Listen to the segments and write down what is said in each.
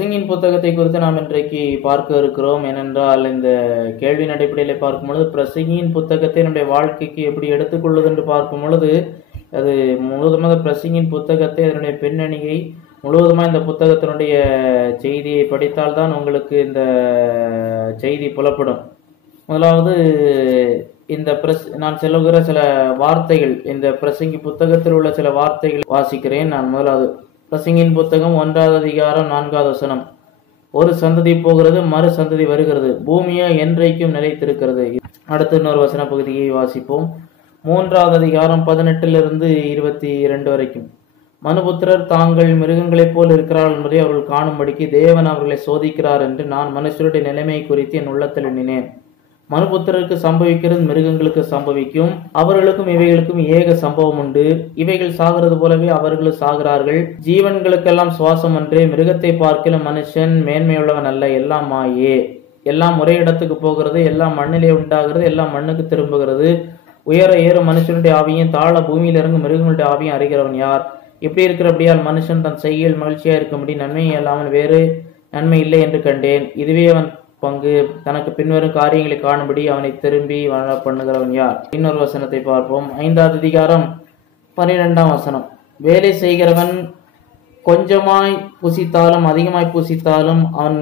பிரசங்கின் புத்தகத்தை குறித்து நாம் இன்றைக்கு பார்க்க இருக்கிறோம். ஏனென்றால் இந்த கேள்வியின் அடிப்படையில் பார்க்கும் பொழுது பிரசங்கியின் புத்தகத்தை நம்முடைய வாழ்க்கைக்கு எப்படி எடுத்துக்கொள்வது என்று பார்க்கும் பொழுது அது முழுவதுமாக பிரசங்கின் புத்தகத்தை அதனுடைய பின்னணியை முழுவதுமாக இந்த புத்தகத்தினுடைய செய்தியை படித்தால்தான் உங்களுக்கு இந்த செய்தி புலப்படும். முதலாவது இந்த நான் சொல்லுகிற சில வார்த்தைகள், இந்த பிரசங்கி புத்தகத்தில் உள்ள சில வார்த்தைகள் வாசிக்கிறேன். நான் முதலாவது பிரசங்கின் புத்தகம் 1வது அதிகாரம் 4வது வசனம். ஒரு சந்ததி போகிறது, மறு சந்ததி வருகிறது, பூமியோ என்றைக்கும் நிலைத்திருக்கிறது. அடுத்து இன்னொரு வசன பகுதியை வாசிப்போம். 3வது அதிகாரம் 18லிருந்து 22 வரைக்கும். மனுபுத்திரர் தாங்கள் மிருகங்களைப் போல் இருக்கிறார்கள் என்பதை அவர்கள் காணும்படிக்கு தேவன் அவர்களை சோதிக்கிறார் என்று நான் மனுஷருடைய நிலைமை குறித்து என் உள்ளத்தில் எண்ணினேன். மனுபுத்திரருக்கு சம்பவிக்கிறது மிருகங்களுக்கு சம்பவிக்கும், அவர்களுக்கும் இவைகளுக்கும் ஏக சம்பவம் உண்டு. இவைகள் சாகிறது போலவே அவர்களும் சாகிறார்கள். ஜீவன்களுக்கெல்லாம் சுவாசம் அன்றே, மிருகத்தை பார்க்கலும் மனுஷன் மேன்மையுள்ளவன் அல்ல. எல்லாம் மாயே, எல்லாம் ஒரே இடத்துக்கு போகிறது, எல்லாம் மண்ணிலே உண்டாகிறது, எல்லாம் மண்ணுக்கு திரும்புகிறது. உயர ஏறும் மனுஷனுடைய ஆவியும் தாழ பூமியில் இறங்கும் மிருகங்களுடைய ஆவியும் அறிகிறவன் யார்? இப்படி இருக்கிறபடியால் மனுஷன் தன் செய்கையில் மகிழ்ச்சியா இருக்கும்படி நன்மையை அல்லாமல் வேறு நன்மை இல்லை என்று கண்டேன். இதுவே அவன் பங்கு. தனக்கு பின்வரும் காரியங்களை காணும்படி அவனை திரும்பி வாழ பண்ணுகிறவன் யார்? இன்னொரு வசனத்தை பார்ப்போம். 5வது அதிகாரம் 12ஆம் வசனம். வேலை செய்கிறவன் கொஞ்சமாய் புசித்தாலும் அதிகமாய் புசித்தாலும் அவன்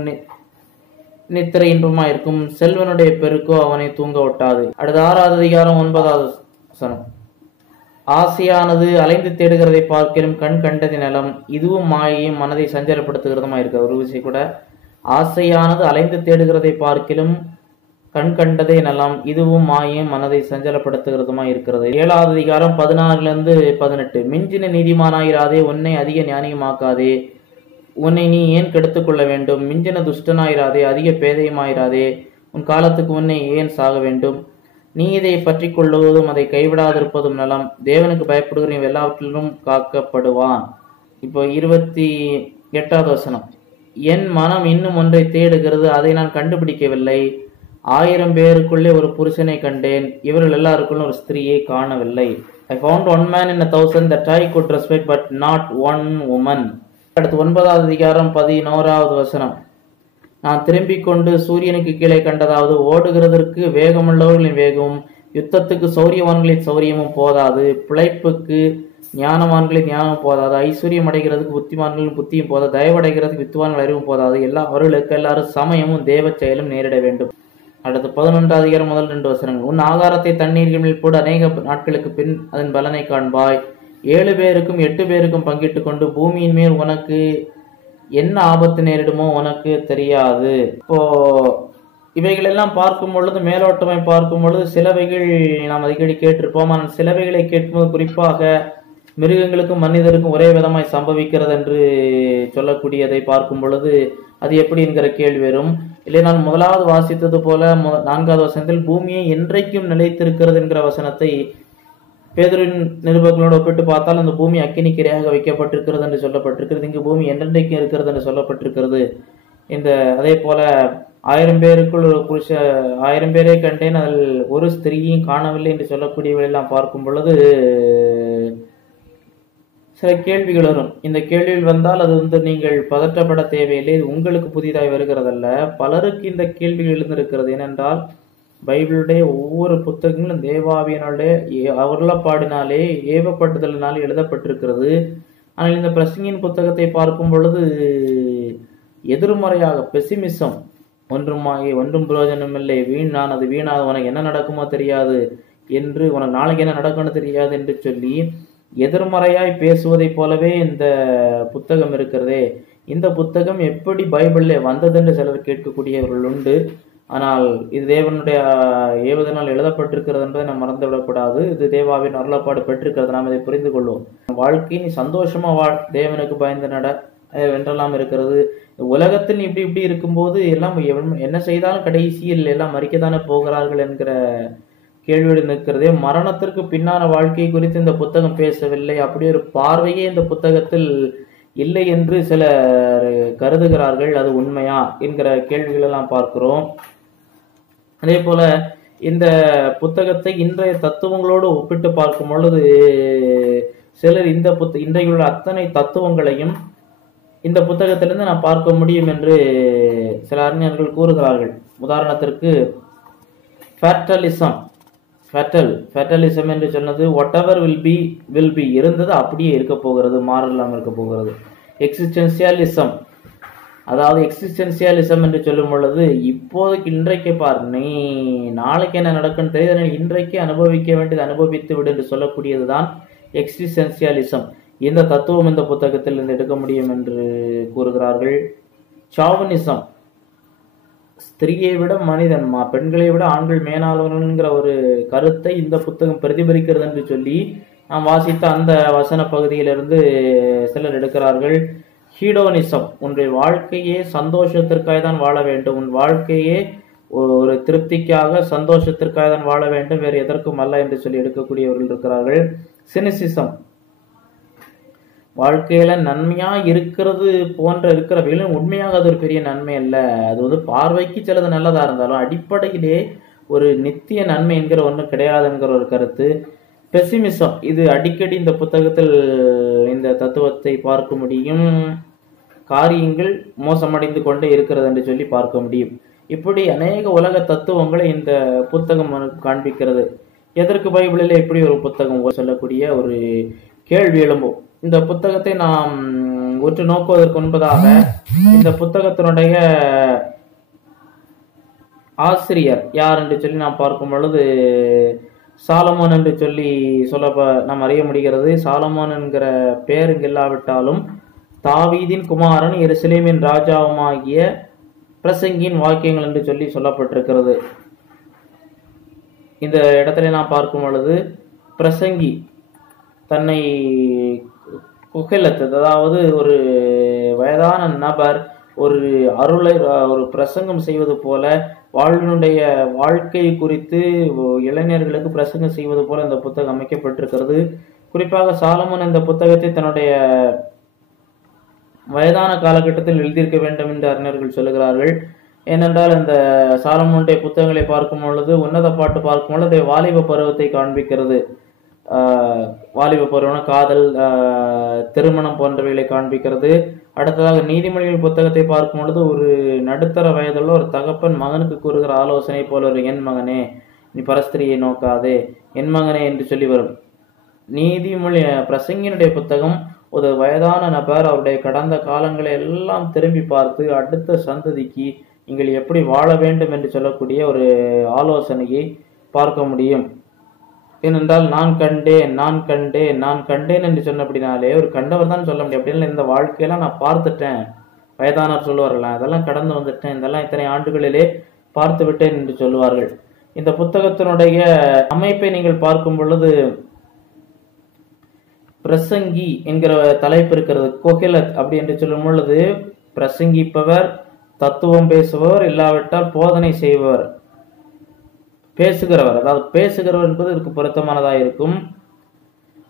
நித்திரை இன்பமாயிருக்கும், செல்வனுடைய பெருக்கோ அவனை தூங்க ஒட்டாது. அடுத்த 6வது அதிகாரம் 9வது வசனம். ஆசையானது அலைந்து தேடுகிறதை பார்க்கலும் கண் கண்டது நலம், இதுவும் மாயையும் மனதை சஞ்சலப்படுத்துகிறதுமா இருக்கு. ஒரு விஷயம் கூட, ஆசையானது அலைந்து தேடுகிறதை பார்க்கிலும் கண் கண்டதே நலம், இதுவும் மாயையும் மனதை சஞ்சலப்படுத்துகிறதுமா இருக்கிறது. 7வது அதிகாரம் 16லிருந்து 18. மிஞ்சின நீதிமானாயிராதே, உன்னை அதிக ஞானியமாக்காதே, உன்னை நீ ஏன் கெடுத்துக் கொள்ள வேண்டும்? மிஞ்சின துஷ்டனாயிராதே, அதிக பேதையுமாயிராதே, உன் காலத்துக்கு உன்னை ஏன் சாக வேண்டும்? நீ இதை பற்றி கொள்ளுவதும் அதை கைவிடாதிருப்பதும் நலம். தேவனுக்கு பயப்படுகிற எல்லாவற்றிலும் காக்கப்படுவான். இப்போ 28வது வசனம். என் மனம் இன்னும் ஒன்றை தேடுகிறது, அதை நான் கண்டுபிடிக்கவில்லை. 1000 பேருக்குள்ளே ஒரு புருஷனை கண்டேன், இவர்கள் எல்லாருக்குள்ளும் ஒரு ஸ்திரீயை காணவில்லை. I found one man in 1,000 that I could respect, but not one woman. அடுத்து 9வது அதிகாரம் 11வது வசனம். நான் திரும்பிக் கொண்டு சூரியனுக்கு கீழே கண்டதாவது, ஓடுகிறதற்கு வேகமுள்ளவர்களின் வேகமும் யுத்தத்துக்கு சௌரியவான்களின் சௌரியமும் போதாது, பிழைப்புக்கு ஞானவான்களின் ஞானமும் போதாது, ஐஸ்வர்யம் அடைகிறதுக்கு புத்திமான்களின் புத்தியும் போதாது, தயவடைகிறதுக்கு வித்துவான்கள் அறிவும் போதாது, அவர்களுக்கு எல்லாரும் சமயமும் தேவ செயலும் நேரிட வேண்டும். அடுத்து 11வது அதிகாரம் 1-2 வசனங்கள். உன் ஆகாரத்தை தண்ணீர்களில் போடு, அநேக நாட்களுக்கு பின் அதன் பலனை காண்பாய். 7 பேருக்கும் 8 பேருக்கும் பங்கிட்டு கொண்டு பூமியின் மேல் உனக்கு என்ன ஆபத்து நேரிடுமோ உனக்கு தெரியாது. இப்போ இவைகளெல்லாம் பார்க்கும் பொழுது, மேலோட்டமை பார்க்கும் பொழுது சிலவைகள் நாம் அடிக்கடி கேட்டிருப்போம். ஆனால் சிலவைகளை கேட்கும்போது குறிப்பாக மிருகங்களுக்கும் மனிதருக்கும் ஒரே விதமாய் சம்பவிக்கிறது என்று சொல்லக்கூடியதை பார்க்கும் பொழுது அது எப்படி என்கிற கேள்வி வரும். இல்லை, நான் முதலாவது வாசித்தது போல 4வது வசனத்தில் பூமியை என்றைக்கும் நிலைத்திருக்கிறது என்கிற வசனத்தை பேதுருவின் நிருபங்களோடு ஒப்பிட்டு பார்த்தால் அந்த பூமி அக்கினிக்கிரையாக வைக்கப்பட்டிருக்கிறது என்று சொல்லப்பட்டிருக்கிறது. இங்கு பூமி என்றென்றைக்கும் இருக்கிறது என்று சொல்லப்பட்டிருக்கிறது. இந்த அதே போல 1000 பேருக்குள் ஒரு 1000 பேரை கண்டேன், அதில் ஒரு ஸ்திரீயும் காணவில்லை என்று சொல்லக்கூடியவெல்லாம் பார்க்கும் பொழுது சில கேள்விகள் வரும். இந்த கேள்விகள் வந்தால் அது நீங்கள் பதற்றப்பட தேவையில்லை. இது உங்களுக்கு புதிதாய் வருகிறதல்ல, பலருக்கு இந்த கேள்விகள் எழுந்திருக்கிறது. ஏனென்றால் பைபிளுடைய ஒவ்வொரு புத்தகங்களும் தேவாவியனுடைய அருளப்பாடினாலே ஏவப்பட்டுதலினாலே எழுதப்பட்டிருக்கிறது. ஆனால் இந்த பிரசங்கின் புத்தகத்தை பார்க்கும் பொழுது எதிர்மறையாக பெசிமிசம், ஒன்றும் பிரயோஜனம் இல்லை, வீணானது, வீணாது, உனக்கு என்ன நடக்குமோ தெரியாது என்று, உனக்கு நாளைக்கு என்ன நடக்கும்னு தெரியாது என்று சொல்லி எதிர்மறையாய் பேசுவதை போலவே இந்த புத்தகம் இருக்கிறதே. இந்த புத்தகம் எப்படி பைபிளில் வந்தது என்று சிலர் கேட்கக்கூடியவர்கள் உண்டு. ஆனால் இது தேவனுடைய ஏவுதனால் எழுதப்பட்டிருக்கிறது என்பதை நாம் மறந்துவிடக்கூடாது. இது தேவாவின் அருளப்பாடு பெற்றிருக்கிறது. நாம் இதை புரிந்து கொள்வோம். வாழ்க்கையை சந்தோஷமா தேவனுக்கு பயந்து நட வென்றெல்லாம் இருக்கிறது. உலகத்தில் இப்படி இப்படி இருக்கும்போது எல்லாம் என்ன செய்தாலும் கடைசியில் எல்லாம் மறிக்கத்தானே போகிறார்கள் என்கிற கேள்வியோடு நிற்கிறதே. மரணத்திற்கு பின்னான வாழ்க்கை குறித்து இந்த புத்தகம் பேசவில்லை. அப்படி ஒரு பார்வையே இந்த புத்தகத்தில் இல்லை என்று சிலர் கருதுகிறார்கள். அது உண்மையா என்கிற கேள்விகள் எல்லாம் பார்க்கிறோம். அதே போல இந்த புத்தகத்தை இன்றைய தத்துவங்களோடு ஒப்பிட்டு பார்க்கும் பொழுது சிலர் இந்த இன்றையுள்ள அத்தனை தத்துவங்களையும் இந்த புத்தகத்திலிருந்து நாம் பார்க்க முடியும் என்று சில அறிஞர்கள் கூறுகிறார்கள். உதாரணத்திற்கு ஃபேட்டலிசம் என்று சொன்னது whatever will be இருந்தது அப்படியே இருக்க போகிறது, மாறலாம் இருக்க போகிறது. எக்ஸிஸ்டென்சியலிசம், அதாவது எக்ஸிஸ்டென்சியலிசம் என்று சொல்லும் பொழுது இப்போதைக்கு இன்றைக்கு பார், நீ நாளைக்கு என்ன நடக்குன்னு தெரியுது, இன்றைக்கு அனுபவிக்க வேண்டியது அனுபவித்து விடு என்று சொல்லக்கூடியதுதான் எக்ஸிஸ்டென்சியலிசம். இந்த தத்துவம் இந்த புத்தகத்தில் இருந்து எடுக்க முடியும் என்று கூறுகிறார்கள். சாவனிசம், ஸ்திரீயை விட மனிதன், பெண்களை விட ஆண்கள் மேலாளர்கள்ங்கிற ஒரு கருத்தை இந்த புத்தகம் பிரதிபலிக்கிறது என்று சொல்லி நாம் வாசித்த அந்த வசன பகுதியிலிருந்து சிலர் எடுக்கிறார்கள். ஹீடோனிசம், உன்னுடைய வாழ்க்கையே சந்தோஷத்திற்காக தான் வாழ வேண்டும், உன் வாழ்க்கையே ஒரு திருப்திக்காக சந்தோஷத்திற்காக தான் வாழ வேண்டும், வேறு எதற்கும் அல்ல என்று சொல்லி எடுக்கக்கூடியவர்கள் இருக்கிறார்கள். சினிசிசம், வாழ்க்கையில நன்மையா இருக்கிறது போன்ற இருக்கிறவைகளும் உண்மையாக அது ஒரு பெரிய நன்மை அல்ல, அது பார்வைக்கு சிலது நல்லதா இருந்தாலும் அடிப்படையிலே ஒரு நித்திய நன்மை என்கிற ஒன்று கிடையாது என்கிற ஒரு கருத்து. பெசிமிசம், இது அடிக்கடி இந்த புத்தகத்தில் இந்த தத்துவத்தை பார்க்க முடியும். காரியங்கள் மோசமடைந்து கொண்டே இருக்கிறது என்று சொல்லி பார்க்க முடியும். இப்படி அநேக உலக தத்துவங்களை இந்த புத்தகம் காண்பிக்கிறது. எதற்கு பைபிளில் இப்படி ஒரு புத்தகம் சொல்லக்கூடிய ஒரு கேள்வி எழும்பும். இந்த புத்தகத்தை நாம் உற்று நோக்குவதற்கு முன்பதாக இந்த புத்தகத்தினுடைய ஆசிரியர் யார் என்று சொல்லி நாம் பார்க்கும் பொழுது சாலமோன் என்று சொல்லி நாம் அறிய முடிகிறது. சாலமோன் என்கிற பெயர் இல்லாவிட்டாலும் தாவீதின் குமாரன் எருசலேமின் ராஜாவுமாகிய பிரசங்கியின் வாக்கியங்கள் என்று சொல்லி சொல்லப்பட்டிருக்கிறது. இந்த இடத்துல நாம் பார்க்கும் பொழுது பிரசங்கி தன்னை குஹெலத், அதாவது ஒரு வயதான நபர் ஒரு அருளை ஒரு பிரசங்கம் செய்வது போல, வாழ்வினுடைய வாழ்க்கை குறித்து இளைஞர்களுக்கு பிரசங்கம் செய்வது போல இந்த புத்தகம் அமைக்கப்பட்டிருக்கிறது. குறிப்பாக சாலமோன் இந்த புத்தகத்தை தன்னுடைய வயதான காலகட்டத்தில் எழுதியிருக்க வேண்டும் என்று அறிஞர்கள் சொல்லுகிறார்கள். ஏனென்றால் இந்த சாலமோனுடைய புத்தகங்களை பார்க்கும் பொழுது, உன்னத பாட்டு பார்க்கும் பொழுது வாலிப பருவத்தை காண்பிக்கிறது. வாலிப பருவம், காதல், திருமணம் போன்றவைகளை காண்பிக்கிறது. அடுத்ததாக நீதிமொழிகள் புத்தகத்தை பார்க்கும் பொழுது ஒரு நடுத்தர வயதுள்ள ஒரு தகப்பன் மகனுக்கு கூறுகிற ஆலோசனை போல ஒரு என் மகனே நீ பரஸ்திரியை நோக்காதே, என் மகனே என்று சொல்லி வரும். நீதிமொழி பிரசங்கினுடைய புத்தகம் ஒரு வயதான நபர் அவருடைய கடந்த காலங்களை எல்லாம் திரும்பி பார்த்து அடுத்த சந்ததிக்கு நீங்கள் எப்படி வாழ வேண்டும் என்று சொல்லக்கூடிய ஒரு ஆலோசனையை பார்க்க முடியும். ஏனென்றால் நான் கண்டேன் என்று சொன்னபடினாலே ஒரு கண்டவர் தான் சொல்ல முடியும். அப்படின்னு இந்த வாழ்க்கையெல்லாம் நான் பார்த்துட்டேன், வயதானார் சொல்லுவார்கள், அதெல்லாம் கடந்து வந்துட்டேன், இதெல்லாம் இத்தனை ஆண்டுகளிலே பார்த்து விட்டேன் என்று சொல்லுவார்கள். இந்த புத்தகத்தினுடைய அமைப்பை நீங்கள் பார்க்கும் பொழுது பிரசங்கி என்கிற தலைப்பு இருக்கிறது. கோகிலத் அப்படி என்று சொல்லும் பொழுது பிரசங்கிப்பவர், தத்துவம் பேசுபவர், இல்லாவிட்டால் போதனை செய்பவர், பேசுகிறவர். அதாவது பேசுகிறவர் என்பது இதுக்கு பொருத்தமானதாக இருக்கும்.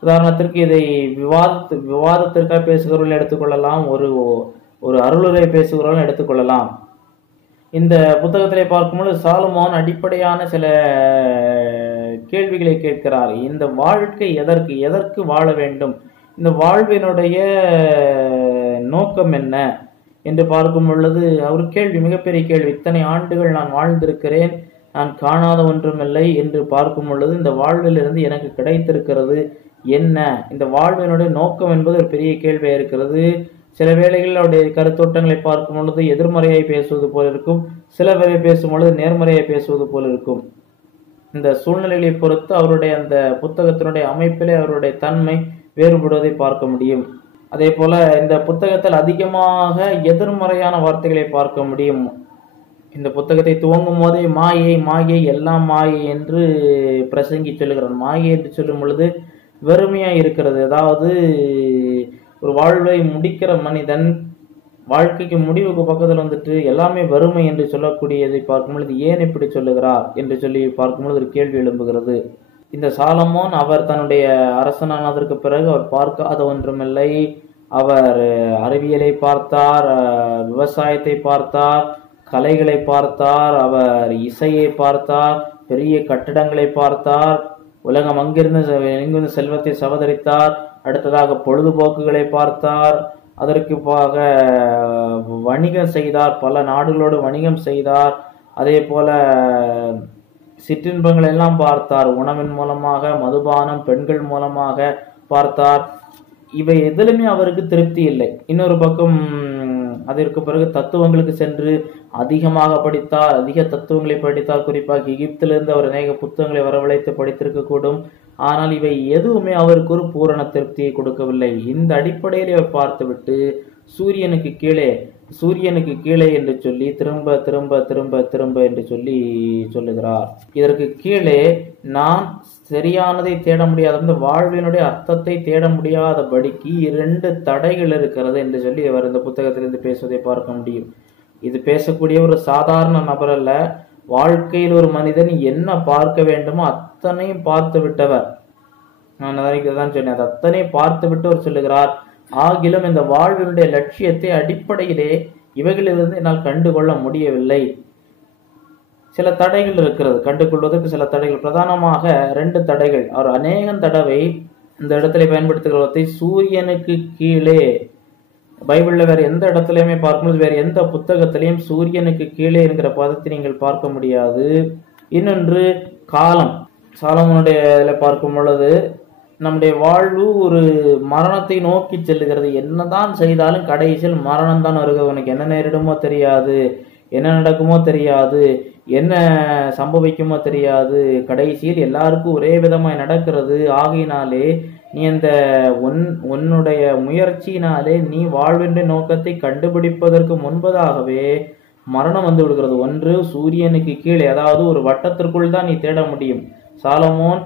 உதாரணத்திற்கு இதை விவாதத்திற்காக பேசுகிறவர்கள் எடுத்துக்கொள்ளலாம், ஒரு அருளுரை பேசுகிறவர்கள் எடுத்துக்கொள்ளலாம். இந்த புத்தகத்திலே பார்க்கும்போது சாலமோன் அடிப்படையான சில கேள்விகளை கேட்கிறார். இந்த வாழ்க்கை எதற்கு வாழ வேண்டும், இந்த வாழ்வினுடைய நோக்கம் என்ன என்று பார்க்கும் பொழுது அவர் கேள்வி மிகப்பெரிய கேள்வி. இத்தனை ஆண்டுகள் நான் வாழ்ந்திருக்கிறேன், நான் காணாத ஒன்றுமில்லை என்று பார்க்கும் பொழுது இந்த வாழ்விலிருந்து எனக்கு கிடைத்திருக்கிறது என்ன, இந்த வாழ்வினுடைய நோக்கம் என்பது ஒரு பெரிய கேள்வியாக இருக்கிறது. சில வேளைகளில் அவருடைய கருத்தோட்டங்களை பார்க்கும் பொழுது எதிர்மறையை பேசுவது போல இருக்கும், சில வேளை பேசும் பொழுது நேர்மறையை பேசுவது போல இருக்கும். இந்த சூழ்நிலைகளை பொறுத்து அவருடைய அந்த புத்தகத்தினுடைய அமைப்பிலே அவருடைய தன்மை வேறுபடுவதை பார்க்க முடியும். அதே போல இந்த புத்தகத்தில் அதிகமாக எதிர்மறையான வார்த்தைகளை பார்க்க முடியும். இந்த புத்தகத்தை துவங்கும் போதே மாயை எல்லாம் மாயை என்று பிரசங்கி சொல்லுகிறார். மாயை என்று சொல்லும் பொழுது வெறுமையா இருக்கிறது. அதாவது ஒரு வாழ்வை முடிக்கிற மனிதன் வாழ்க்கைக்கு முடிவுக்கு பக்கத்தில் வந்துட்டு எல்லாமே வறுமை என்று சொல்லக்கூடியதை பார்க்கும் பொழுது ஏன் இப்படி சொல்லுகிறார் என்று சொல்லி பார்க்கும் பொழுது ஒரு கேள்வி எழும்புகிறது. இந்த சாலமோன் அவர் தன்னுடைய அரசனானதற்கு பிறகு அவர் பார்க்காத ஒன்றுமில்லை. அவர் அறிவியலை பார்த்தார், விவசாயத்தை பார்த்தார், கலைகளை பார்த்தார், அவர் இசையை பார்த்தார், பெரிய கட்டிடங்களை பார்த்தார், எங்கிருந்து செல்வத்தை சவதரித்தார். அடுத்ததாக பொழுதுபோக்குகளை பார்த்தார், அதற்கு வணிகம் செய்தார், பல நாடுகளோடு வணிகம் செய்தார். அதே போல சிற்றின்பங்களை எல்லாம் பார்த்தார், உணவின் மூலமாக, மதுபானம், பெண்கள் மூலமாக பார்த்தார். இவை எதிலுமே அவருக்கு திருப்தி இல்லை. இன்னொரு பக்கம் அதற்கு பிறகு தத்துவங்களுக்கு சென்று அதிகமாக படித்தார், அதிக தத்துவங்களை படித்தார். குறிப்பாக எகிப்திலிருந்து அவர் அநேக புத்தகங்களை வரவழைத்து படித்திருக்க கூடும். ஆனால் இவை எதுவுமே அவருக்கு ஒரு பூரண திருப்தியை கொடுக்கவில்லை. இந்த அடிப்படையில் அவர் பார்த்துவிட்டு சூரியனுக்கு கீழே என்று சொல்லி திரும்ப திரும்ப திரும்ப திரும்ப என்று சொல்லி சொல்லுகிறார். இதற்கு கீழே நான் சரியானதை தேட முடியாத, இந்த வாழ்வினுடைய அர்த்தத்தை தேட முடியாதபடிக்கு 2 தடைகள் இருக்கிறது என்று சொல்லி அவர் இந்த புத்தகத்திலிருந்து பேசுவதை பார்க்க முடியும். இது பேசக்கூடிய ஒரு சாதாரண நபர் அல்ல. வாழ்க்கையில் ஒரு மனிதன் என்ன பார்க்க வேண்டுமோ அத்தனையும் பார்த்து விட்டவர். நான் தான் சொன்னேன், அது அத்தனையும் பார்த்து விட்டு அவர் சொல்லுகிறார், ஆகிலும் இந்த வாழ்வினுடைய லட்சியத்தை அடிப்படையிலே இவைகளிலிருந்து என்னால் கண்டுகொள்ள முடியவில்லை. சில தடைகள் இருக்கிறது, கண்டுகொள்வதற்கு சில தடைகள். பிரதானமாக 2 தடைகள். அவர் அநேகம் தடவை இந்த இடத்துல பயன்படுத்துகிறதை சூரியனுக்கு கீழே, பைபிள்ல வேற எந்த இடத்துலையுமே பார்க்கும்போது, வேற எந்த புத்தகத்திலையும் சூரியனுக்கு கீழே என்கிற பதத்தை நீங்கள் பார்க்க முடியாது. இன்னொன்று காலம். சாலமோனுடைய இதில் பார்க்கும் பொழுது நம்முடைய வாழ்வு ஒரு மரணத்தை நோக்கி செல்லுகிறது. என்னதான் செய்தாலும் கடைசியில் மரணம் தான் வருகிறது. உனக்கு என்ன நேரிடுமோ தெரியாது, என்ன நடக்குமோ தெரியாது, என்ன சம்பவிக்குமோ தெரியாது. கடைசியில் எல்லாருக்கும் ஒரே விதமாய் நடக்கிறது. ஆகையினாலே நீ அந்த உன்னுடைய முயற்சியினாலே நீ வாழ்வின் நோக்கத்தை கண்டுபிடிப்பதற்கு முன்பதாகவே மரணம் வந்து விடுகிறது. ஒன்று சூரியனுக்கு கீழே, அதாவது ஒரு வட்டத்திற்குள் தான் நீ தேட முடியும். சாலமோன்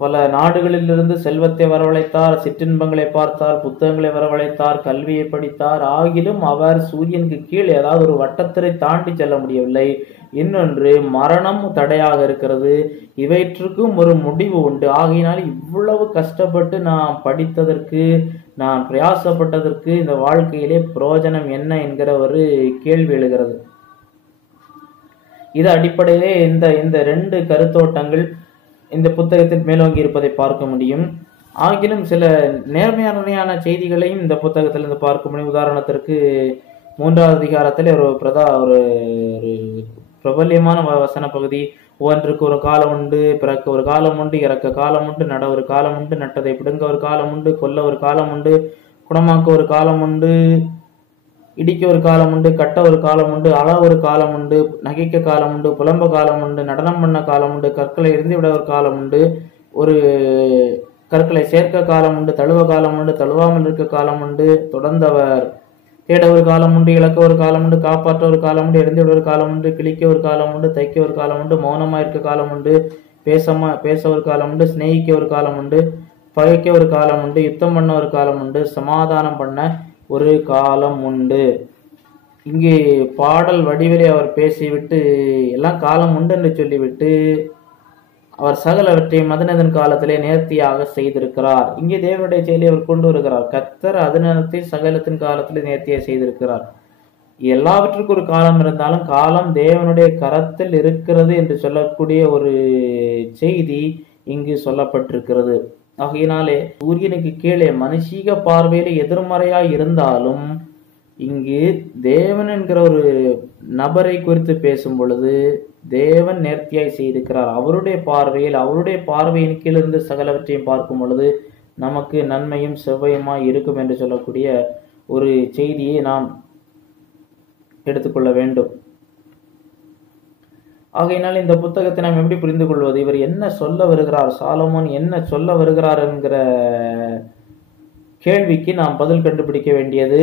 பல நாடுகளிலிருந்து செல்வத்தை வரவழைத்தார், சிற்றின்பங்களை பார்த்தார், புத்தகங்களை வரவழைத்தார், கல்வியை படித்தார். ஆகிலும் அவர் சூரியனுக்கு கீழே, அதாவது ஒரு வட்டத்திரை தாண்டி செல்ல முடியவில்லை. இன்னொன்று மரணம் தடையாக இருக்கிறது. இவற்றுக்கும் ஒரு முடிவு உண்டு. ஆகையினால் இவ்வளவு கஷ்டப்பட்டு நான் படித்ததற்கு, நான் பிரயாசப்பட்டதற்கு இந்த வாழ்க்கையிலே பிரயோஜனம் என்ன என்கிற ஒரு கேள்வி எழுகிறது. இது அடிப்படையிலே இந்த 2 கருத்தோட்டங்கள் இந்த புத்தகத்தில் மேலோங்கி இருப்பதை பார்க்க முடியும். ஆகிலும் சில நேர்மையான செய்திகளையும் இந்த புத்தகத்திலிருந்து பார்க்க முடியும். உதாரணத்திற்கு 3வது அதிகாரத்தில் ஒரு பிரபல்யமான வசன பகுதி, ஒன்றுக்கு ஒரு காலம் உண்டு, பிறக்க ஒரு காலம் உண்டு, இறக்க காலம் உண்டு, நட ஒரு காலம் உண்டு, நட்டதை பிடுங்க ஒரு காலம் உண்டு, கொல்ல ஒரு காலம் உண்டு, குணமாக்க ஒரு காலம் உண்டு, இடிக்க ஒரு காலம் உண்டு, கட்ட ஒரு காலம் உண்டு, அள ஒரு காலம் உண்டு, நகைக்க காலம் உண்டு, புலம்ப காலம் உண்டு, நடனம் பண்ண காலம் உண்டு, கற்களை எரிந்து விட ஒரு காலம் உண்டு, ஒரு கற்களை சேர்க்க காலம் உண்டு, தழுவ காலம் உண்டு, தழுவாமல் இருக்க காலம் உண்டு, தொடர்ந்தவர் தேட ஒரு காலம் உண்டு, இழக்க ஒரு காலம் உண்டு, காப்பாற்ற ஒரு காலம் உண்டு, எரிந்து விட ஒரு காலம் உண்டு, கிழிக்க ஒரு காலம் உண்டு, தைக்க ஒரு காலம் உண்டு, மௌனமா இருக்க காலம் உண்டு, பேச ஒரு காலம் உண்டு, சிநேகிக்க ஒரு காலம் உண்டு, பகைக்க ஒரு காலம் உண்டு, யுத்தம் பண்ண ஒரு காலம் உண்டு, சமாதானம் பண்ண ஒரு காலம் உண்டு. இங்கே பாடல் வடிவிலே அவர் பேசிவிட்டு எல்லாம் காலம் உண்டு என்று சொல்லிவிட்டு அவர் சகலவற்றையும் அதனதன் காலத்திலே நேர்த்தியாக செய்திருக்கிறார். இங்கே தேவனுடைய செயலை அவர் கொண்டு வருகிறார். கர்த்தர் அதனத்தை சகலத்தின் காலத்திலே நேர்த்தியாக செய்திருக்கிறார். எல்லாவற்றுக்கும் ஒரு காலம் இருந்தாலும் காலம் தேவனுடைய கரத்தில் இருக்கிறது என்று சொல்லக்கூடிய ஒரு செய்தி இங்கு சொல்லப்பட்டிருக்கிறது. ஆகையினாலே சூரியனுக்கு கீழே மனுஷீக பார்வையில எதிர்மறையாய் இருந்தாலும் இங்கு தேவன் என்கிற ஒரு நபரை குறித்து பேசும் பொழுது தேவன் நேர்த்தியாய் செய்திருக்கிறார். அவருடைய பார்வையின் கீழிருந்து சகலவற்றையும் பார்க்கும் பொழுது நமக்கு நன்மையும் செவ்வையுமாய் இருக்கும் என்று சொல்லக்கூடிய ஒரு செய்தியை நாம் எடுத்துக்கொள்ள வேண்டும். ஆகையினால் இந்த புத்தகத்தை நாம் எப்படி புரிந்து கொள்வது? இவர் என்ன சொல்ல வருகிறார், சாலமோன் என்ன சொல்ல வருகிறார் என்கிற கேள்விக்கு நாம் பதில் கண்டுபிடிக்க வேண்டியது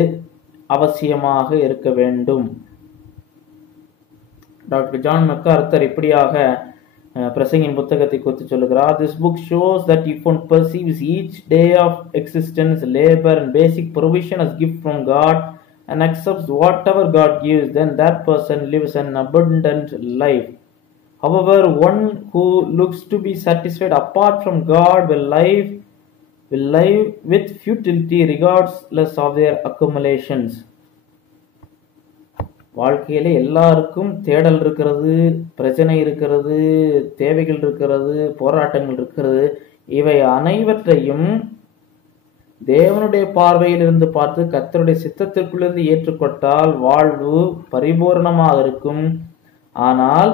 அவசியமாக இருக்க வேண்டும். டாக்டர் ஜான் மெக்கார்த்தர் இப்படியாக பிரசங்கின் புத்தகத்தை குறித்து சொல்லுகிறார். This book shows that if one perceives each day of existence, labor and basic provision as gift from God and accepts whatever God gives, then that person lives an abundant life. However, one who looks to be satisfied apart from God will live with futility regardless of their accumulations. வாழ்க்கையில எல்லாருக்கும் தேடல் இருக்கிறது, பிரச்சனை இருக்கிறது, தேவைகள் இருக்கிறது, போராட்டங்கள் இருக்கிறது. இவை அனைவற்றையும் தேவனுடைய பார்வையிலிருந்து பார்த்து கர்த்தருடைய சித்தத்திற்குள்ளிருந்து ஏற்றுக்கொண்டால் வாழ்வு பரிபூரணமாக இருக்கும். ஆனால்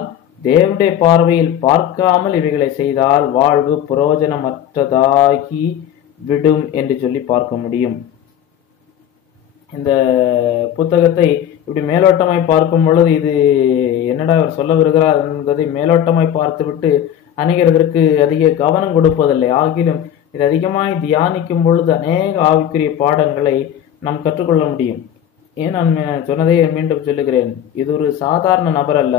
தேவனுடைய பார்வையில் பார்க்காமல் இவைகளை செய்தால் வாழ்வு பிரயோஜனமற்றதாகி விடும் என்று சொல்லி பார்க்க முடியும். இந்த புத்தகத்தை இப்படி மேலோட்டமாய் பார்க்கும் பொழுது இது என்னடா அவர் சொல்ல வருகிறார் என்பதை மேலோட்டமாய் பார்த்துவிட்டு அநேகர் இதற்கு அதிக கவனம் கொடுப்பதில்லை. ஆகிலும் இது அதிகமாய் தியானிக்கும் பொழுது அநேக ஆவிக்குரிய பாடங்களை நாம் கற்றுக்கொள்ள முடியும். ஏன் நான் சொன்னதை மீண்டும் சொல்லுகிறேன், இது ஒரு சாதாரண நபர் அல்ல.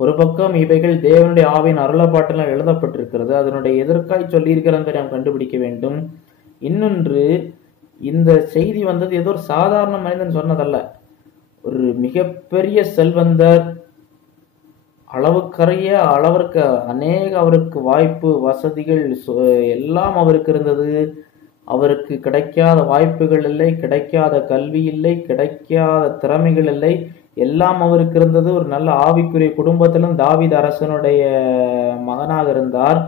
ஒரு பக்கம் இவைகள் தேவனுடைய ஆவியின் அருளப்பாட்டில் எழுதப்பட்டிருக்கிறது, அதனுடைய எதற்காய் சொல்லியிருக்கிறது என்பதை நாம் கண்டுபிடிக்க வேண்டும். இன்னொன்று, இந்த செய்தி வந்தது ஏதோ ஒரு சாதாரண மனிதன் சொன்னதல்ல. ஒரு மிகப்பெரிய செல்வந்தர், அளவிற்கு அநேக அவருக்கு வாய்ப்பு வசதிகள் எல்லாம் அவருக்கு இருந்தது. அவருக்கு கிடைக்காத வாய்ப்புகள் இல்லை, கிடைக்காத கல்வி இல்லை, கிடைக்காத திறமைகள் இல்லை, எல்லாம் அவருக்கு இருந்தது. ஒரு நல்ல ஆவிக்குரிய குடும்பத்திலும் தாவீது அரசனுடைய மகனாக இருந்தார்.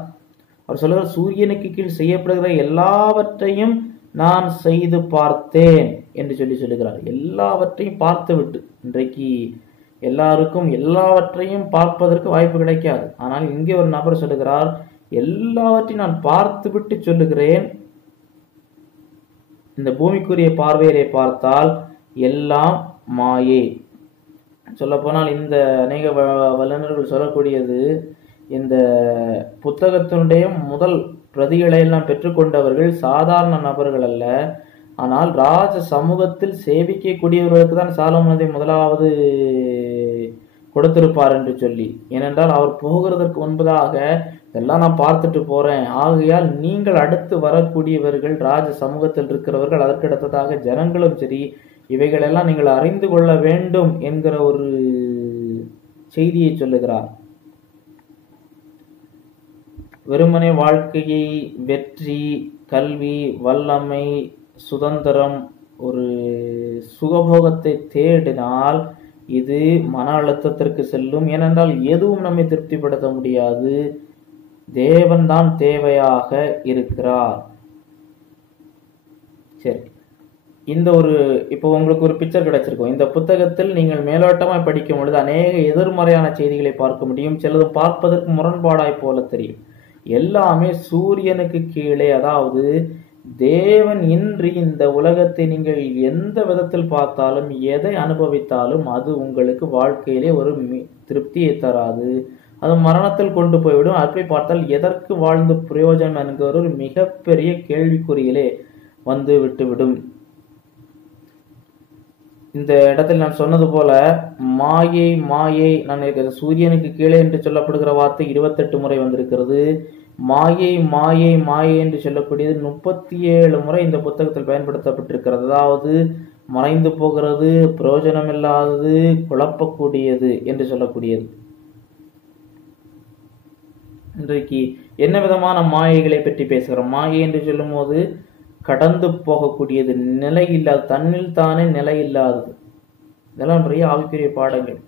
அவர் சொல்லுகிற சூரியனுக்கு கீழ் செய்யப்படுகிற எல்லாவற்றையும் நான் செய்து பார்த்தேன் என்று சொல்லுகிறார். எல்லாவற்றையும் பார்த்து விட்டு, இன்றைக்கு எல்லாருக்கும் எல்லாவற்றையும் பார்ப்பதற்கு வாய்ப்பு கிடைக்காது. ஆனால் இங்கே ஒரு நபர் சொல்லுகிறார், எல்லாவற்றையும் நான் பார்த்து விட்டு சொல்லுகிறேன். இந்த பூமிக்குரிய பார்வையிலே பார்த்தால் எல்லாம் மாயே. சொல்ல போனால் இந்த அநேக வல்லுநர்கள் சொல்லக்கூடியது, இந்த புத்தகத்தினுடைய முதல் பிரதிகளை எல்லாம் பெற்றுக்கொண்டவர்கள் சாதாரண நபர்கள் அல்ல, ஆனால் ராஜ சமூகத்தில் சேவிக்கக்கூடியவர்களுக்கு தான் சாலமோனை முதலாவது கொடுத்திருப்பார் என்று சொல்லி. ஏனென்றால் அவர் போகிறதற்கு முன்பதாக இதெல்லாம் நான் பார்த்துட்டு போறேன், ஆகையால் நீங்கள் அடுத்து வரக்கூடியவர்கள் ராஜ சமூகத்தில் இருக்கிறவர்கள், அதற்கு அடுத்ததாக ஜனங்களும் சரி, இவைகளெல்லாம் நீங்கள் அறிந்து கொள்ள வேண்டும் என்கிற ஒரு செய்தியை சொல்லுகிறார். வெறுமனே வாழ்க்கையை, வெற்றி, கல்வி, வல்லமை, சுதந்திரம், ஒரு சுகபோகத்தை தேடினால் இது மன அழுத்தத்திற்கு செல்லும். ஏனென்றால் எதுவும் நம்மை திருப்திப்படுத்த முடியாது. தேவன் தான் தேவையாக இருக்கிறார். சரி, இந்த இப்போ உங்களுக்கு ஒரு பிக்சர் கிடைச்சிருக்கும். இந்த புத்தகத்தில் நீங்கள் மேலோட்டமாய் படிக்கும் பொழுது அநேக எதிர்மறையான செய்திகளை பார்க்க முடியும். சிலது பார்ப்பதற்கு முரண்பாடாய் போல தெரியும். எல்லாமே சூரியனுக்கு கீழே, அதாவது தேவன் இன்றி இந்த உலகத்தை நீங்கள் எந்த விதத்தில் பார்த்தாலும், எதை அனுபவித்தாலும் அது உங்களுக்கு வாழ்க்கையிலே ஒரு திருப்தியை தராது. அது மரணத்தில் கொண்டு போய்விடும். அப்படி பார்த்தால் எதற்கு வாழ்ந்து பிரயோஜனம் என்கிற ஒரு மிகப்பெரிய கேள்விக்குறியிலே வந்து விட்டுவிடும். இந்த இடத்தில் நான் சொன்னது போல மாயை மாயை, நான் சூரியனுக்கு கீழே என்று சொல்லப்படுகிற வார்த்தை 28 முறை வந்திருக்கிறது. மாயை மாயை மாயை என்று சொல்லக்கூடியது 37 முறை இந்த புத்தகத்தில் பயன்படுத்தப்பட்டிருக்கிறது. அதாவது மறைந்து போகிறது, பிரயோஜனம் இல்லாதது, குழப்பக்கூடியது என்று சொல்லக்கூடியது. இன்றைக்கு என்ன விதமான மாயைகளை பற்றி பேசுகிறோம்? மாயை என்று சொல்லும் போது கடந்து போகக்கூடியது, நிலை இல்லாது, தன்னில் தானே நிலை இல்லாதது. இதெல்லாம் நிறைய ஆவிக்குரிய பாடங்கள்.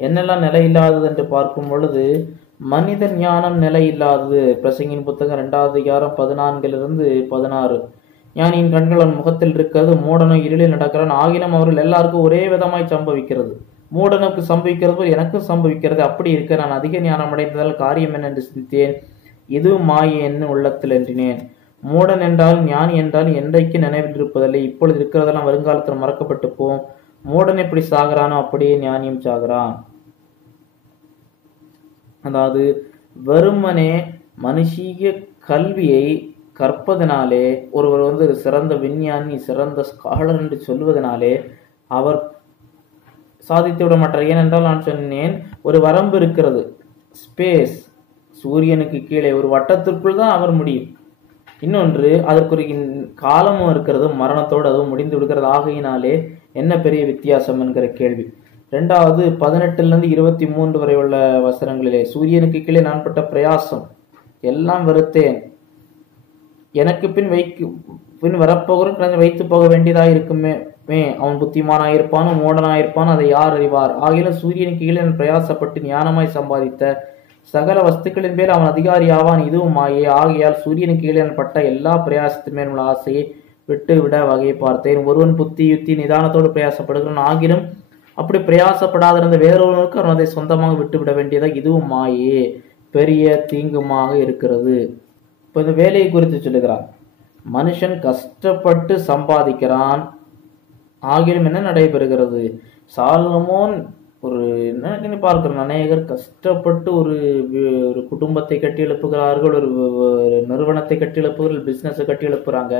என்னெல்லாம் நிலை இல்லாதது என்று பார்க்கும் பொழுது, மனித ஞானம் நிலை இல்லாதது. பிரசங்கின் புத்தகம் 2வது அதிகாரம் 14-16. ஞானியின் கண்கள் அவன் முகத்தில் இருக்கிறது, மூடனோ இருளில் நடக்கிறான், ஆகினும் அவர்கள் எல்லாருக்கும் ஒரே விதமாய் சம்பவிக்கிறது. மூடனுக்கு சம்பவிக்கிறது போல் எனக்கும் சம்பவிக்கிறது. அப்படி இருக்க நான் அதிக ஞானம் அடைந்ததால் காரியம் என்ன என்று சிந்தித்தேன், இது மாயை என்ன உள்ளத்தில் என்றினேன். மூடன் என்றால் ஞானி என்றால் என்றைக்கு நினைவில் இருப்பதில்லை, இப்பொழுது இருக்கிறதெல்லாம் வருங்காலத்தில் மறக்கப்பட்டு போம். மூடன் எப்படி சாகிறானோ அப்படியே ஞானியும் சாகிறான். அதாவது வெறுமனே மனுஷீக கல்வியை கற்பதனாலே, ஒருவர் சிறந்த விஞ்ஞானி, சிறந்த ஸ்காலர் என்று சொல்வதனாலே அவர் சாதித்து விட மாட்டார். ஏனென்றால் நான் சொன்னேன், ஒரு வரம்பு இருக்கிறது, ஸ்பேஸ், சூரியனுக்கு கீழே ஒரு வட்டத்திற்குள் தான் அவர் முடியும். இன்னொன்று, அதற்கு ஒரு காலமும் இருக்கிறது, மரணத்தோடு அதுவும் முடிந்து விடுகிறது. ஆகையினாலே என்ன பெரிய வித்தியாசம் என்கிற கேள்வி. 2வது 18-23 வரை உள்ள வசனங்களிலே, சூரியனுக்கு கீழே நான் பட்ட பிரயாசம் எல்லாம் வெறுத்தேன், எனக்கு பின் வரப்போகிற வைத்து போக வேண்டியதாக இருக்குமே, அவன் புத்திமானாயிருப்பானோ மூடனாயிருப்பானோ அதை யார் அறிவார். ஆகிய சூரியனுக்கு கீழே பிரயாசப்பட்டு ஞானமாய் சம்பாதித்த சகல வஸ்துக்களின் மேல் அவன் அதிகாரி ஆவான், இதுவும் மாயை. ஆகையால் சூரியனுக்கு கீழே பட்ட எல்லா பிரயாசத்தின் மேல் உள்ள ஆசையை விட்டு விட வகையை பார்த்தேன். ஒருவன் புத்தி யுத்தி நிதானத்தோடு பிரயாசப்படுகிறான், ஆகிலும் அப்படி பிரயாசப்படாதிருந்த வேறொருவனுக்கு அவன் அதை சொந்தமாக விட்டுவிட வேண்டியதாக இதுவும் மாயே, பெரிய தீங்குமாக இருக்கிறது. இப்போ இந்த வேலையை குறித்து சொல்லுகிறான். மனுஷன் கஷ்டப்பட்டு சம்பாதிக்கிறான், ஆகிலும் என்ன நடைபெறுகிறது? சாலமோன் ஒரு என்ன பார்க்கிறோம், அநேகர் கஷ்டப்பட்டு ஒரு குடும்பத்தை கட்டி எழுப்புகிறார்கள், ஒரு நிறுவனத்தை கட்டி எழுப்புகிறார்கள், பிஸ்னஸை கட்டி எழுப்புறாங்க.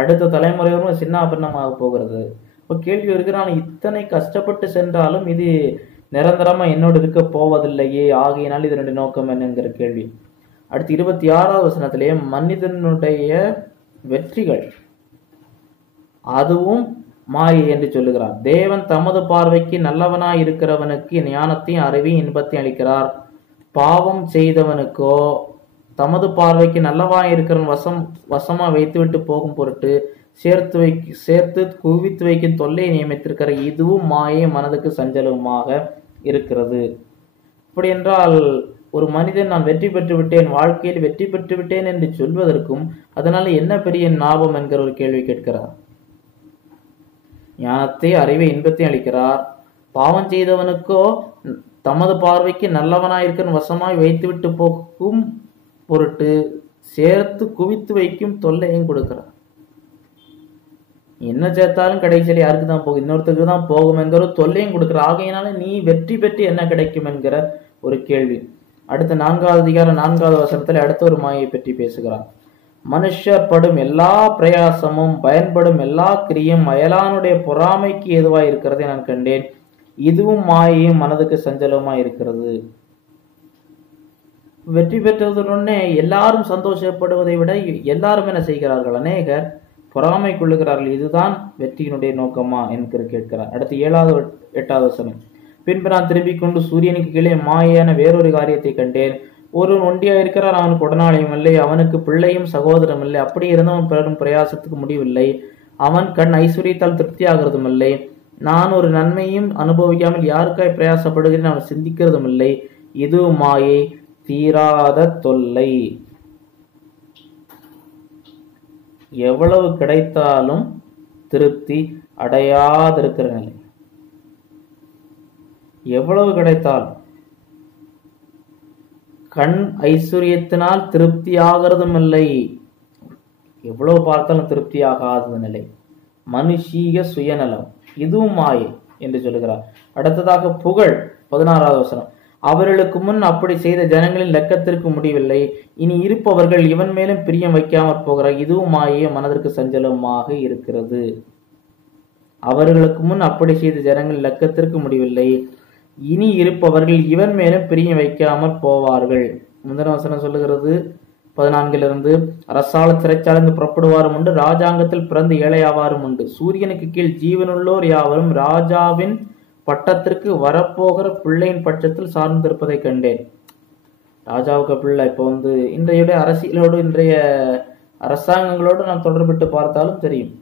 அடுத்த தலைமுறையும் சின்ன பின்னமாக போகிறது. இப்போ கேள்வி இருக்கிறான், இத்தனை கஷ்டப்பட்டு சென்றாலும் இது நிரந்தரமா என்னோடு இருக்க போவதில்லையே, ஆகையினால் இதனுடைய நோக்கம் என்னங்கிற கேள்வி. அடுத்து 26வது வசனத்திலே மனிதனுடைய வெற்றிகள் அதுவும் மாயை என்று சொல்லுகிறார். தேவன் தமது பார்வைக்கு நல்லவனாய் இருக்கிறவனுக்கு ஞானத்தையும் அறிவையும் இன்பத்தையும் அளிக்கிறார். பாவம் செய்தவனுக்கோ தமது பார்வைக்கு நல்லவாய் இருக்கிறவன் வசமா வைத்துவிட்டு போகும் பொருட்டு சேர்த்து குவித்து வைக்கும் தொல்லையை நியமித்திருக்கிற இதுவும் மாயை, மனதுக்கு சஞ்சலமாக இருக்கிறது. இப்படி என்றால் ஒரு மனிதன் நான் வெற்றி பெற்று விட்டேன், வாழ்க்கையில் வெற்றி பெற்று விட்டேன் என்று சொல்வதற்கும் அதனால என்ன பெரிய லாபம் என்கிற ஒரு கேள்வி கேட்கிறார். ஞானத்தை அறிவை இன்பத்தை அளிக்கிறார். பாவம் செய்தவனுக்கோ தமது பார்வைக்கு நல்லவனாயிருக்கிற வசமாய் வைத்துவிட்டு போகும் பொருட்டு சேர்த்து குவித்து வைக்கும் தொல்லையும் கொடுக்கிறார். என்ன சேர்த்தாலும் கடைசியில் யாருக்கு தான் போகும்? இன்னொருத்தருக்கு தான் போகும் என்கிற தொல்லையும் கொடுக்கிற. ஆகையினால நீ வெற்றி பெற்று என்ன கிடைக்கும் என்கிற ஒரு கேள்வி. அடுத்த 4வது அதிகாரம் 4வது வசனத்தில் அடுத்த ஒரு மாயை பற்றி பேசுகிறார். மனுஷர் படும் எல்லா பிரயாசமும் பயன்படும் எல்லா கிரியும் அயலானுடைய பொறாமைக்கு ஏதுவாய் இருக்கிறதை நான் கண்டேன், இதுவும் மாயையும் மனதுக்கு சஞ்சலமாய் இருக்கிறது. வெற்றி பெற்றதுடனே எல்லாரும் சந்தோஷப்படுவதை விட எல்லாரும் என்ன செய்கிறார்கள்? அநேகர் பொறாமை கொள்ளுகிறார்கள். இதுதான் வெற்றியினுடைய நோக்கமா என்கிற கேட்கிறார். அடுத்து 7வது 8வது வசனம். பின்பு நான் திரும்பிக் கொண்டு சூரியனுக்கு கீழே மாயான வேறொரு காரியத்தை கண்டேன். ஒருவன் ஒண்டியா இருக்கிறார், அவனுக்கு உடனாளியும் இல்லை, அவனுக்கு பிள்ளையும் சகோதரம் இல்லை. அப்படி இருந்தவன் பிறரும் பிரயாசத்துக்கு முடிவில்லை, அவன் கண் ஐஸ்வர்யத்தால் திருப்தி ஆகிறதும் இல்லை. நான் ஒரு நன்மையும் அனுபவிக்காமல் யாருக்காய் பிரயாசப்படுகிறேன் அவன் சிந்திக்கிறதும் இல்லை. இது மாயை, தீராத தொல்லை. எவ்வளவு கிடைத்தாலும் திருப்தி அடையாதிருக்கிற நிலை. எவ்வளவு கிடைத்தாலும் கண் ஐஸ்வர்யத்தினால் திருப்தி ஆகிறதும் இல்லை, எவ்வளவு பார்த்தாலும் திருப்தி ஆகாத நிலை. மனுஷீக சுயநலம், இதுவும் மாயை என்று சொல்லுகிறார். அடுத்ததாக புகழ், 16வது வசனம். அவர்களுக்கு முன் அப்படி செய்த ஜனங்களின் லெக்கத்திற்கு முடிவில்லை, இனி இருப்பவர்கள் இவன் மேலும் பிரியம் வைக்காமற் போகிறார், இதுவும் மாயை, மனதிற்கு சஞ்சலமாக இருக்கிறது. அவர்களுக்கு முன் அப்படி செய்த ஜனங்களின் லெக்கத்திற்கு முடிவில்லை, இனி இருப்பவர்கள் இவன் மேலும் பிரியம் வைக்காமற் போவார்கள். முந்தின வசனம் சொல்லுகிறது 14லிருந்து, அரசால சிறைச்சாலைந்து புறப்படுவாரும் உண்டு, ராஜாங்கத்தில் பிறந்து ஏழையாவாரும் உண்டு. சூரியனுக்கு கீழ் ஜீவனுள்ளோர் யாவரும் ராஜாவின் பட்டத்திற்கு வரப்போகிற பிள்ளையின் பட்சத்தில் சார்ந்திருப்பதை கண்டேன். ராஜாவுக்கு பிள்ளை. இப்போ இன்றைய அரசியலோடு இன்றைய அரசாங்கங்களோடு நாம் தொடர்பிட்டு பார்த்தாலும் தெரியும்,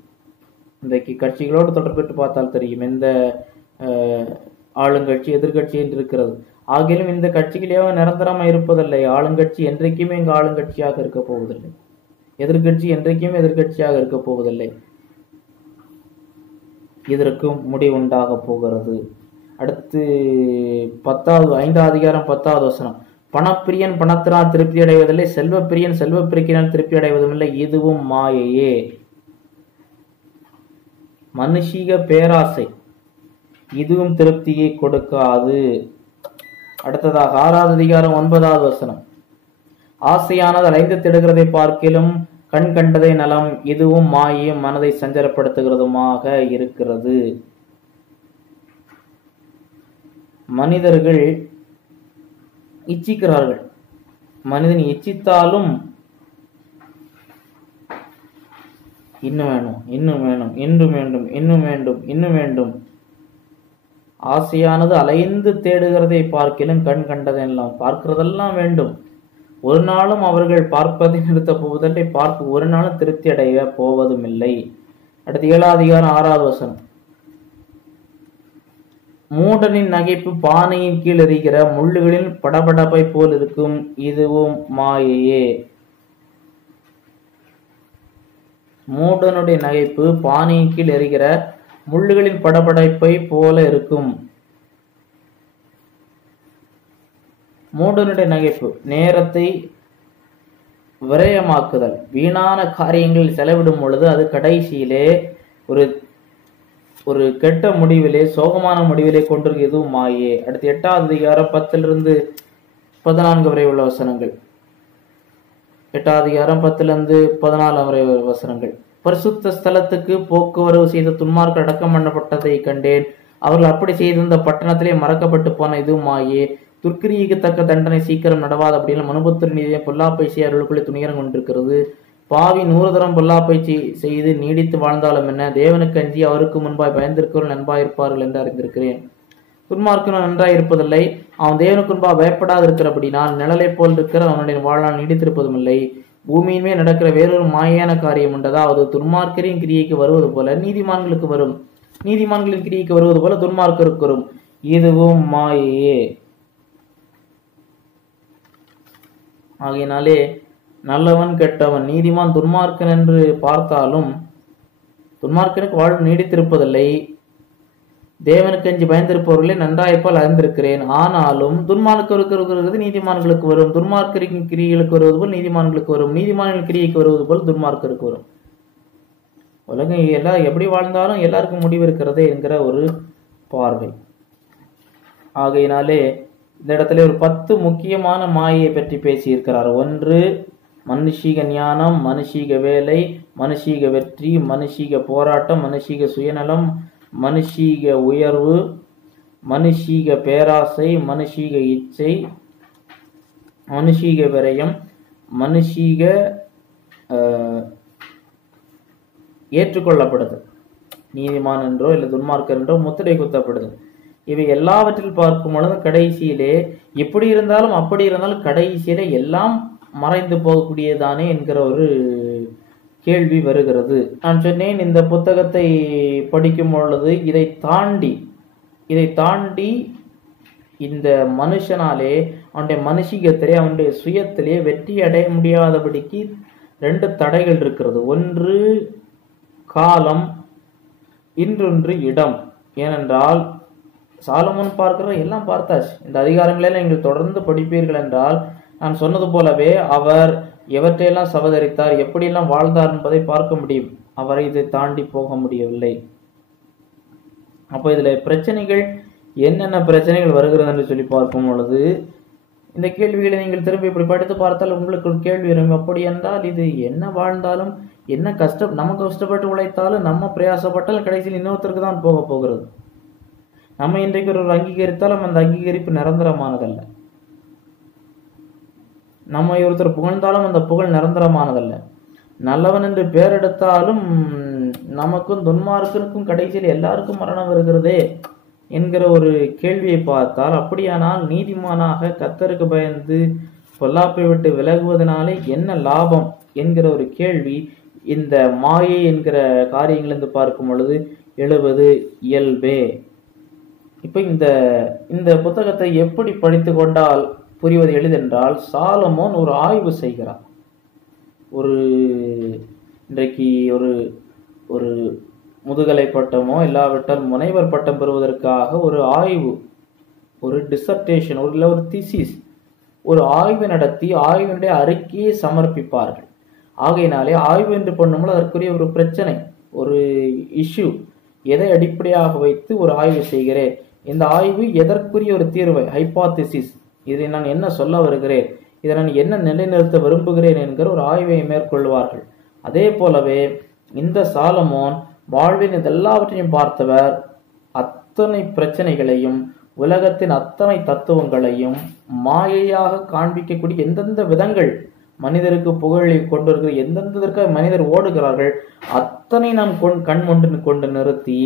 இன்றைக்கு கட்சிகளோடு தொடர்பிட்டு பார்த்தால் தெரியும் எந்த ஆளுங்கட்சி எதிர்கட்சி என்று இருக்கிறது. ஆகிலும் இந்த கட்சிகளே நிரந்தரமாக இருப்பதில்லை. ஆளுங்கட்சி என்றைக்குமே இங்கு ஆளுங்கட்சியாக இருக்க போவதில்லை, எதிர்கட்சி என்றைக்குமே எதிர்கட்சியாக இருக்க போவதில்லை. இதற்கும் முடிவுண்டாக போகிறது. அடுத்து 5வது அதிகாரம் 10வது வசனம். பணப்பிரியன் பணத்தினால் திருப்தி அடைவதில்லை, செல்வப்பிரியன் செல்வப்பிரிக்கினால் திருப்தி அடைவதும் இல்லை, இதுவும் மாயையே. மனுஷீக பேராசை, இதுவும் திருப்தியை கொடுக்காது. அடுத்ததாக 6வது அதிகாரம் 9வது வசனம். ஆசையானது அலைந்து திடுகிறதை பார்க்கிலும் கண் கண்டதை நலம், இதுவும் மாயையும் மனதை சஞ்சலப்படுத்துகிறதுமாக இருக்கிறது. மனிதர்கள் இச்சிக்கிறார்கள். மனிதன் இச்சித்தாலும் இன்னும் வேணும், இன்னும் வேணும், இன்னும் வேண்டும், இன்னும் வேண்டும், இன்னும் வேண்டும். ஆசையானது அலைந்து தேடுகிறதை பார்க்கிலும் கண் கண்டதெல்லாம், பார்க்கிறதெல்லாம் வேண்டும். ஒரு நாளும் அவர்கள் பார்ப்பதை நிறுத்த போவதில்லை, பார்க்க ஒரு நாளும் திருப்தி அடைய போவதும் இல்லை. அடுத்து 7வது அதிகாரம் 6வது வசனம். மூடனின் நகைப்பு பானையின் கீழ் எறிகிற முள்ளுகளின் படபடப்பை போல் இருக்கும், இதுவும் மாயையே. மூடனுடைய நகைப்பு பானையின் கீழ் எறிகிற முள்ளுகளின் படபடப்பை போல இருக்கும். மூடனுடைய நகைப்பு நேரத்தை விரயமாக்குதல், வீணான காரியங்களில் செலவிடும் பொழுது அது கடைசியிலே ஒரு ஒரு கெட்ட முடிவிலே, சோகமான முடிவிலே கொண்டிருக்கு, எதுவும் மாயே. அடுத்து 8வது அதிகாரம் 10 14 வரை உள்ள வசனங்கள். 8வது அதிகாரம் 10 வரை வசனங்கள். பரிசுத்த ஸ்தலத்துக்கு போக்குவரவு செய்த துன்மார்க்கர் அடக்கம் பண்ணப்பட்டதை கண்டேன். அவர்கள் அப்படி செய்திருந்த பட்டணத்திலே மறக்கப்பட்டு போன, இதுவும் மாயே. துர்க்கிரிக்கு தக்க தண்டனை சீக்கிரம் நடவாது. அப்படின்னா மனுபுத்திர நீதியை பொல்லாப்பை செய்ய அவர்களுக்குள்ளே துணிகரம் கொண்டிருக்கிறது. பாவி 100 தரம் பொல்லாப்பை செய்து நீடித்து வாழ்ந்தாலும் என்ன, தேவனுக்கு அஞ்சி அவருக்கு முன்பாய் பயந்திருக்கிறவர்கள் நண்பாயிருப்பார்கள் என்று அறிந்திருக்கிறேன். துன்மார்க்கனும் நன்றாய் இருப்பதில்லை, அவன் தேவனுக்கு முன்பாக பயப்படாது இருக்கிறபடினால் நிழலை போல் இருக்கிற அவனுடைய வாழ்நாள் நீடித்திருப்பதும் இல்லை. பூமியின்மே நடக்கிற வேறொரு மாயான காரியம் உண்டு, அதாவது துன்மார்க்கரின் கிரியைக்கு வருவது போல நீதிமான்களுக்கு வரும், நீதிமான்களின் கிரியைக்கு வருவது போல துன்மார்க்கருக்கு வரும், இதுவும் மாயையே. ஆகையினாலே நல்லவன் கெட்டவன், நீதிமான் துன்மார்க்கன் என்று பார்த்தாலும் துன்மார்க்கனுக்கு வாழ்வு நீடித்திருப்பதில்லை. தேவனுக்கு அஞ்சி பயந்திருப்பவர்களே நன்றாய்ப்பால் அறிந்திருக்கிறேன். ஆனாலும் துன்மார்க்கருக்கு இருக்கிறது நீதிமான்களுக்கு வரும், துன்மார்க்கரின் கிரியைகளுக்கு வருவது போல் நீதிமான்களுக்கு வரும், நீதிமான்களின் கிரியைக்கு வருவது போல் துன்மார்க்கருக்கு வரும். உலகம் எல்லாம் எப்படி வாழ்ந்தாலும் எல்லாருக்கும் முடிவு இருக்கிறதே என்கிற ஒரு பார்வை. ஆகையினாலே இந்த இடத்துல ஒரு 10 முக்கியமான மாயையை பற்றி பேசியிருக்கிறார். 1 மனுஷீக ஞானம், மனுஷீக வேலை, மனுஷீக வெற்றி, மனுஷீக போராட்டம், மனுஷீக சுயநலம், மனுஷீக உயர்வு, மனுஷீக பேராசை, மனுஷீக இச்சை, மனுஷீக விரயம், மனுஷீக ஏற்றுக்கொள்ளப்படுது, நீதிமான் என்றோ இல்லை துன்மார்க்கர் என்றோ முத்திரை குத்தப்படுது. இவை எல்லாவற்றில் பார்க்கும் பொழுது கடைசியிலே எப்படி இருந்தாலும் அப்படி இருந்தாலும் கடைசியிலே எல்லாம் மறைந்து போகக்கூடியதானே என்கிற ஒரு கேள்வி வருகிறது. நான் சொன்னேன், இந்த புத்தகத்தை படிக்கும் பொழுது இதை தாண்டி இந்த மனுஷனாலே அவனுடைய மனுஷிகத்திலே அவனுடைய சுயத்திலே வெற்றி அடைய முடியாதபடிக்கு 2 தடைகள் இருக்கிறது. 1 காலம், இன்னொன்று இடம். ஏனென்றால் சாலமோன் பார்க்கிற எல்லாம் பார்த்தாச்சு. இந்த அதிகாரங்களெல்லாம் நீங்கள் தொடர்ந்து படிப்பீர்கள் என்றால் நான் சொன்னது போலவே அவர் எவற்றையெல்லாம் சவதரித்தார், எப்படியெல்லாம் வாழ்ந்தார் என்பதை பார்க்க முடியும். அவரை இதை தாண்டி போக முடியவில்லை. அப்போ இதுல பிரச்சனைகள் என்னென்ன பிரச்சனைகள் வருகிறது என்று சொல்லி பார்க்கும் பொழுது இந்த கேள்விகளை நீங்கள் திரும்பி இப்படி படித்து பார்த்தால் உங்களுக்கு ஒரு கேள்வி வரும். அப்படி என்றால் இது என்ன வாழ்ந்தாலும் என்ன நம்ம கஷ்டப்பட்டு உழைத்தாலும் நம்ம பிரயாசப்பட்டால் கடைசியில் இன்னொருத்தருக்கு தான் போக போகிறது. நம்ம இன்றைக்கு ஒரு அங்கீகரித்தாலும் அந்த அங்கீகரிப்பு நிரந்தரமானதல்ல. நம்ம ஒருத்தர் புகழ்ந்தாலும் அந்த புகழ் நிரந்தரமானதல்ல. நல்லவன் என்று பெயர் எடுத்தாலும் நமக்கும் துன்மார்க்கனுக்கும் கடைசியில் எல்லாருக்கும் மரணம் வருகிறதே என்கிற ஒரு கேள்வியை பார்த்தால், அப்படியானால் நீதிமானாக கர்த்தருக்கு பயந்து பொல்லாப்பை விட்டு விலகுவதனாலே என்ன லாபம் என்கிற ஒரு கேள்வி இந்த மாயை என்கிற காரியங்களிலிருந்து பார்க்கும் பொழுது எழுவது இயல்பே. இப்போ இந்த புத்தகத்தை எப்படி படித்து கொண்டால் புரிவது எளிதென்றால், சாலமோன் ஒரு ஆய்வு செய்கிறார். இன்றைக்கு ஒரு முதுகலை பட்டமோ இல்லாவிட்டால் முனைவர் பட்டம் பெறுவதற்காக ஒரு ஆய்வு, ஒரு டிசர்டேஷன், ஒரு திசிஸ், ஒரு ஆய்வு நடத்தி ஆய்வினுடைய அறிக்கையை சமர்ப்பிப்பார்கள். ஆகையினாலே ஆய்வு என்று பண்ணும்போது அதற்குரிய ஒரு பிரச்சனை, ஒரு இஷ்யூ, எதை அடிப்படையாக வைத்து ஒரு ஆய்வு செய்கிறேன், இந்த ஆய்வு எதற்குரிய ஒரு தீர்வை, ஹைபாத்திசிஸ், இதை நான் என்ன சொல்ல வருகிறேன், இதை நான் என்ன நிலைநிறுத்த விரும்புகிறேன் என்கிற ஒரு ஆய்வை மேற்கொள்வார்கள். அதே போலவே இந்த சாலமோன் வாழ்வின் இதெல்லாவற்றையும் பார்த்தவர், அத்தனை பிரச்சனைகளையும் உலகத்தின் அத்தனை தத்துவங்களையும் மாயையாக காண்பிக்கக்கூடிய எந்தெந்த விதங்கள் மனிதருக்கு புகழை கொண்டிருக்கிற, எந்தெந்ததற்காக மனிதர் ஓடுகிறார்கள் அத்தனை நாம் கண் கொண்டு நிறுத்தி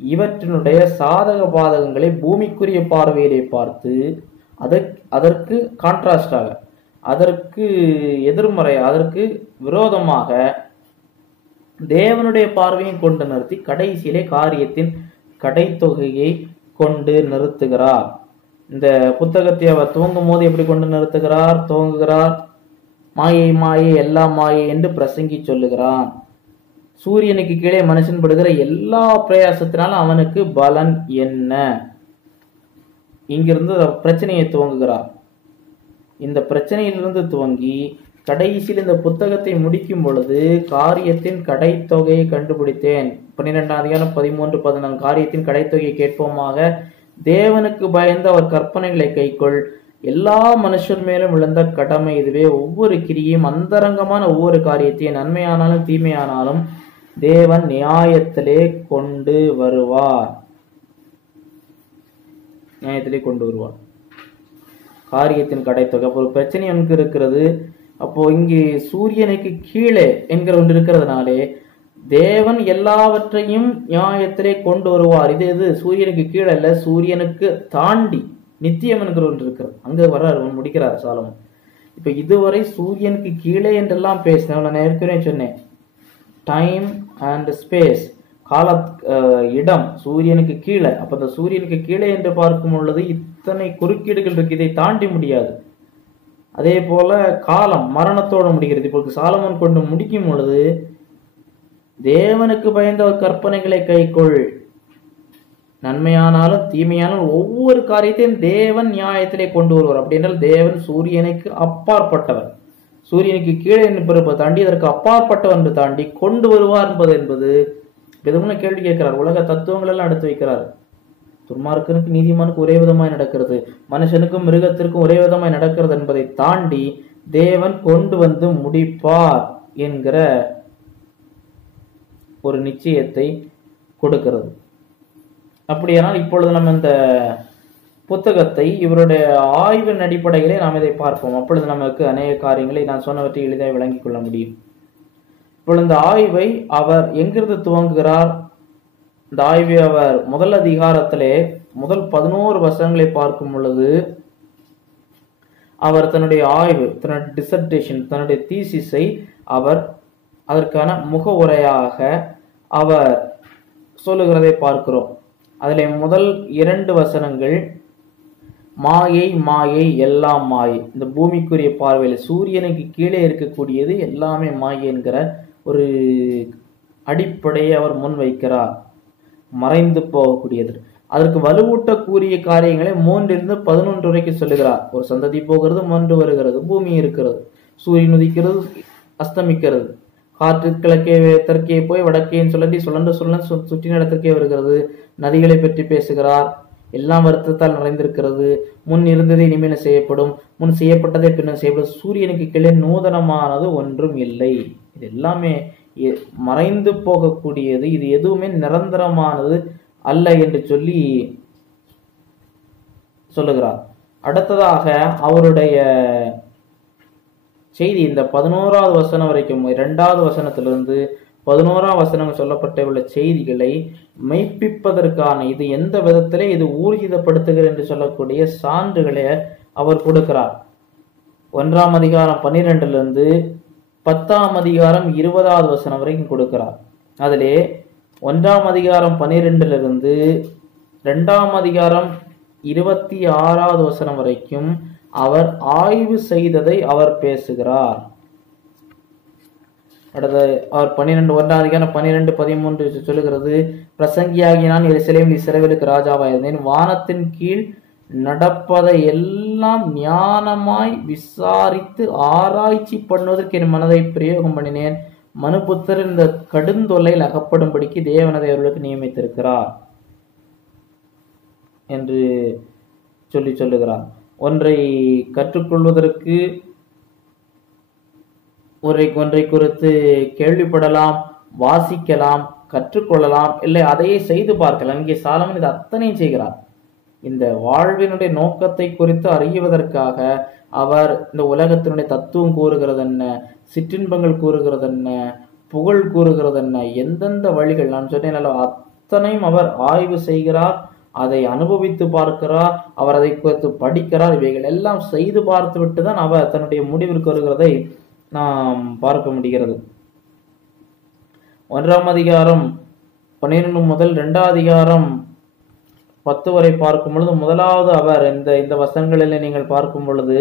இவற்றினுடைய சாதக பாதகங்களை பூமிக்குரிய பார்வையிலே பார்த்து அதற்கு கான்ட்ராஸ்டாக, அதற்கு எதிர்மறை, அதற்கு விரோதமாக தேவனுடைய பார்வையும் கொண்டு நிறுத்தி கடைசியிலே காரியத்தின் கடைத்தொகையை கொண்டு நிறுத்துகிறார். இந்த புத்தகத்தை அவர் துவங்கும் போது எப்படி கொண்டு நிறுத்துகிறார், துவங்குகிறார்? மாயை மாயை எல்லாம் மாயை என்று பிரசங்கி சொல்லுகிறான். சூரியனுக்கு கீழே மனுஷன் படுகிற எல்லா பிரயாசத்தினாலும் அவனுக்கு பலன் என்ன? இங்கிருந்து பிரச்சனையை துவங்குகிறார். இந்த பிரச்சனையிலிருந்து துவங்கி கடைசியில் இந்த புத்தகத்தை முடிக்கும் பொழுது காரியத்தின் கடைத்தொகையை கண்டுபிடித்தேன். 12ஆம் அதிகாரம் 13, 14 காரியத்தின் கடைத்தொகையை கேட்போமாக. தேவனுக்கு பயந்து அவர் கற்பனைகளை கைக்கொள், எல்லா மனுஷர் மேலும் விழுந்த கடமை இதுவே. ஒவ்வொரு கிரியும் அந்தரங்கமான ஒவ்வொரு காரியத்தையும் நன்மையானாலும் தீமையானாலும் தேவன் நியாயத்திலே கொண்டு வருவார். நியாயத்திலே கொண்டு வருவார். காரியத்தின் கடைத்தொகை. அப்போ ஒரு பிரச்சனை எனக்கு இருக்கிறது. அப்போ இங்கே சூரியனுக்கு கீழே என்கிற ஒன்று இருக்கிறதுனாலே தேவன் எல்லாவற்றையும் நியாயத்திலே கொண்டு வருவார். இது சூரியனுக்கு கீழே அல்ல, சூரியனுக்கு தாண்டி நித்தியம் என்கிற ஒன்று இருக்கிறது. அங்க வர்றார், முடிக்கிறார் சாலமன். இப்ப இதுவரை சூரியனுக்கு கீழே என்றெல்லாம் பேசினேன். நான் ஏற்கனவே சொன்னேன், டைம் அண்ட் ஸ்பேஸ், கால இடம் சூரியனுக்கு கீழே. அப்ப இந்த சூரியனுக்கு கீழே என்று பார்க்கும் பொழுது இத்தனை குறுக்கீடுகள் இருக்கு, இதை தாண்டி முடியாது. அதே போல காலம் மரணத்தோடு முடிகிறது. இப்போது சாலமன் கொண்டு முடிக்கும் பொழுது தேவனுக்கு பயந்த கற்பனைகளை கைக்கொள், நன்மையானாலும் தீமையானாலும் ஒவ்வொரு காரியத்தையும் தேவன் நியாயத்திலே கொண்டு வருவார். அப்படி என்றால் தேவன் சூரியனுக்கு அப்பாற்பட்டவர், சூரியனுக்கு கீழே நிற்பதை தாண்டி அதற்கு அப்பாற்பட்டவர் என்று தாண்டி கொண்டு வருவார் என்பது விதமான கேள்வி கேட்கிறார். உலக தத்துவங்கள் எல்லாம் எடுத்து வைக்கிறார். துன்மார்க்கனுக்கு நீதிமானுக்கு ஒரே விதமாய் நடக்கிறது, மனுஷனுக்கும் மிருகத்திற்கும் ஒரே விதமாய் நடக்கிறது என்பதை தாண்டி தேவன் கொண்டு வந்து முடிப்பார் என்கிற ஒரு நிச்சயத்தை கொடுக்கிறது. அப்படியானால் இப்பொழுது நம்ம இந்த புத்தகத்தை இவருடைய ஆய்வின் அடிப்படையிலே நாம் இதை பார்ப்போம். அப்பொழுது நமக்கு அநேக காரியங்களை நான் சொன்னவற்றை எளிதாக விளங்கிக் கொள்ள முடியும். இப்பொழுது இந்த ஆய்வை அவர் எங்கிருந்து துவங்குகிறார்? இந்த ஆய்வை அவர் முதல் அதிகாரத்திலே முதல் 11 வசனங்களை பார்க்கும் பொழுது அவர் தன்னுடைய ஆய்வு, தன்னுடைய டிசர்டேஷன், தன்னுடைய தீசிஸை அவர் அதற்கான முக உரையாக அவர் சொல்லுகிறதை பார்க்கிறோம். அதிலே முதல் 2 வசனங்கள் மாயை மாயை எல்லாம் மாயை. இந்த பூமிக்குரிய பார்வையில் சூரியனுக்கு கீழே இருக்கக்கூடியது எல்லாமே மாயை என்கிற ஒரு அடிப்படையை அவர் முன்வைக்கிறார். மறைந்து போகக்கூடியது, அதற்கு வலுவூட்டக்கூடிய காரியங்களை 3 - 11 வரைக்கும் சொல்லுகிறார். ஒரு சந்ததி போகிறது, 3 வருகிறது, பூமி இருக்கிறது, சூரியன் உதிக்கிறது, அஸ்தமிக்கிறது, காற்று கிழக்கே தெற்கே போய் வடக்கேன்னு சுழன்று சுற்றி நடத்திற்கே வருகிறது. நதிகளை பற்றி பேசுகிறார். எல்லாம் வருத்தத்தால் நிறைந்திருக்கிறது. முன் இருந்ததை இனிமேல் செய்யப்படும், முன் செய்யப்பட்டதை பின்னர் செய்யப்படும். சூரியனுக்கு கீழே நூதனமானது ஒன்றும் இல்லை. இது எல்லாமே மறைந்து போகக்கூடியது, இது எதுவுமே நிரந்தரமானது அல்ல என்று சொல்லி சொல்லுகிறார். அடுத்ததாக அவருடைய செய்தி இந்த 11வது வசனம் வரைக்கும், 2வது வசனத்திலிருந்து 11ஆம் வசனம் சொல்லப்பட்ட உள்ள செய்திகளை மெய்ப்பிப்பதற்கான இது எந்த விதத்திலே இது ஊர்ஜிதப்படுத்துகிறது என்று சொல்லக்கூடிய சான்றுகளை அவர் கொடுக்கிறார். 1ஆம் அதிகாரம் 12 10ஆம் அதிகாரம் 20வது வசனம் வரைக்கும் கொடுக்கிறார். அதிலே 1ஆம் அதிகாரம் 12 2ஆம் அதிகாரம் 26வது வசனம் வரைக்கும் அவர் ஆய்வு செய்ததை அவர் பேசுகிறார். அடுத்து அவர் 1ஆம் அதிகாரம் 12, 13 சொல்லுகிறது, பிரசங்கியாகி நான் எருசலேமில் இஸ்ரவேலுக்கு ராஜாவாக இருந்தேன். வானத்தின் கீழ் நடப்பதை எல்லாம் ஞானமாய் விசாரித்து ஆராய்ச்சி பண்ணுவதற்கு என் மனதை பிரயோகம் பண்ணினேன். மனுபுத்தர் இந்த கடுந்தொல்லையில் அகப்படும்படிக்கு தேவனதை அவர்களுக்கு நியமித்திருக்கிறார் என்று சொல்லுகிறார். ஒன்றை கற்றுக்கொள்வதற்கு ஒன்றை குறித்து கேள்விப்படலாம், வாசிக்கலாம், கற்றுக்கொள்ளலாம், இல்லை அதையே செய்து பார்க்கலாம். இங்கே சாலமன் இது அத்தனையும் செய்கிறார். இந்த வாழ்வினுடைய நோக்கத்தை குறித்து அறியுவதற்காக அவர் இந்த உலகத்தினுடைய தத்துவம் கூறுகிறது என்ன, சிற்றின்பங்கள் கூறுகிறது என்ன, புகழ் கூறுகிறது என்ன, எந்தெந்த வழிகள் நான் சொன்னேன் அத்தனையும் அவர் ஆய்வு செய்கிறார், அதை அனுபவித்து பார்க்கிறார், அவர் அதை குறித்து படிக்கிறார். இவைகள் எல்லாம் செய்து பார்த்து விட்டு தான் அவர் தன்னுடைய முடிவிற்கு வருகிறதை நாம் பார்க்க முடிகிறது. 1ஆம் அதிகாரம் 12 முதல் 2ஆம் அதிகாரம் 10 வரை பார்க்கும் பொழுது முதலாவது அவர் இந்த வசனங்களில் நீங்கள் பார்க்கும் பொழுது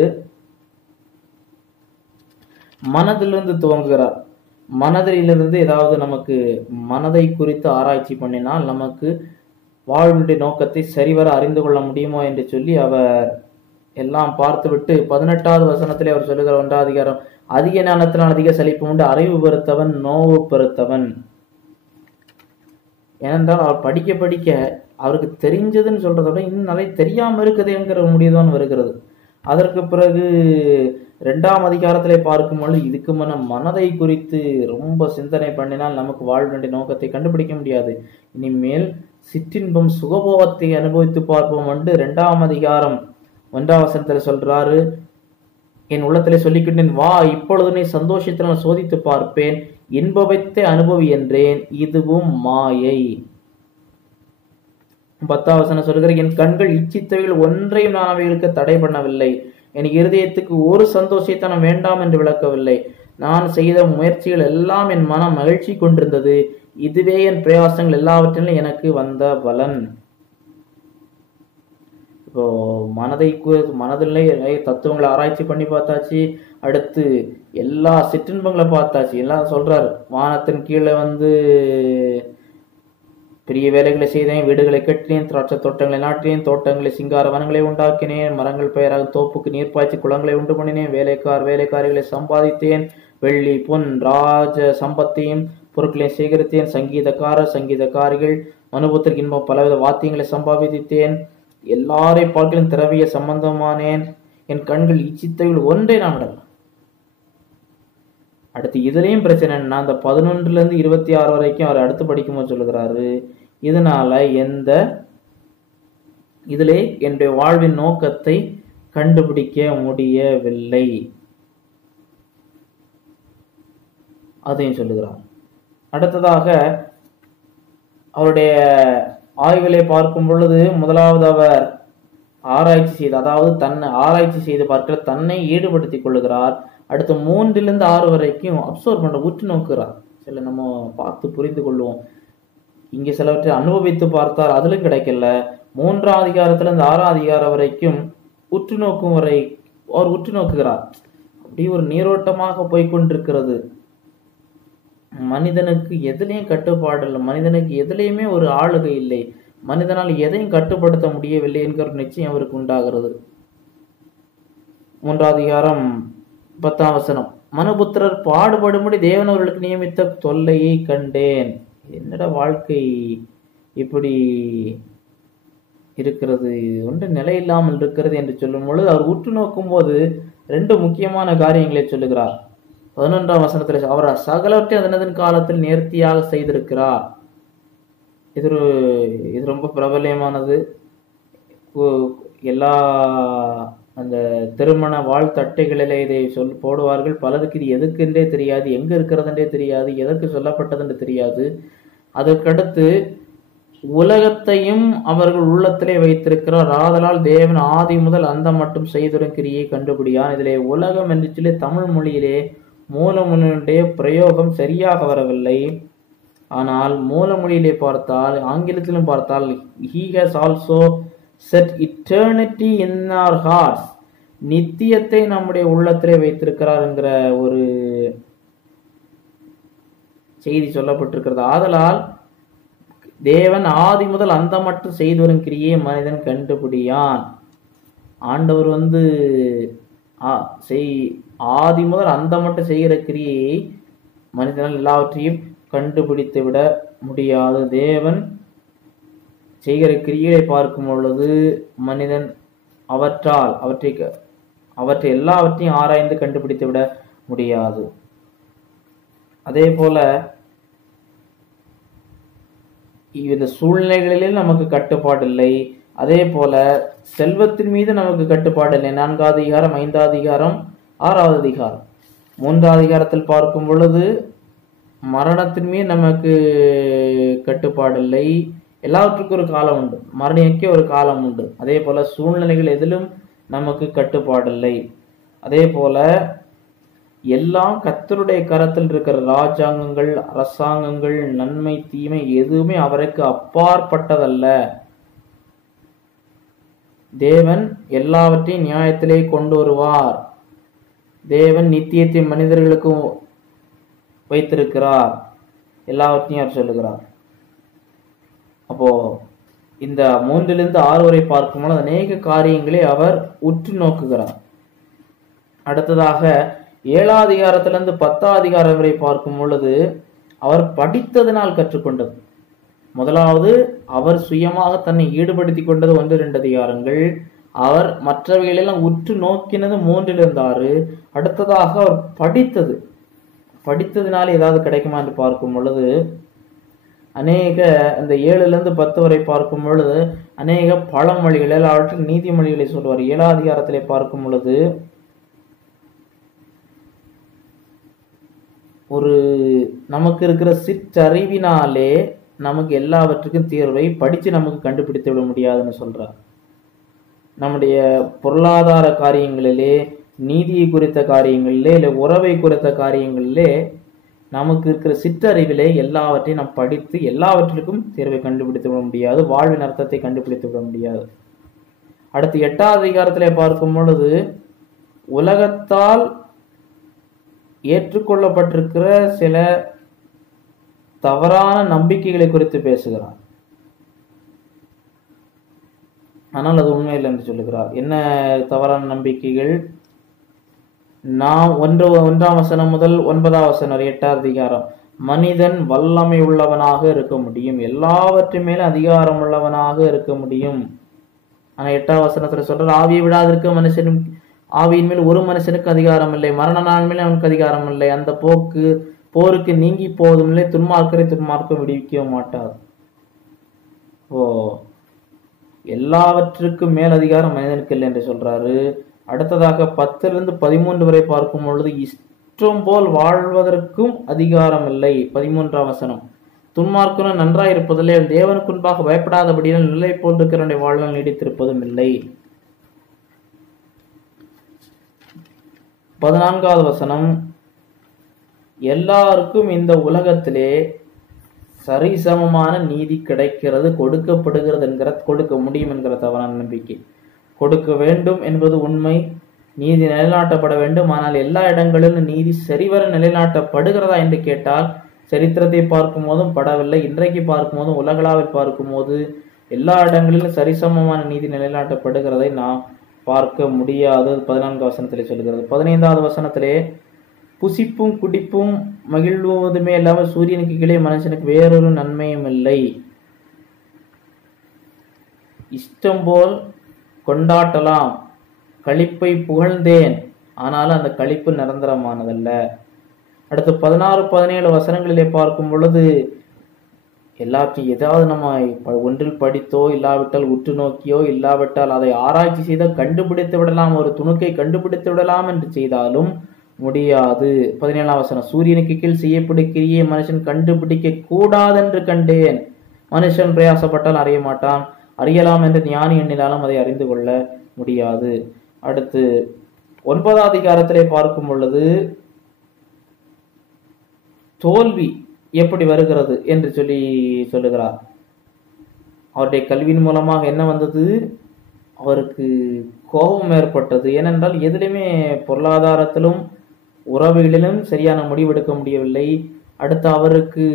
மனதிலிருந்து துவங்குகிறார். மனதிலிருந்து ஏதாவது நமக்கு மனதை குறித்து ஆராய்ச்சி பண்ணினால் நமக்கு வாழ்வுடைய நோக்கத்தை சரிவர அறிந்து கொள்ள முடியுமோ என்று சொல்லி அவர் எல்லாம் பார்த்துவிட்டு 18வது வசனத்திலே அவர் சொல்லுகிற 1ஆம் அதிகாரம், அதிக ஞானத்தினால் அதிக சலிப்பு உண்டு, அறிவு பெருத்தவன் நோவு பெருத்தவன். ஏனென்றால் அவர் படிக்க படிக்க அவருக்கு தெரிஞ்சதுன்னு சொல்றதை விட இன்னும் நிறைய தெரியாம இருக்குதுங்கிற முடிவுதான் வருகிறது. அதற்கு பிறகு 2ஆம் அதிகாரத்திலே பார்க்கும்போது இதுக்கு மனதை குறித்து ரொம்ப சிந்தனை பண்ணினால் நமக்கு வாழ்வினுடைய நோக்கத்தை கண்டுபிடிக்க முடியாது. இனிமேல் சிற்றின்பம் சுகபோகத்தை அனுபவித்து பார்ப்போம் என்று 2ஆம் அதிகாரம் 1ஆம் வசனத்தில் சொல்றாரு. என் உள்ளத்திலே சொல்லிக்கிட்டேன், வா இப்பொழுது நீ சந்தோஷத்தினால் சோதித்து பார்ப்பேன், இன்பத்தை அனுபவி என்றேன், இதுவும் மாயை. 10ஆம் வசனம் சொல்கிற, என் கண்கள் இச்சித்தவைகள் ஒன்றையும் நான் அவைகளுக்கு தடை பண்ணவில்லை, என் இருதயத்துக்கு ஒரு சந்தோஷத்தனம் வேண்டாம் என்று விளக்கவில்லை. நான் செய்த முயற்சிகள் எல்லாம் என் மனம் மகிழ்ச்சி கொண்டிருந்தது, இதுவே என் பிரயாசங்கள் எல்லாவற்றிலும் எனக்கு வந்த பலன். இப்போ மனதிலே தத்துவங்களை ஆராய்ச்சி பண்ணி பார்த்தாச்சு. அடுத்து எல்லா சிற்றின்பங்களை பார்த்தாச்சு. எல்லாம் சொல்றாரு, வானத்தின் கீழே பெரிய வேலைகளை செய்தேன், வீடுகளை கட்டினேன், திராட்சை தோட்டங்களை நாட்டினேன், தோட்டங்களை சிங்கார வனங்களை உண்டாக்கினேன், மரங்கள் பெயராக தோப்புக்கு நீர் பாய்ச்சி குளங்களை உண்டு பண்ணினேன், வேலைக்காரிகளை சம்பாதித்தேன், வெள்ளி பொன் ராஜ சம்பத்தையும் பொருட்களையும் சேகரித்தேன், சங்கீதக்காரிகள் மனுபுத்திற்கு இன்பம் பலவித வாத்தியங்களை சம்பாதித்தேன், எல்லாரை பார்க்கலும் திரவிய சம்பந்தமானேன், என் கண்கள் இச்சித்தவைகள் ஒன்றை நான் விடலாம். அடுத்து இதுலயும் பிரச்சனை என்ன, அந்த 11லிருந்து 26 வரைக்கும் அவர் அடுத்து படிக்கும்போது சொல்லுகிறாரு, இதனால இதிலே என்னுடைய வாழ்வின் நோக்கத்தை கண்டுபிடிக்க முடியவில்லை, அதையும் சொல்லுகிறார். அடுத்ததாக அவருடைய ஆய்விலே பார்க்கும் பொழுது முதலாவது அவர் ஆராய்ச்சி செய்து, அதாவது ஆராய்ச்சி செய்து பார்க்கிற தன்னை ஈடுபடுத்திக் கொள்ளுகிறார். அடுத்து 3லிருந்து 6 வரைக்கும் அப்சர்வ் பண்ற, உற்று நோக்குறார். சில நம்ம பார்த்து புரிந்து கொள்வோம். இங்கே சிலவற்றை அனுபவித்து பார்த்தார், அதிலும் கிடைக்கல. 3ஆம் அதிகாரத்திலிருந்து 6ஆம் அதிகாரம் வரைக்கும் உற்று நோக்கும் வரை அவர் உற்று நோக்குகிறார். அப்படி ஒரு நீரோட்டமாக போய்கொண்டிருக்கிறது. மனிதனுக்கு எதிலையும் கட்டுப்பாடு இல்லை, மனிதனுக்கு எதிலையுமே ஒரு ஆளுகை இல்லை, மனிதனால் எதையும் கட்டுப்படுத்த முடியவில்லை என்கிற நிச்சயம் அவருக்கு உண்டாகிறது. 3ஆம் அதிகாரம் 10ஆம் வசனம், மனுபுத்திரர் பாடுபடும்படி தேவன் அவர்களுக்கு நியமித்த தொல்லையை கண்டேன். என்னடா வாழ்க்கை இப்படி இருக்கிறது, ஒன்று நிலை இல்லாமல் இருக்கிறது என்று சொல்லும் பொழுது அவர் உற்று நோக்கும் போது 2 முக்கியமான காரியங்களை சொல்லுகிறார். 11ஆம் வசனத்தில் அவர் சகலவற்றை அதனதன் காலத்தில் நேர்த்தியாக செய்திருக்கிறார். இது ரொம்ப பிரபலமானது. எல்லா அந்த திருமண வாழ்த்தட்டைகளிலே இதை போடுவார்கள். பலருக்கு இது எதுக்குன்றே தெரியாது, எங்க இருக்கிறதுன்றே தெரியாது, எதற்கு சொல்லப்பட்டதுன்னு தெரியாது. அதற்கடுத்து உலகத்தையும் அவர்கள் உள்ளத்திலே வைத்திருக்கிறார். ஆதலால் தேவன் ஆதி முதல் அந்த மட்டும் செய்திருக்கும் கிரியை கண்டுபிடியான். இதிலே உலகம் என்று சொல்லி தமிழ் மொழியிலே மூலமொழியுடைய பிரயோகம் சரியாக வரவில்லை. ஆனால் மூலமொழியிலே பார்த்தால், ஆங்கிலத்திலும் பார்த்தால், he has also set eternity in our hearts, நித்தியத்தை நம்முடைய உள்ளத்திலே வைத்திருக்கிறார் என்கிற ஒரு செய்தி சொல்லப்பட்டிருக்கிறது. ஆதலால் தேவன் ஆதி முதல் அந்த மட்டும் செய்து வரும் கிரியை மனிதன் கண்டுபிடியான். ஆண்டவர் ஆதி முதல் அந்த மட்டும் செய்கிற கிரியை மனிதனால் எல்லாவற்றையும் கண்டுபிடித்து விட முடியாது. தேவன் செய்கிற கிரியை பார்க்கும் பொழுது மனிதன் அவற்றை எல்லாவற்றையும் ஆராய்ந்து கண்டுபிடித்து விட முடியாது. அதே போல இந்த சூழ்நிலைகளில் நமக்கு கட்டுப்பாடு இல்லை. அதே போல செல்வத்தின் மீது நமக்கு கட்டுப்பாடு இல்லை. 4ஆம் அதிகாரம், 5ஆம் அதிகாரம், 6ஆவது அதிகாரம். 3ஆம் அதிகாரத்தில் பார்க்கும் பொழுது மரணத்தின் மீது நமக்கு கட்டுப்பாடு இல்லை. எல்லாவற்றுக்கும் ஒரு காலம் உண்டு, மரணிக்க ஒரு காலம் உண்டு. அதே போல சூழ்நிலைகள் எதிலும் நமக்கு கட்டுப்பாடு இல்லை. அதே போல எல்லாம் கர்த்தருடைய கரத்தில் இருக்கிற ராஜாங்கங்கள், அரசாங்கங்கள், நன்மை தீமை எதுவுமே அவருக்கு அப்பாற்பட்டதல்ல. தேவன் எல்லாவற்றையும் நியாயத்திலே கொண்டு வருவார். தேவன் நித்தியத்தை மனிதர்களுக்கு வைத்திருக்கிறார். எல்லாவற்றையும் அவர் சொல்லுகிறார். அப்போ இந்த 3 - 6 வரை பார்க்கும்போது அநேக காரியங்களை அவர் உற்று நோக்குகிறார். அடுத்ததாக 7ஆம் அதிகாரத்திலிருந்து 10ஆம் அதிகாரம் வரை பார்க்கும் பொழுது அவர் படித்ததினால் கற்றுக்கொண்டது. முதலாவது அவர் சுயமாக தன்னை ஈடுபடுத்தி கொண்டது 1-2 அதிகாரங்கள். அவர் மற்றவைகளெல்லாம் உற்று நோக்கினது 3-6. அடுத்ததாக அவர் படித்ததினால் ஏதாவது கிடைக்குமா என்று பார்க்கும் பொழுது அநேக இந்த 7-10 வரை பார்க்கும் பொழுது அநேக பழமொழிகள் எல்லாவற்றில் நீதிமொழிகளை சொல்வார். 7ஆம் அதிகாரத்திலே பார்க்கும் பொழுது ஒரு நமக்கு இருக்கிற சிற்றறிவினாலே நமக்கு எல்லாவற்றுக்கும் தீர்வை படித்து நமக்கு கண்டுபிடித்து விட முடியாதுன்னு சொல்றார். நம்முடைய பொருளாதார காரியங்களிலே, நீதியை குறித்த காரியங்களிலே, இல்லை உறவை குறித்த காரியங்களிலே நமக்கு இருக்கிற சிற்றறிவிலே எல்லாவற்றையும் நாம் படித்து எல்லாவற்றிற்கும் தீர்வை கண்டுபிடித்து விட முடியாது. வாழ்வின் அர்த்தத்தை கண்டுபிடித்து விட முடியாது. அடுத்து 8ஆம் அதிகாரத்திலே பார்க்கும் பொழுது உலகத்தால் ஏற்றுக்கொள்ளப்பட்டிருக்கிற சில தவறான நம்பிக்கைகளை குறித்து பேசுகிறார். ஆனால் அது உண்மையில் என்று சொல்லுகிறார். என்ன தவறான நம்பிக்கைகள்? நாம் 1ஆம் வசனம் முதல் 9ஆம் வசனம் வரை 8ஆம் அதிகாரம். மனிதன் வல்லமை உள்ளவனாக இருக்க முடியும், எல்லாவற்றை மேலும் அதிகாரம் உள்ளவனாக இருக்க முடியும். ஆனா 8ஆம் வசனத்துல சொல்ற ஆவியை விடாதிருக்க மனுஷனும் ஆவியின் மேல் ஒரு மனுஷனுக்கு அதிகாரம் இல்லை, மரண நாள் மேலே அவனுக்கு அதிகாரம் இல்லை, அந்த போருக்கு நீங்கி போவதும் இல்லை, துன்மார்க்கம் விடுவிக்கவும் மாட்டார். எல்லாவற்றுக்கும் மேல் அதிகாரம் மனிதனுக்கு இல்லை என்று சொல்றாரு. அடுத்ததாக 10-13 வரை பார்க்கும் பொழுது இஷ்டம் போல் வாழ்வதற்கும் அதிகாரம் இல்லை. 13ஆம் வசனம். துன்மார்க்கனும் நன்றாய் இருப்பதில்லை, தேவனுக்கு முன்பாக பயப்படாதபடியால் நிலை போல் இருக்கிற வாழ்நாள் நீடித்திருப்பதும் இல்லை. 14ஆவது வசனம். எல்லாருக்கும் இந்த உலகத்திலே சரிசமமான நீதி கிடைக்கிறது, கொடுக்கப்படுகிறது கொடுக்க முடியும் என்கிற தவறான நம்பிக்கை. கொடுக்க வேண்டும் என்பது உண்மை, நீதி நிலைநாட்டப்பட வேண்டும். ஆனால் எல்லா இடங்களிலும் நீதி சரிவர நிலைநாட்டப்படுகிறதா என்று கேட்டால் சரித்திரத்தை பார்க்கும் போதும் படவில்லை. இன்றைக்கு பார்க்கும் போதும் உலகளாவில் பார்க்கும் போது எல்லா இடங்களிலும் சரிசமமான நீதி நிலைநாட்டப்படுகிறதை நாம் பார்க்க முடியாது. 14ஆம் வசனத்திலே சொல்கிறது. 15ஆவது வசனத்திலே புசிப்பும் குடிப்பும் மகிழ்வதுமே இல்லாமல் சூரியனுக்கு கீழே மனுஷனுக்கு வேறொரு நன்மையும் இல்லை. இஷ்டம் போல் கொண்டாட்டலாம், களிப்பை புகழ்ந்தேன், ஆனாலும் அந்த களிப்பு நிரந்தரமானதல்ல. அடுத்து 16-17 வசனங்களிலே பார்க்கும் பொழுது எல்லாத்தையும் ஏதாவது நம்ம ஒன்றில் படித்தோ இல்லாவிட்டால் உற்று நோக்கியோ இல்லாவிட்டால் அதை ஆராய்ச்சி செய்தால் கண்டுபிடித்து விடலாம், ஒரு துணுக்கை கண்டுபிடித்து விடலாம் என்று செய்தாலும் முடியாது. 17ஆம் வசனம். சூரியனுக்கு கீழ் செய்யப்படுகிற மனுஷன் கண்டுபிடிக்க கூடாதென்று கண்டேன், மனுஷன் பிரயாசப்பட்டால் அறிய மாட்டான், அறியலாம் என்று ஞானி எண்ணினாலும் அதை அறிந்து கொள்ள முடியாது. அடுத்து 9ஆம் அதிகாரத்திலே பார்க்கும் பொழுது தோல்வி எப்படி வருகிறது என்று சொல்லுகிறார். அவருடைய கல்வியின் மூலமாக என்ன வந்தது? அவருக்கு கோபம் ஏற்பட்டது. ஏனென்றால் எதிலுமே பொருளாதாரத்திலும் உறவுகளிலும் சரியான முடிவெடுக்க முடியவில்லை. அடுத்து அவருக்கு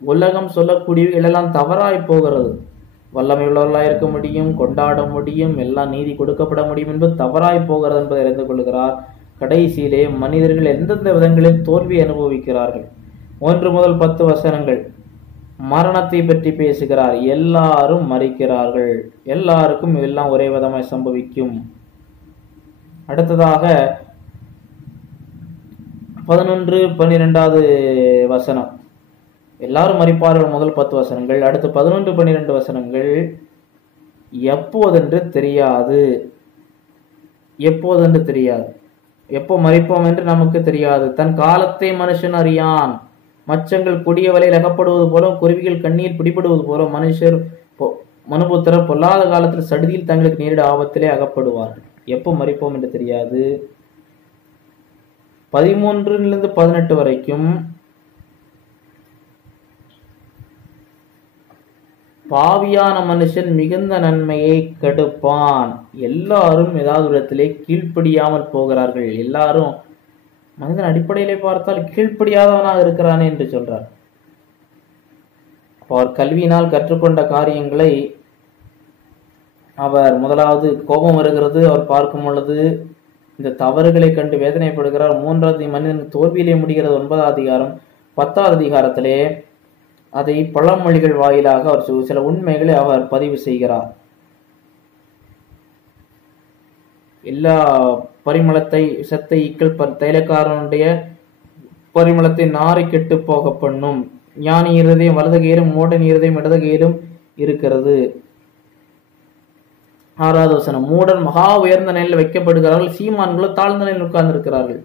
உலகம் சொல்லக்கூடியவை எல்லாம் தவறாய் போகிறது. வல்லமை உள்ளவர்களாக இருக்க முடியும், கொண்டாட முடியும், எல்லாம் நீதி கொடுக்கப்பட முடியும் என்பது தவறாய் போகிறது என்பதை அறிந்து கொள்கிறார். கடைசியிலே மனிதர்கள் எந்தெந்த விதங்களில் தோல்வி அனுபவிக்கிறார்கள். 1 முதல் 10 வசனங்கள் மரணத்தை பற்றி பேசுகிறார். எல்லாரும் மரிக்கிறார்கள், எல்லாருக்கும் எல்லாம் ஒரே விதமாய் சம்பவிக்கும். அடுத்ததாக 11-12 வசனம் எல்லாரும் மரிப்பார்கள். முதல் 10 வசனங்கள். அடுத்து 11-12 வசனங்கள் எப்போதென்று தெரியாது, எப்போதென்று தெரியாது, எப்போ மரிப்போம் என்று நமக்கு தெரியாது. தன் காலத்தை மனுஷன் அறியான். மச்சங்கள் கொடிய வலையில் அகப்படுவது போல, குருவிகள் கண்ணீர் பிடிபடுவது போல, மனுபுத்திரர் பொல்லாத காலத்தில் சடுதியில் தங்களுக்கு நேரிட ஆபத்திலே அகப்படுவார்கள். எப்போ மரிப்போம் என்று தெரியாது. 13-18 வரைக்கும் பாவியான மனுஷன் மிகுந்த நன்மையை கெடுப்பான். எல்லாரும் ஏதாவது இடத்திலே கீழ்ப்படியாமல் போகிறார்கள். எல்லாரும் மனிதன் அடிப்படையிலே பார்த்தால் கீழ்ப்படியாதவனாக இருக்கிறானே என்று சொல்றார். அவர் கல்வியினால் கற்றுக்கொண்ட காரியங்களை அவர் முதலாவது கோபம் வருகிறது. அவர் பார்க்கும் பொழுது இந்த தவறுகளை கண்டு வேதனைப்படுகிறார். மூன்றாவது மனிதன் தோல்வியிலே முடிகிறது. 9ஆம் அதிகாரம் 10ஆவது அதிகாரத்திலே அதை பழமொழிகள் வாயிலாக அவர் சில உண்மைகளை அவர் பதிவு செய்கிறார். எல்லா பரிமளத்தை செத்த ஈக்கள் தைலக்காரனுடைய பரிமளத்தை நாரை கெட்டு போக பண்ணும். ஞானி இருதயம் வலதுகையிலும் மூடன் இருதயம் இடதுகையிலும் இருக்கிறது. 6வது வசனம், மூடன் மகா உயர்ந்த நிலையில் வைக்கப்படுகிறார்கள், சீமான்களோ தாழ்ந்த நிலையில் உட்கார்ந்து இருக்கிறார்கள்.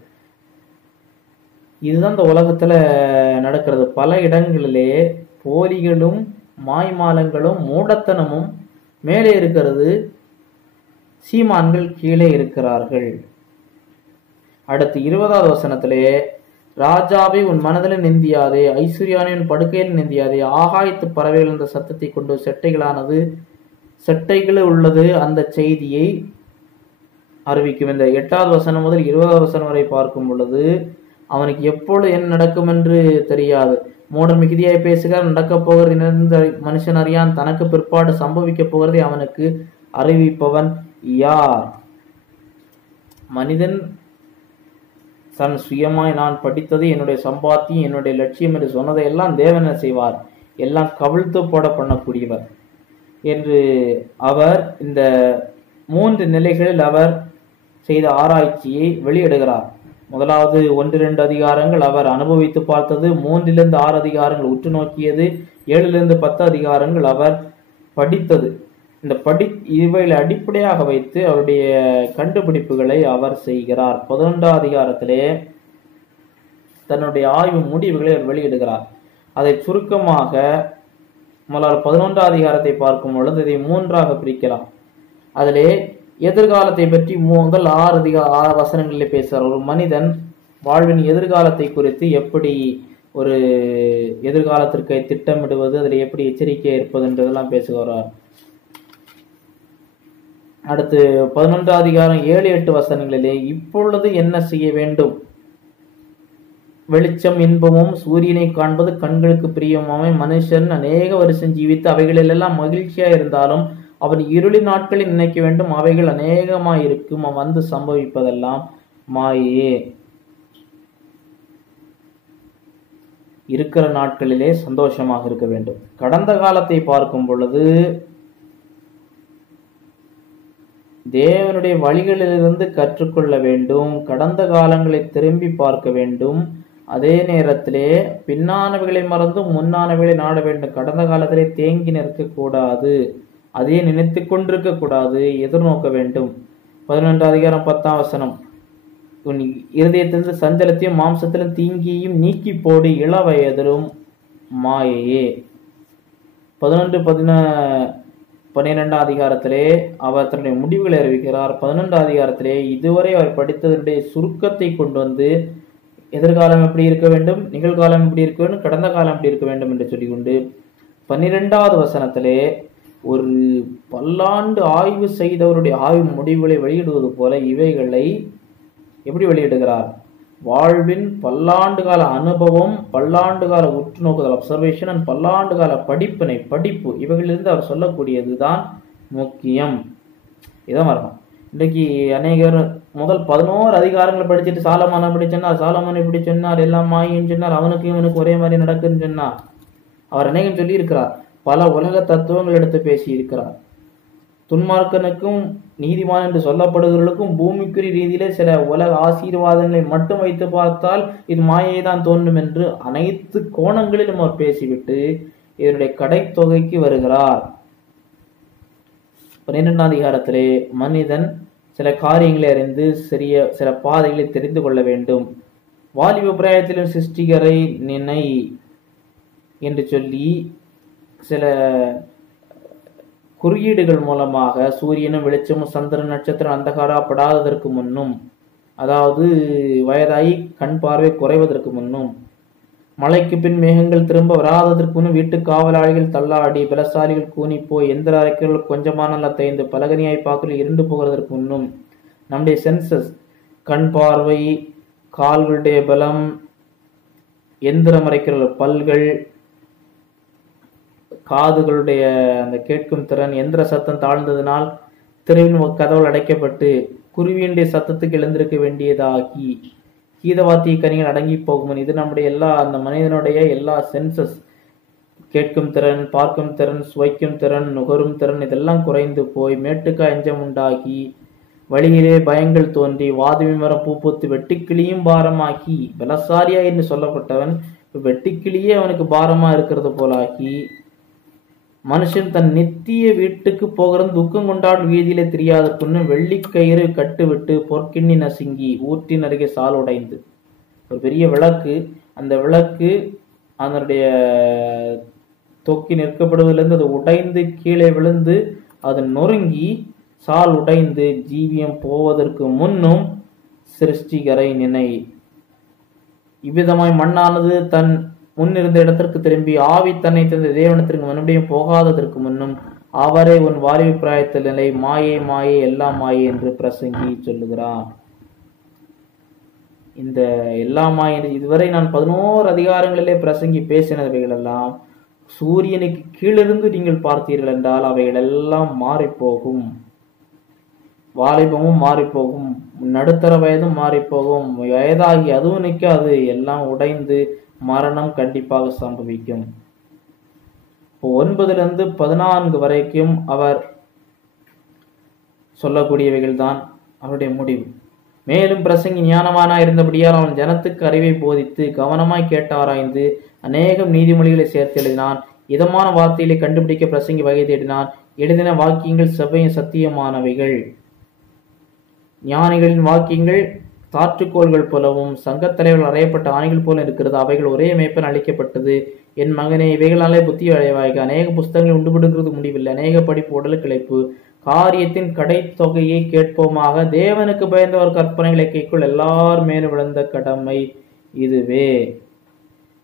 இதுதான் இந்த உலகத்துல நடக்கிறது. பல இடங்களிலே போலிகளும் மாய்மாலங்களும் மூடத்தனமும் மேலே இருக்கிறது, சீமான்கள் கீழே இருக்கிறார்கள். அடுத்து 20வது வசனத்திலே, ராஜாவை உன் மனதில் நிந்தியாதே, ஐஸ்வர்யானை உன் படுக்கையில் நிந்தியாதே, ஆகாயத்து பறவைகள் என்ற சத்தத்தை கொண்டு செட்டைகள் உள்ளது அந்த செய்தியை அறிவிக்கும். இந்த 8வது வசனம் முதல் 20வது வசனம் வரை பார்க்கும் பொழுது அவனுக்கு எப்பொழுது என்ன நடக்கும் என்று தெரியாது. மூடன் மிகுதியாய் பேசுகிறார், நடக்கப் போகிறது மனுஷன் அறியான், தனக்கு பிற்பாடு சம்பவிக்க போகிறதை அவனுக்கு அறிவிப்பவன் யார்? மனிதன் தன் சுயமாய் நான் படித்தது என்னுடைய சம்பாத்தியம் என்னுடைய லட்சியம் என்று சொன்னதையெல்லாம் தேவன் செய்வார், எல்லாம் கவிழ்த்து போட பண்ணக்கூடியவர் என்று அவர் இந்த 3 நிலைகளில் அவர் செய்த ஆராய்ச்சியை வெளியிடுகிறார். முதலாவது 1-2 அதிகாரங்கள் அவர் அனுபவித்து பார்த்தது, 3-6 அதிகாரங்கள் உற்று நோக்கியது, 7-10 அதிகாரங்கள் அவர் படித்தது. இந்த இவைகளை அடிப்படையாக வைத்து அவருடைய கண்டுபிடிப்புகளை அவர் செய்கிறார். 11ஆம் அதிகாரத்திலே தன்னுடைய ஆய்வு முடிவுகளை அவர் வெளியிடுகிறார். அதை சுருக்கமாக முதலாவது 11ஆம் அதிகாரத்தை பார்க்கும் பொழுது இதை 3ஆக பிரிக்கலாம். அதிலே எதிர்காலத்தை பற்றி முதல் 6 வசனங்களில் பேசுகிறார். ஒரு மனிதன் வாழ்வின் எதிர்காலத்தை குறித்து எப்படி ஒரு எதிர்காலத்திற்கு திட்டமிடுவது, அதில் எப்படி எச்சரிக்கை இருப்பது என்றதெல்லாம் பேசுகிறார். அடுத்து 11ஆம் அதிகாரம் 7-8 வசனங்களிலே இப்பொழுது என்ன செய்ய வேண்டும், வெளிச்சம் இன்பமும் சூரியனை காண்பது கண்களுக்கு பிரியமாமே, மனுஷன் அநேக வருஷம் ஜீவித்து அவைகளிலெல்லாம் மகிழ்ச்சியா இருந்தாலும் அவன் இருளி நாட்களில் நினைக்க வேண்டும், அவைகள் அநேகமாயிருக்கும், அவன் வந்து சம்பவிப்பதெல்லாம் மாயே. இருக்கிற நாட்களிலே சந்தோஷமாக இருக்க வேண்டும். கடந்த காலத்தை பார்க்கும் பொழுது தேவனுடைய வழிகளிலிருந்து கற்றுக்கொள்ள வேண்டும், கடந்த காலங்களை திரும்பி பார்க்க வேண்டும். அதே நேரத்திலே பின்னானவைகளை மறந்து முன்னானவைகளை நாட வேண்டும். கடந்த காலத்திலே தேங்கி நிற்கக்கூடாது, அதே நினைத்து கொண்டிருக்க கூடாது, எதிர்நோக்க வேண்டும். 11ஆம் அதிகாரம் 10ஆம் வசனம், உன் இருதயத்திலிருந்து சஞ்சலத்தையும் மாம்சத்திலும் தீங்கியையும் நீக்கி போடு, இள வயதிலும் மாயையே. 12ஆம் அதிகாரத்திலே அவர் தன்னுடைய முடிவுகளை அறிவிக்கிறார். 11ஆம் அதிகாரத்திலே இதுவரை அவர் படித்ததனுடைய சுருக்கத்தை கொண்டு வந்து எதிர்காலம் எப்படி இருக்க வேண்டும், நிகழ்காலம் எப்படி இருக்க வேண்டும், கடந்த காலம் எப்படி இருக்க வேண்டும் என்று சொல்லிக்கொண்டு 12ஆவது வசனத்திலே ஒரு பல்லாண்டு ஆய்வு செய்தவருடைய ஆய்வு முடிவுகளை வெளியிடுவது போல இவைகளை எப்படி வெளியிடுகிறார், வாழ்வின் பல்லாண்டு கால அனுபவம், பல்லாண்டு கால உற்று நோக்குதல் அப்சர்வேஷன் அண்ட் பல்லாண்டு கால படிப்பு இவைகளிலிருந்து அவர் சொல்லக்கூடியதுதான் முக்கியம். இதான் வரணும். இன்றைக்கு அநேகர் முதல் 11 அதிகாரங்களை படிச்சுட்டு சாலமான் அப்படி சொன்னார், சாலமான் இப்படி சொன்னார், எல்லாம் மாயின்னு சொன்னார், அவனுக்கு இவனுக்கு ஒரே மாதிரி நடக்குன்னு சொன்னார். அவர் அநேகம் சொல்லி இருக்கிறார், பல உலக தத்துவங்கள் எடுத்து பேசி இருக்கிறார். துன்மார்க்கனுக்கும் நீதிமான் என்று சொல்லப்படுகிறவர்களுக்கும் பூமிக்குரிய ரீதியிலே சில உலக ஆசீர்வாதங்களை மட்டும் வைத்து பார்த்தால் இது மாயை தான் தோன்றும் என்று அனைத்து கோணங்களிலும் அவர் பேசிவிட்டு இதனுடைய கடைத்தொகைக்கு வருகிறார். 12ஆம் அதிகாரத்திலே மனிதன் சில காரியங்களை அறிந்து சில பாதைகளை தெரிந்து கொள்ள வேண்டும். வாலிப பிராயத்திலும் சிருஷ்டிகரை நினை என்று சொல்லி சில குறியீடுகள் மூலமாக சூரியனும் வெளிச்சமும் சந்திரன் நட்சத்திரம் அந்தகாரப்படாததற்கு முன்னும், அதாவது வயதாகி கண் பார்வை குறைவதற்கு முன்னும் மழைக்கு பின் மேகங்கள் திரும்ப வராததற்கு முன் வீட்டு காவலாளிகள் தள்ளாடி பலசாலிகள் கூனி போய் எந்திர அரைக்கர்கள் கொஞ்சமான தேய்ந்து பலகனியாய் பாக்களில் இருண்டு போகிறதற்கு முன்னும் நம்முடைய சென்சஸ், கண் பார்வை, கால்களுடைய பலம், எந்திரம் அரைக்கர்கள் பல்கள், காதுகளுடைய அந்த கேட்கும் திறன், எந்திர சத்தம் தாழ்ந்ததினால் தெருவின் கதவுகள் அடைக்கப்பட்டு குருவியுடைய சத்தத்துக்கு எழுந்திருக்க வேண்டியதாகி கீதவாத்திய கனிகள் அடங்கி போகும். இது நம்முடைய அந்த மனிதனுடைய எல்லா சென்சஸ், கேட்கும் திறன், பார்க்கும் திறன், சுவைக்கும் திறன், நுகரும் திறன் இதெல்லாம் குறைந்து போய் மேட்டுக்கா எஞ்சம் உண்டாகி வழியிலே பயங்கள் தோன்றி வாதுவிமரம் பூப்பூத்து வெட்டுக்கிளியும் பாரமாக்கி பலசாரியா என்று சொல்லப்பட்டவன் வெட்டுக்கிளியே அவனுக்கு பாரமா இருக்கிறது போலாகி மனுஷன் தன் நித்திய வீட்டுக்கு போகிறது துக்கம் கொண்டாடும் வீதியில தெரியாத பொண்ணு வெள்ளிக்கயிறு கட்டுவிட்டு பொற்கிண்ணி நசுங்கி ஊற்றின் அருகே சால் உடைந்து ஒரு பெரிய விளக்கு, அந்த விளக்கு அதனுடைய தொக்கி நிற்கப்படுவதிலிருந்து அது உடைந்து கீழே விழுந்து அது நொறுங்கி சால் உடைந்து ஜீவியம் போவதற்கு முன்னும் சிருஷ்டிகரை நினை. இவ்விதமாய் மண்ணானது தன் முன்னிருந்த இடத்திற்கு திரும்பி ஆவி தன்னை தந்த தேவனத்திற்கு மறுபடியும் போகாததற்கு முன்னும் அவரை உன் வாலிப பிராயத்தில் நிலை மாயே மாயே எல்லாம் மாயே என்று பிரசங்கி சொல்லுகிறார். இந்த எல்லா மாயே இதுவரை நான் 11 அதிகாரங்களிலே பிரசங்கி பேசினவைகள் எல்லாம் சூரியனுக்கு கீழிருந்து நீங்கள் பார்த்தீர்கள் என்றால் அவைகள் எல்லாம் மாறிப்போகும். வாலிபமும் மாறிப்போகும், நடுத்தர வயதும் மாறிப்போகும், வயதாகி அதுவும் நிற்காது, எல்லாம் உடைந்து மரணம் கண்டிப்பாக சம்பவிக்கும். 9 to 14 வரைக்கும் அவர் சொல்லக்கூடியவைகள் தான் அவருடைய முடிவு. மேலும் பிரசங்கி ஞானமானா இருந்தபடியால் அவன் ஜனத்துக்கு அறிவை போதித்து கவனமாய் கேட்டாராய்ந்து அநேகம் நீதிமொழிகளை சேர்த்து எழுதினான். இதமான வார்த்தைகளை கண்டுபிடிக்க பிரசங்கி வகை தேடினான். எழுதின வாக்கியங்கள் செவ்வையும் சத்தியமானவைகள். ஞானிகளின் வாக்கியங்கள் தாற்றுக்கோள்கள் போலவும் சங்கத்தலைவர்கள் அறையப்பட்ட ஆணைகள் போல இருக்கிறது. அவைகள் ஒரே மேய்ப்பன் அளிக்கப்பட்டது. என் மகனே, இவைகளாலே புத்தி அடைவாய்க. அநேக புஸ்தகங்களை உண்டுபிடுங்கிறது முடிவில்லை, அநேக படிப்பு உடல் கிளைப்பு. காரியத்தின் கடைத்தொகையை கேட்போமாக. தேவனுக்கு பயந்தவர் கற்பனைகளை கைக்குள் எல்லார் மேலும் விழுந்த கடமை இதுவே.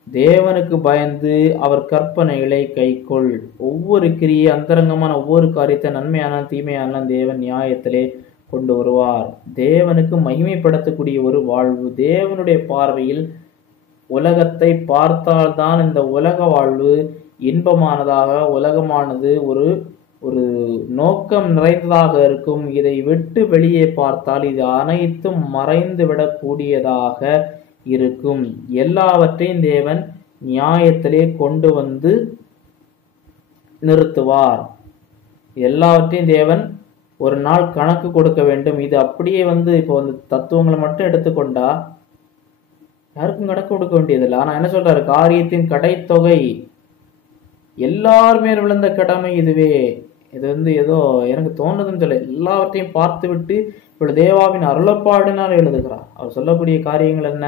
தேவனுக்கு பயந்து அவர் கற்பனைகளை கைக்கொள். ஒவ்வொரு கிரியை அந்தரங்கமான ஒவ்வொரு காரியத்தை நன்மையான தீமையான தேவன் நியாயத்திலே கொண்டு வருவார். தேவனுக்கு மகிமைப்படுத்தக்கூடிய ஒரு வாழ்வு. தேவனுடைய பார்வையில் உலகத்தை பார்த்தால்தான் இந்த உலக வாழ்வு இன்பமானதாக, உலகமானது ஒரு ஒரு நோக்கம் நிறைந்ததாக இருக்கும். இதை விட்டு வெளியே பார்த்தால் இது அனைத்தும் மறைந்து விடக்கூடியதாக இருக்கும். எல்லாவற்றையும் தேவன் நியாயத்திலே கொண்டு வந்து நிறுத்துவார். எல்லாவற்றையும் தேவன் ஒரு நாள் கணக்கு கொடுக்க வேண்டும். இது அப்படியே இப்போ தத்துவங்களை மட்டும் எடுத்துக்கொண்டா யாருக்கும் கணக்கு கொடுக்க வேண்டியதில்லை. ஆனா என்ன சொல்றாரு? காரியத்தின் கடைத்தொகை எல்லாருமே விழுந்த கடமை இதுவே. இது ஏதோ எனக்கு தோணுதுன்னு சொல்ல, எல்லாவற்றையும் பார்த்து விட்டு இவ்வளவு தேவாவின் அருளப்பாடுனால் எழுதுகிறார். அவர் சொல்லக்கூடிய காரியங்கள் என்ன?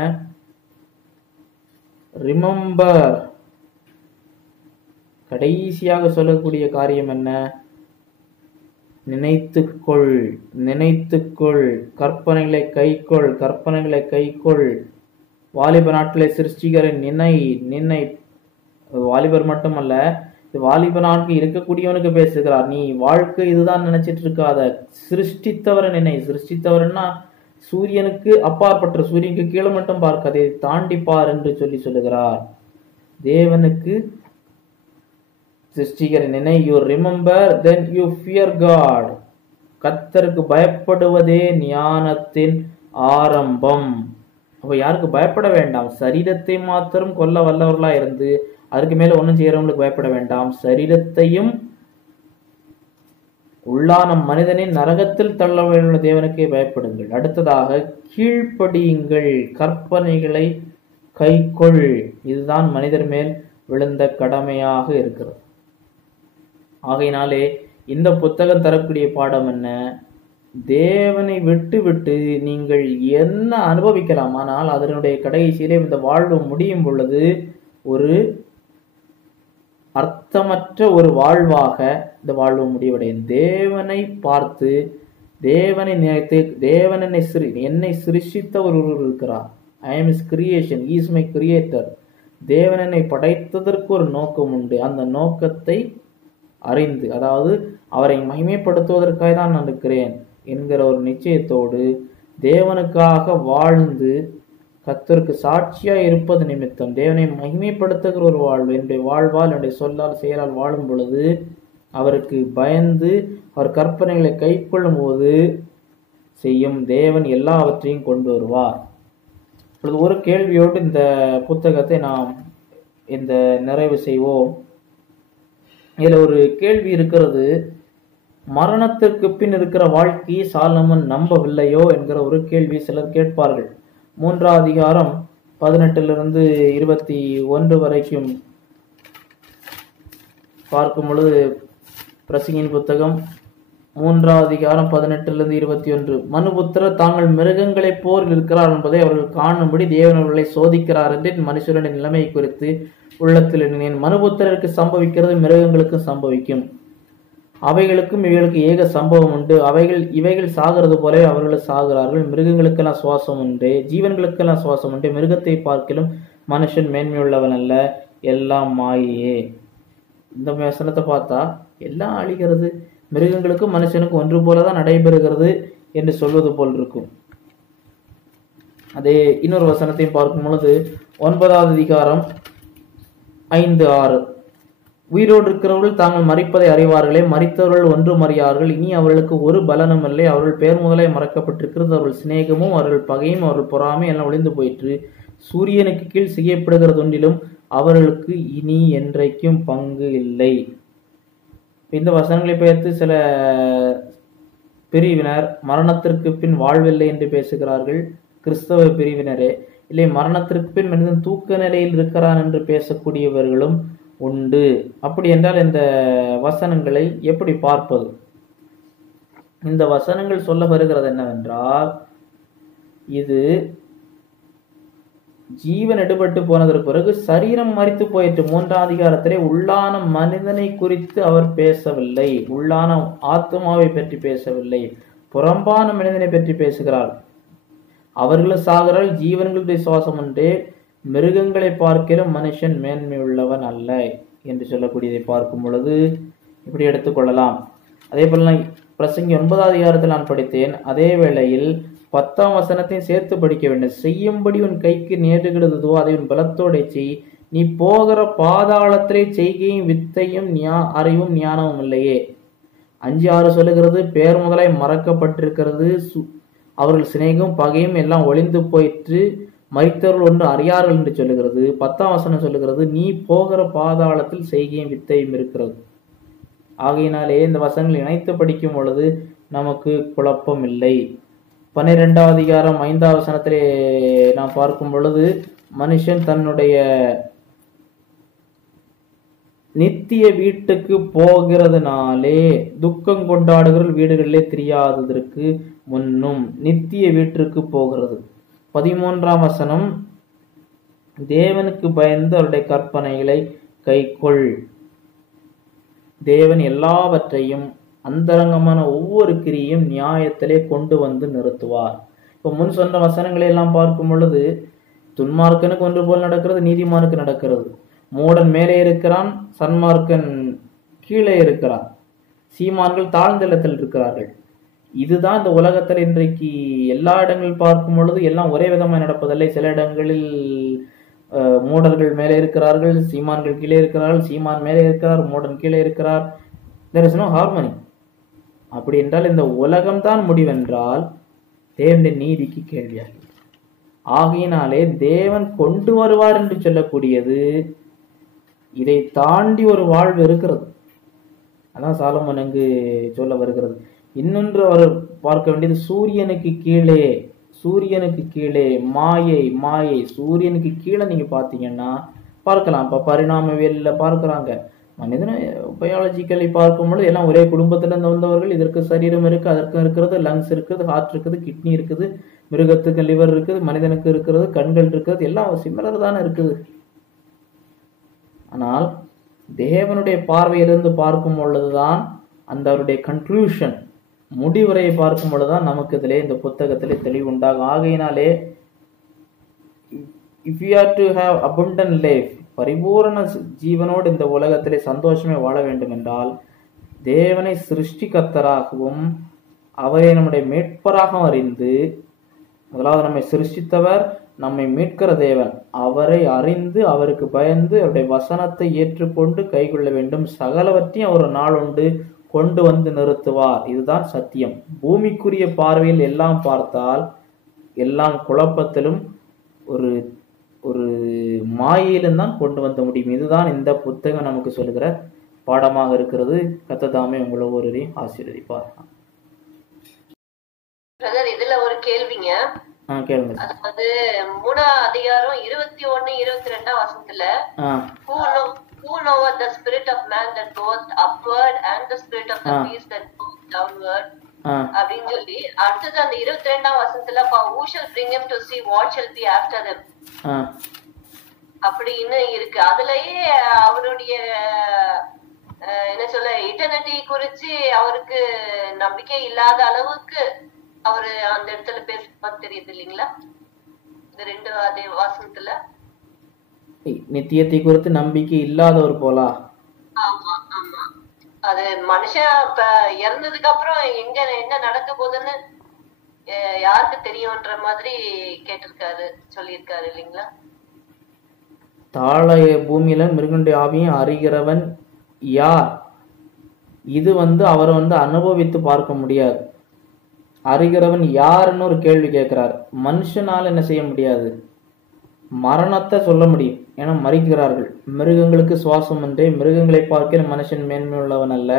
ரிமெம்பர். கடைசியாக சொல்லக்கூடிய காரியம் என்ன? நினைத்துக்கொள், நினைத்துக்கொள், கற்பனைகளை கைக்கொள், கற்பனைகளை கைக்கொள். வாலிப நாட்களை சிருஷ்டிகரின் நினை நினை. வாலிபர் மட்டுமல்ல, வாலிப நாட்கள் இருக்கக்கூடியவனுக்கு பேசுகிறார். நீ வாழ்க்கை இதுதான் நினைச்சிட்டு இருக்காத, சிருஷ்டித்தவரை நினை. சிருஷ்டித்தவர்னா சூரியனுக்கு அப்பாற்பட்ட, சூரியனுக்கு கீழே மட்டும் பார்க்காதே, தாண்டிப்பார் என்று சொல்லுகிறார். தேவனுக்கு சிருஷ்டிகரை நினை. You remember, then you fear God. கர்த்தருக்கு பயப்படுவதே ஞானத்தின் ஆரம்பம். அப்போ யாருக்கு பயப்பட வேண்டாம்? சரீரத்தை மாத்திரம் கொல்ல வல்லவர்களா இருந்து அதுக்கு மேல ஒன்றும் செய்யறவங்களுக்கு பயப்பட வேண்டாம். சரீரத்தையும் உள்ளான மனிதனின் நரகத்தில் தள்ளவுள்ள தேவனுக்கே பயப்படுங்கள். அடுத்ததாக கீழ்ப்படியுங்கள், கற்பனைகளை கைக்கொள். இதுதான் மனிதர் மேல் விழுந்த கடமையாக இருக்கிறது. ஆகையினாலே இந்த புத்தகம் தரக்கூடிய பாடம் என்ன? தேவனை விட்டு விட்டு நீங்கள் என்ன அனுபவிக்கலாம், ஆனால் அதனுடைய கடைசியிலே இந்த வாழ்வு முடியும் பொழுது ஒரு அர்த்தமற்ற ஒரு வாழ்வாக இந்த வாழ்வு முடிவடையும். தேவனை பார்த்து, தேவனை நினைத்து, என்னை சிருஷ்டித்த ஒருவர் இருக்கிறார். I am is creation, he is my creator. தேவன் என்னை படைத்ததற்கு ஒரு நோக்கம் உண்டு. அந்த நோக்கத்தை அறிந்து, அதாவது அவரை மகிமைப்படுத்துவதற்காக தான் நான் இருக்கிறேன் என்கிற ஒரு நிச்சயத்தோடு தேவனுக்காக வாழ்ந்து கர்த்தருக்கு சாட்சியா இருப்பது நிமித்தம் தேவனை மகிமைப்படுத்துகிற ஒரு வாழ்வு, என்னுடைய வாழ்வால் என்னுடைய சொல்லால் செயலால் வாழும் பொழுது அவருக்கு பயந்து அவர் கற்பனைகளை கை கொள்ளும் போது செய்யும் தேவன் எல்லாவற்றையும் கொண்டு வருவார். இப்பொழுது ஒரு கேள்வியோடு இந்த புத்தகத்தை நாம் இந்த நிறைவு செய்வோம். இதுல ஒரு கேள்வி இருக்கிறது. மரணத்திற்கு பின் இருக்கிற வாழ்க்கையை சாலமன் நம்பவில்லையோ என்கிற ஒரு கேள்வி சிலர் கேட்பார்கள். 3ஆம் அதிகாரம் 18 21 வரைக்கும் பார்க்கும் பொழுது, பிரசங்கியின் புத்தகம் 3ஆம் அதிகாரம் 18 21, மனுபுத்திரர் தாங்கள் மிருகங்களைப் போல் இருக்கிறார் என்பதை அவர்கள் காணும்படி தேவன் அவர்களை சோதிக்கிறார் என்று மனுஷருடைய நிலைமை குறித்து உள்ளத்தில் எண்ணினேன். மனுபுத்திரருக்கு சம்பவிக்கிறது மிருகங்களுக்கு சம்பவிக்கும். அவைகளுக்கும் இவைகளுக்கு ஏக சம்பவம் உண்டு. இவைகள் சாகிறது போல அவர்கள் சாகிறார்கள். மிருகங்களுக்கெல்லாம் சுவாசம் உண்டு, ஜீவன்களுக்கெல்லாம் சுவாசம் உண்டு. மிருகத்தை பார்க்கிலும் மனுஷன் மேன்மையுள்ளவன் அல்ல, எல்லாம் மாயே. இந்த வசனத்தை பார்த்தா எல்லாம் அழிகிறது, மிருகங்களுக்கும் மனுஷனுக்கும் ஒன்று போலதான் நடைபெறுகிறது என்று சொல்வது போல் இருக்கும். அதே இன்னொரு வசனத்தையும் பார்க்கும் பொழுது 9ஆம் அதிகாரம் 5-6, உயிரோடு இருக்கிறவர்கள் தாங்கள் மரிப்பதை அறிவார்களே, மரித்தவர்கள் ஒன்றும் அறியார்கள். இனி அவர்களுக்கு ஒரு பலனும் இல்லை. அவர்கள் பேர் முதலே மறக்கப்பட்டிருக்கிறது. அவர்கள் சிநேகமும் அவர்கள் பகையும் அவர்கள் பொறாமை எல்லாம் ஒளிந்து போயிற்று. சூரியனுக்கு கீழ் செய்யப்படுகிறது ஒன்றிலும் அவர்களுக்கு இனி என்றைக்கும் பங்கு இல்லை. இந்த வசனங்களை பெயர்த்து சில பிரிவினர் மரணத்திற்கு பின் வாழ்வில்லை என்று பேசுகிறார்கள். கிறிஸ்தவ பிரிவினரே இல்லை, மரணத்திற்கு பின் மனிதன் தூக்க நிலையில் இருக்கிறான் என்று பேசக்கூடியவர்களும் உண்டு. அப்படி என்றால் இந்த வசனங்களை எப்படி பார்ப்பது? இந்த வசனங்கள் சொல்ல வருகிறது என்னவென்றால், இது ஜீவன் எடுபட்டு போனதற்கு பிறகு சரீரம் மரித்து போயிற்று. 3ஆம் அதிகாரத்திலே உள்ளான மனிதனை குறித்து அவர் பேசவில்லை, உள்ளான ஆத்மாவை பற்றி பேசவில்லை, புறம்பான மனிதனை பற்றி பேசுகிறார். அவர்களும் சாகிறால், ஜீவன்களுடைய சுவாசம் உண்டு, மிருகங்களை பார்க்கிற மனுஷன் மேன்மை உள்ளவன் அல்ல என்று சொல்லக்கூடியதை பார்க்கும் பொழுது இப்படி எடுத்துக்கொள்ளலாம். அதே போல பிரசங்கி 9ஆம் அதிகாரத்தில் நான் படித்தேன். அதே வேளையில் 10ஆம் வசனத்தையும் சேர்த்து படிக்க வேண்டும். செய்யும்படி உன் கைக்கு நேருகிறதோ அதை உன் பலத்தோட செய், நீ போகிற பாதாளத்திலே செய்கையும் வித்தையும் அறிவும் ஞானமும் இல்லையே. 5:6 சொல்லுகிறது, பேர் முதலாய் மறக்கப்பட்டிருக்கிறது, அவர்கள் சிநேகம் பகையும் எல்லாம் ஒளிந்து போயிற்று, மரித்தவர்கள் ஒன்று அறியார்கள் என்று சொல்லுகிறது. 10ஆம் வசனம் சொல்லுகிறது, நீ போகிற பாதாளத்தில் செய்கையும் வித்தையும் இருக்கிறது. ஆகையினாலே இந்த வசனங்கள் இணைத்து படிக்கும் பொழுது நமக்கு குழப்பம் இல்லை. 12ஆம் அதிகாரம் 5ஆம் வசனத்திலே நாம் பார்க்கும் பொழுது, மனுஷன் தன்னுடைய நித்திய வீட்டுக்கு போகிறதுனாலே துக்கம் கொண்டாடுகிற வீடுகளிலே தெரியாததற்கு முன்னும் நித்திய வீட்டிற்கு போகிறது. 13ஆம் வசனம், தேவனுக்கு பயந்து அவருடைய கற்பனைகளை கைக்கொள். தேவன் எல்லாவற்றையும் அந்தரங்கமான ஒவ்வொரு கிரியும் நியாயத்திலே கொண்டு வந்து நிறுத்துவார். இப்போ முன் சொன்ன வசனங்களை எல்லாம் பார்க்கும் பொழுது, துன்மார்க்கனுக்கு ஒன்று போல் நடக்கிறது, நீதிமானுக்கு நடக்கிறது. மூடன் மேலே இருக்கிறான், சன்மார்க்கன் கீழே இருக்கிறான், சீமான்கள் தாழ்ந்த இடத்தில் இருக்கிறார்கள். இதுதான் இந்த உலகத்தில் இன்றைக்கு எல்லா இடங்களில் பார்க்கும் பொழுது எல்லாம் ஒரே விதமாக நடப்பதில்லை. சில இடங்களில் மூடர்கள் மேலே இருக்கிறார்கள், சீமான்கள் கீழே இருக்கிறார்கள், சீமான் மேலே இருக்கிறார், மூடன் கீழே இருக்கிறார். there is no harmony. அப்படி என்றால் இந்த உலகம்தான் முடிவென்றால் தேவனுடைய நீதிக்கு கேள்வியாகி, ஆகையினாலே தேவன் கொண்டு வருவார் என்று சொல்லக்கூடியது இதை தாண்டி ஒரு வாழ்வு இருக்கிறது. அதான் சாலமோன் அங்கு சொல்ல வருகிறது. இன்னொன்று அவர் பார்க்க வேண்டியது, சூரியனுக்கு கீழே மாயை. சூரியனுக்கு கீழே நீங்க பார்த்தீங்கன்னா பார்க்கலாம். இப்போ பரிணாமவியலில் பார்க்குறாங்க, மனிதனை பயாலஜிக்கலி பார்க்கும்பொழுது எல்லாம் ஒரே குடும்பத்திலிருந்து வந்தவர்கள். இதற்கு சரீரம் இருக்கு, அதற்கு இருக்கிறது, லங்ஸ் இருக்குது, ஹார்ட் இருக்குது, கிட்னி இருக்குது, மிருகத்துக்கு லிவர் இருக்குது, மனிதனுக்கு இருக்கிறது, கண்கள் இருக்கிறது, எல்லாம் சிமிலர் தானே இருக்குது. ஆனால் தேவனுடைய பார்வையிலிருந்து பார்க்கும் பொழுதுதான் அந்த அவருடைய கன்க்ளூஷன், முடிவுரையை பார்க்கும் பொழுதுதான் நமக்கு இதிலே இந்த புத்தகத்திலே தெளிவு உண்டாகும். ஆகையினாலே if you are to have abundant life, பரிபூரண ஜீவனோடு இந்த உலகத்திலே சந்தோஷமே வாழ வேண்டும் என்றால் தேவனை சிருஷ்டிகர்த்தராகவும் அவரை நம்முடைய மீட்பராகவும் அறிந்து, முதலாவது நம்மை சிருஷ்டித்தவர், நம்மை மீட்கிற தேவன், அவரை அறிந்து அவருக்கு பயந்து அவருடைய வசனத்தை ஏற்றுக்கொண்டு கைக்கொள்ள வேண்டும். சகலவற்றையும் அவர் நாள் உண்டு கொண்டு வந்து நிறுத்துவார். இதுதான் சத்தியம். பூமிக்குரிய பார்வையில் எல்லாம் பார்த்தால் எல்லாம் குழப்பத்திலும் ஒரு ஒரு மாயையிலும் தான் கொண்டு வந்த முடியும். இதுதான் இந்த புத்தகம் நமக்கு சொல்லுகிற பாடமாக இருக்கிறது. கர்த்தர் உங்களை ஒருவரையும் ஆசீர்வதிப்பார். இதுல ஒரு கேள்விங்க. கேளுங்க. அதாவது 3ஆம் அதிகாரம் 21, 22 வசனத்துல who knoweth the spirit of man that goeth upward and the spirit of the beast that goeth downward அப்படின்னு சொல்லி, அடுத்தது அந்த 22ஆம் வசனத்துல who shall bring him to see what shall be after them அப்படின்னு இருக்கு. அதுலயே அவருடைய என்ன சொல்ல, இட்டர்னிட்டி குறிச்சு அவருக்கு நம்பிக்கை இல்லாத அளவுக்கு அவரு அந்த இடத்துல பேச தெரியுது இல்லைங்களா? இந்த 2 வாசனத்துல நித்தியத்தை குறித்து நம்பிக்கை இல்லாதவர் போலா? ஆமா ஆமா. அது மனுஷன் இப்ப இறந்ததுக்கு அப்புறம் எங்க என்ன நடக்க போகுதுன்னு யாருக்கு தெரியும்ன்ற மாதிரி கேட்டிருக்காரு, சொல்லியிருக்காரு இல்லைங்களா? தாழ பூமியில மிருகனுடைய ஆவியும் அறிகிறவன் யார்? இது அவரை அனுபவித்து பார்க்க முடியாது. அறிகிறவன் யாருன்னு ஒரு கேள்வி கேட்கிறார். மனுஷனால என்ன செய்ய முடியாது? மரணத்தை சொல்ல முடியும், ஏன்னா மறிக்கிறார்கள். மிருகங்களுக்கு சுவாசம் ஒன்றே, மிருகங்களை பார்க்கிற மனுஷன் மேன்மையுள்ளவன் அல்ல.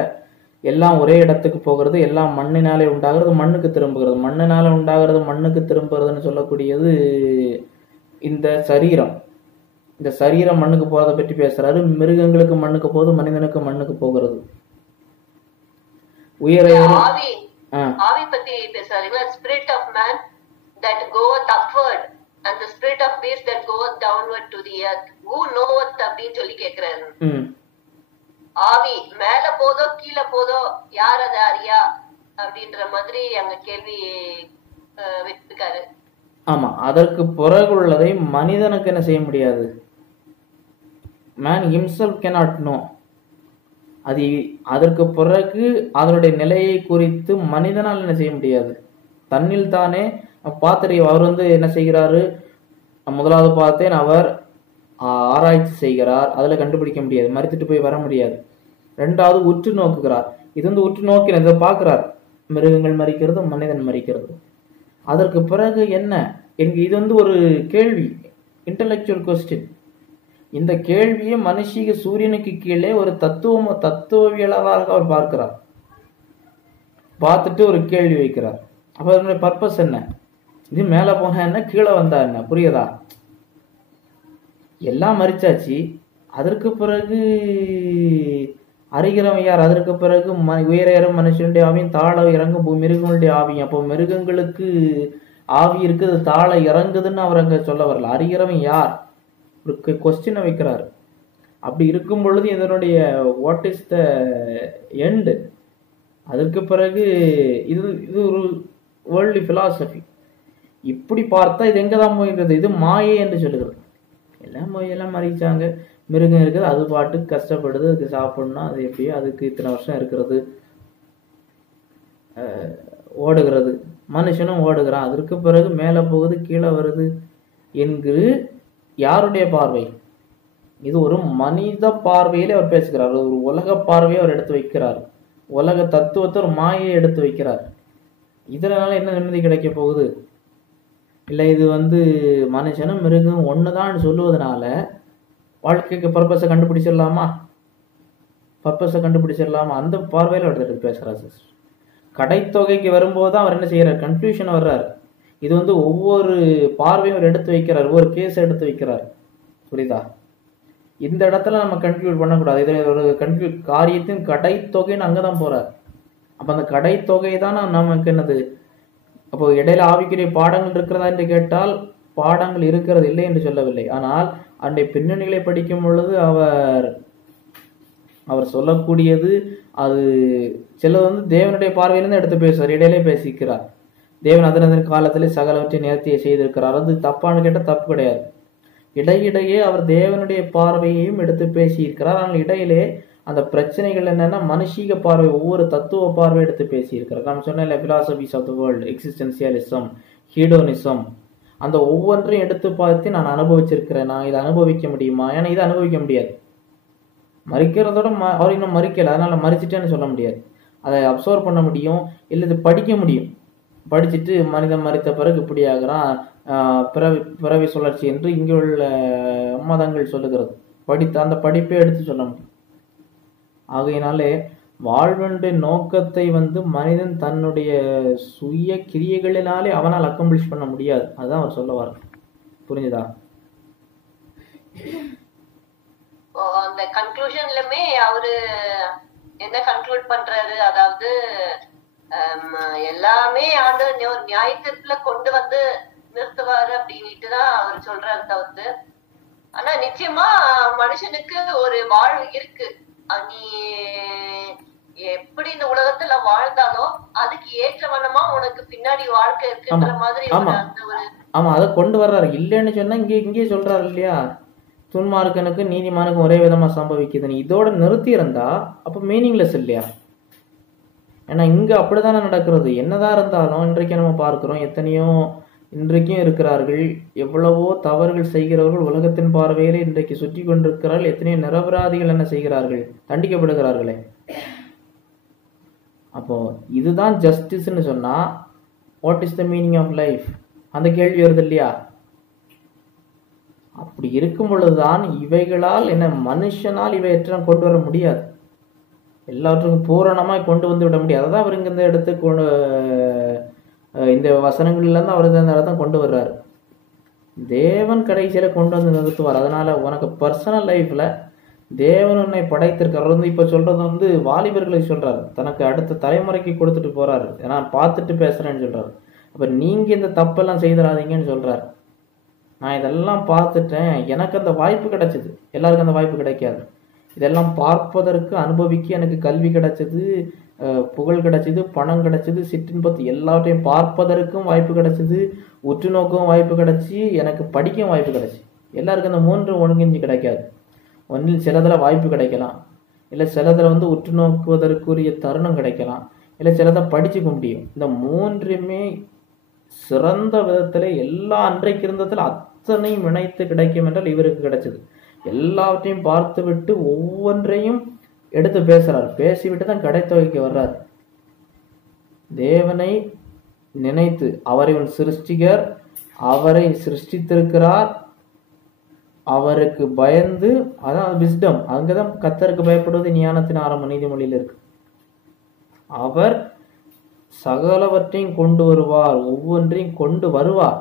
எல்லாம் ஒரே இடத்துக்கு போகிறது, எல்லாம் மண்ணினாலே உண்டாகிறது, மண்ணுக்கு திரும்புகிறது. மண்ணினால உண்டாகிறது மண்ணுக்கு திரும்புகிறதுன்னு சொல்லக்கூடியது இந்த சரீரம். இந்த சரீரம் மண்ணுக்கு போறதை பற்றி பேசுறாரு. மிருகங்களுக்கு மண்ணுக்கு போகுது, மனிதனுக்கு மண்ணுக்கு போகிறது. உயர ஆவி பத்தி பேசுறாருங்களா? spirit of man that goeth upward and the spirit of beast that goeth downward to the earth, who knoweth அப்படின்னு சொல்லி கேக்குறாரு. ஆவி மேல போதோ கீழே போதோ யார் அது அறியா அப்படின்ற மாதிரி அங்க கேள்வி வச்சிருக்காரு. ஆமா, அதற்கு பிறகு உள்ளதை மனிதனுக்கு என்ன செய்ய முடியாது. Man himself cannot know. அது அதற்கு பிறகு அதனுடைய நிலையை குறித்து மனிதனால் என்ன செய்ய முடியாது. தன்னில் தானே பார்த்து அவர் என்ன செய்கிறாரு, முதலாவது பார்த்தேன், அவர் ஆராய்ச்சி செய்கிறார், அதுல கண்டுபிடிக்க முடியாது, மறித்துட்டு போய் வர முடியாது. ரெண்டாவது உற்று நோக்குகிறார். இது உற்று நோக்கி இதை பார்க்கிறார், மிருகங்கள் மறிக்கிறது, மனிதன் மறிக்கிறது. அதற்கு பிறகு என்ன? இது ஒரு கேள்வி, இன்டலெக்சுவல் கொஸ்டின். இந்த கேள்வியை மனுஷிக சூரியனுக்கு கீழே ஒரு தத்துவவியலாளராக அவர் பார்க்கிறார். பார்த்துட்டு ஒரு கேள்வி வைக்கிறார். அப்ப அதனுடைய பர்பஸ் என்ன? இது மேல போனா என்ன, கீழே வந்தா என்ன? புரியுதா? எல்லாம் மறிச்சாச்சு, அதற்கு பிறகு அறிகிறவன் யார்? அதற்கு பிறகு உயர இறம் மனுஷனுடைய ஆவியும் தாழ இறங்கும் மிருகங்களுடைய ஆவியும். அப்போ மிருகங்களுக்கு ஆவி இருக்குது, தாழ இறங்குதுன்னு அவர் அங்க சொல்ல வரல. அறிகிறவன் யார்? ஒரு கொஸ்டினை வைக்கிறார். அப்படி இருக்கும் பொழுது இதனுடைய வாட் இஸ் த எண்ட்? அதற்கு பிறகு இது ஒரு வேர்ல்டு பிலாசபி. இப்படி பார்த்தா இது எங்க தான் போயிருக்கிறது? இது மாயை என்று சொல்லுகிறது. எல்லாம் மறிச்சாங்க, மிருகம் இருக்குது, அது பாட்டுக்கு கஷ்டப்படுது, அதுக்கு சாப்பிடணும், அது எப்படியோ அதுக்கு இத்தனை வருஷம் இருக்கிறது, ஓடுகிறது. மனுஷனும் ஓடுகிறான், அதற்கு பிறகு மேலே போகுது, கீழே வருது என்கிற யாருடைய பார்வை? இது ஒரு மனித பார்வையிலே அவர் பேசுகிறார். ஒரு உலக பார்வையை அவர் எடுத்து வைக்கிறார். உலக தத்துவத்தை ஒரு மாயை எடுத்து வைக்கிறார். இதனால என்ன நிம்மதி கிடைக்க போகுது? இல்லை, இது மனுஷனும் மிருகம் ஒண்ணுதான் சொல்லுவதனால வாழ்க்கைக்கு பர்பஸை கண்டுபிடிச்சிடலாமா? அந்த பார்வையில் அவர் எடுத்து பேசுறார். சிஸ்டர், கடைத்தொகைக்கு வரும்போது அவர் என்ன செய்யறார்? கன்ஃபியூஷன் வர்றாரு. இது ஒவ்வொரு பார்வையும் அவர் எடுத்து வைக்கிறார், ஒவ்வொரு கேஸ் எடுத்து வைக்கிறார். புரியுதா? இந்த இடத்துல நம்ம கன்ஃபியூஸ் பண்ணக்கூடாது. இது ஒரு காரியத்தின் கடைத்தொகைன்னு அங்கதான் போறார். அப்ப அந்த கடைத்தொகை தான் நமக்கு என்னது? அப்போ இடையில ஆவிக்குரிய பாடங்கள் இருக்கிறதா என்று கேட்டால் பாடங்கள் இருக்கிறது, இல்லை என்று சொல்லவில்லை. ஆனால் அன்றைய பின்னணிகளை படிக்கும் பொழுது அவர் சொல்லக்கூடியது அது சிலது தேவனுடைய பார்வையிலிருந்து எடுத்து பேசுவார், இடையிலே பேசிக்கிறார். தேவன் அதன் காலத்திலே சகலவற்றை நேர்த்தியை செய்திருக்கிறார். அது தப்பான்னு கேட்டால் தப்பு கிடையாது. இடையிடையே அவர் தேவனுடைய பார்வையையும் எடுத்து பேசியிருக்கிறார். ஆனால் இடையிலே அந்த பிரச்சனைகள் என்னன்னா மனுஷீக பார்வை, ஒவ்வொரு தத்துவ பார்வை எடுத்து பேசியிருக்கிறார். நான் சொன்ன philosophies of the world, existentialism, ஹீடோனிசம், அந்த ஒவ்வொன்றையும் எடுத்து பார்த்து நான் அனுபவிச்சிருக்கிறேன், நான் இதை அனுபவிக்க முடியுமா? ஏன்னா இதை அனுபவிக்க முடியாது. மறிக்கிறதோட அவர் இன்னும் மறிக்கலை, அதனால மறிச்சிட்டேன்னு சொல்ல முடியாது. அதை அப்சர்வ் பண்ண முடியும், இல்லை இது படிக்க முடியும். படிச்சுட்டு மனிதன் மறித்த பிறகு இப்படி ஆகிறான், பிறவி சுழற்சி என்று இங்கே உள்ள மதங்கள் சொல்லுகிறது. அந்த படிப்பை எடுத்து சொல்ல முடியும். ஆகையினாலே வாழ்வென்ற நோக்கத்தை மனிதன் தன்னுடைய சுய கிரியைகளினாலே அவனால் அக்கம்ப்ளிஷ் பண்ண முடியாது. அதுதான் அவர் சொல்ல வர. புரிஞ்சுதா? அந்த கன்க்ளூஷன்லமே அவரு என்ன கன்க்ளூட் பண்றாரு, அதாவது எல்லாமே ஆண்டவர் ஒரு நியாயத்திற்குள்ள கொண்டு நிறுத்துவாரு அப்படின்ட்டு தான் அவர் சொல்றாரு தவிர்த்து. ஆனா நிச்சயமா மனுஷனுக்கு ஒரு வாழ்வு இருக்கு. நீ எப்படி இந்த உலகத்துல வாழ்ந்தாலும் அதுக்கு ஏற்ற வண்ணமா உனக்கு பின்னாடி வாழ்க்கை இருக்குன்ற மாதிரி ஆமா அதை கொண்டு வர்றாரு. இல்லைன்னு சொன்னா இங்கே சொல்றாரு இல்லையா, துன்மார்க்கனுக்கு நீதிமானுக்கு ஒரே விதமா சம்பவிக்குதுன்னு. இதோட நிறுத்தி இருந்தா அப்ப மீனிங்லெஸ் இல்லையா? ஏன்னா இங்க அப்படித்தானே நடக்கிறது. என்னதான் இருந்தாலும் இன்றைக்கு நம்ம பார்க்கிறோம், எத்தனையோ இன்றைக்கும் இருக்கிறார்கள், எவ்வளவோ தவறுகள் செய்கிறவர்கள் உலகத்தின் பார்வையிலே இன்றைக்கு சுற்றி கொண்டிருக்கிறார்கள். எத்தனையோ நிரபராதிகள் என்ன செய்கிறார்கள், தண்டிக்கப்படுகிறார்களே. அப்போ இதுதான் ஜஸ்டிஸ்ன்னு சொன்னா what is the meaning of life? அந்த கேள்வி வருது இல்லையா? அப்படி இருக்கும் பொழுதுதான் இவைகளால் என்ன மனுஷனால் இவையற்றம் கொண்டு வர முடியாது, எல்லாற்றுக்கும் பூரணமாய் கொண்டு வந்து விட முடியாது. அதான் அவர் இங்க இந்த இடத்துக்கு இந்த வசனங்கள்ல இருந்து அவர் இந்த இடத்தான் கொண்டு வர்றாரு. தேவன் கடைசியில கொண்டு வந்து நிறுத்துவார். அதனால உனக்கு பர்சனல் லைஃப்ல தேவன் உன்னை படைத்திருக்கார். இப்ப சொல்றது வாலிபர்களுக்கு சொல்றாரு, தனக்கு அடுத்த தலைமுறைக்கு கொடுத்துட்டு போறாரு. நான் பார்த்துட்டு பேசுறேன்னு சொல்றாரு. அப்ப நீங்க இந்த தப்பெல்லாம் செய்திடாதீங்கன்னு சொல்றாரு. நான் இதெல்லாம் பார்த்துட்டேன், எனக்கு அந்த வாய்ப்பு கிடைச்சது, எல்லாருக்கும் அந்த வாய்ப்பு கிடைக்காது. இதெல்லாம் பார்ப்பதற்கு அனுபவிக்க எனக்கு கல்வி கிடைச்சது, புகழ் கிடைச்சது, பணம் கிடைச்சது, சிற்றின்பத்து எல்லாத்தையும் பார்ப்பதற்கும் வாய்ப்பு கிடைச்சது, உற்று நோக்கவும் வாய்ப்பு கிடைச்சி, எனக்கு படிக்கவும் வாய்ப்பு கிடைச்சி. எல்லாருக்கும் அந்த மூன்று ஒழுங்கிஞ்சு கிடைக்காது. ஒன்றில் சிலதில் வாய்ப்பு கிடைக்கலாம், இல்லை சிலதில் உற்று நோக்குவதற்குரிய தருணம் கிடைக்கலாம், இல்லை சிலதை படிச்சுக்க முடியும். இந்த மூன்றுமே சிறந்த விதத்தில் எல்லா அன்றைக்கு இருந்ததில் அத்தனையும் இணைத்து கிடைக்கும் என்றால் இவருக்கு கிடைச்சது. எல்லாவற்றையும் பார்த்து விட்டு ஒவ்வொன்றையும் எடுத்து பேசுறார். பேசிவிட்டு தான் கடைத்தொகைக்கு வர்றார். தேவனை நினைத்து, அவரை சிருஷ்டிகர், அவரை சிருஷ்டித்திருக்கிறார், அவருக்கு பயந்து, அதான் விஸ்டம். அங்கதான் கர்த்தருக்கு பயப்படுவது ஞானத்தின் ஆரம்ப நீதிமொழியில் இருக்கு. அவர் சகலவற்றையும் கொண்டு வருவார், ஒவ்வொன்றையும் கொண்டு வருவார்.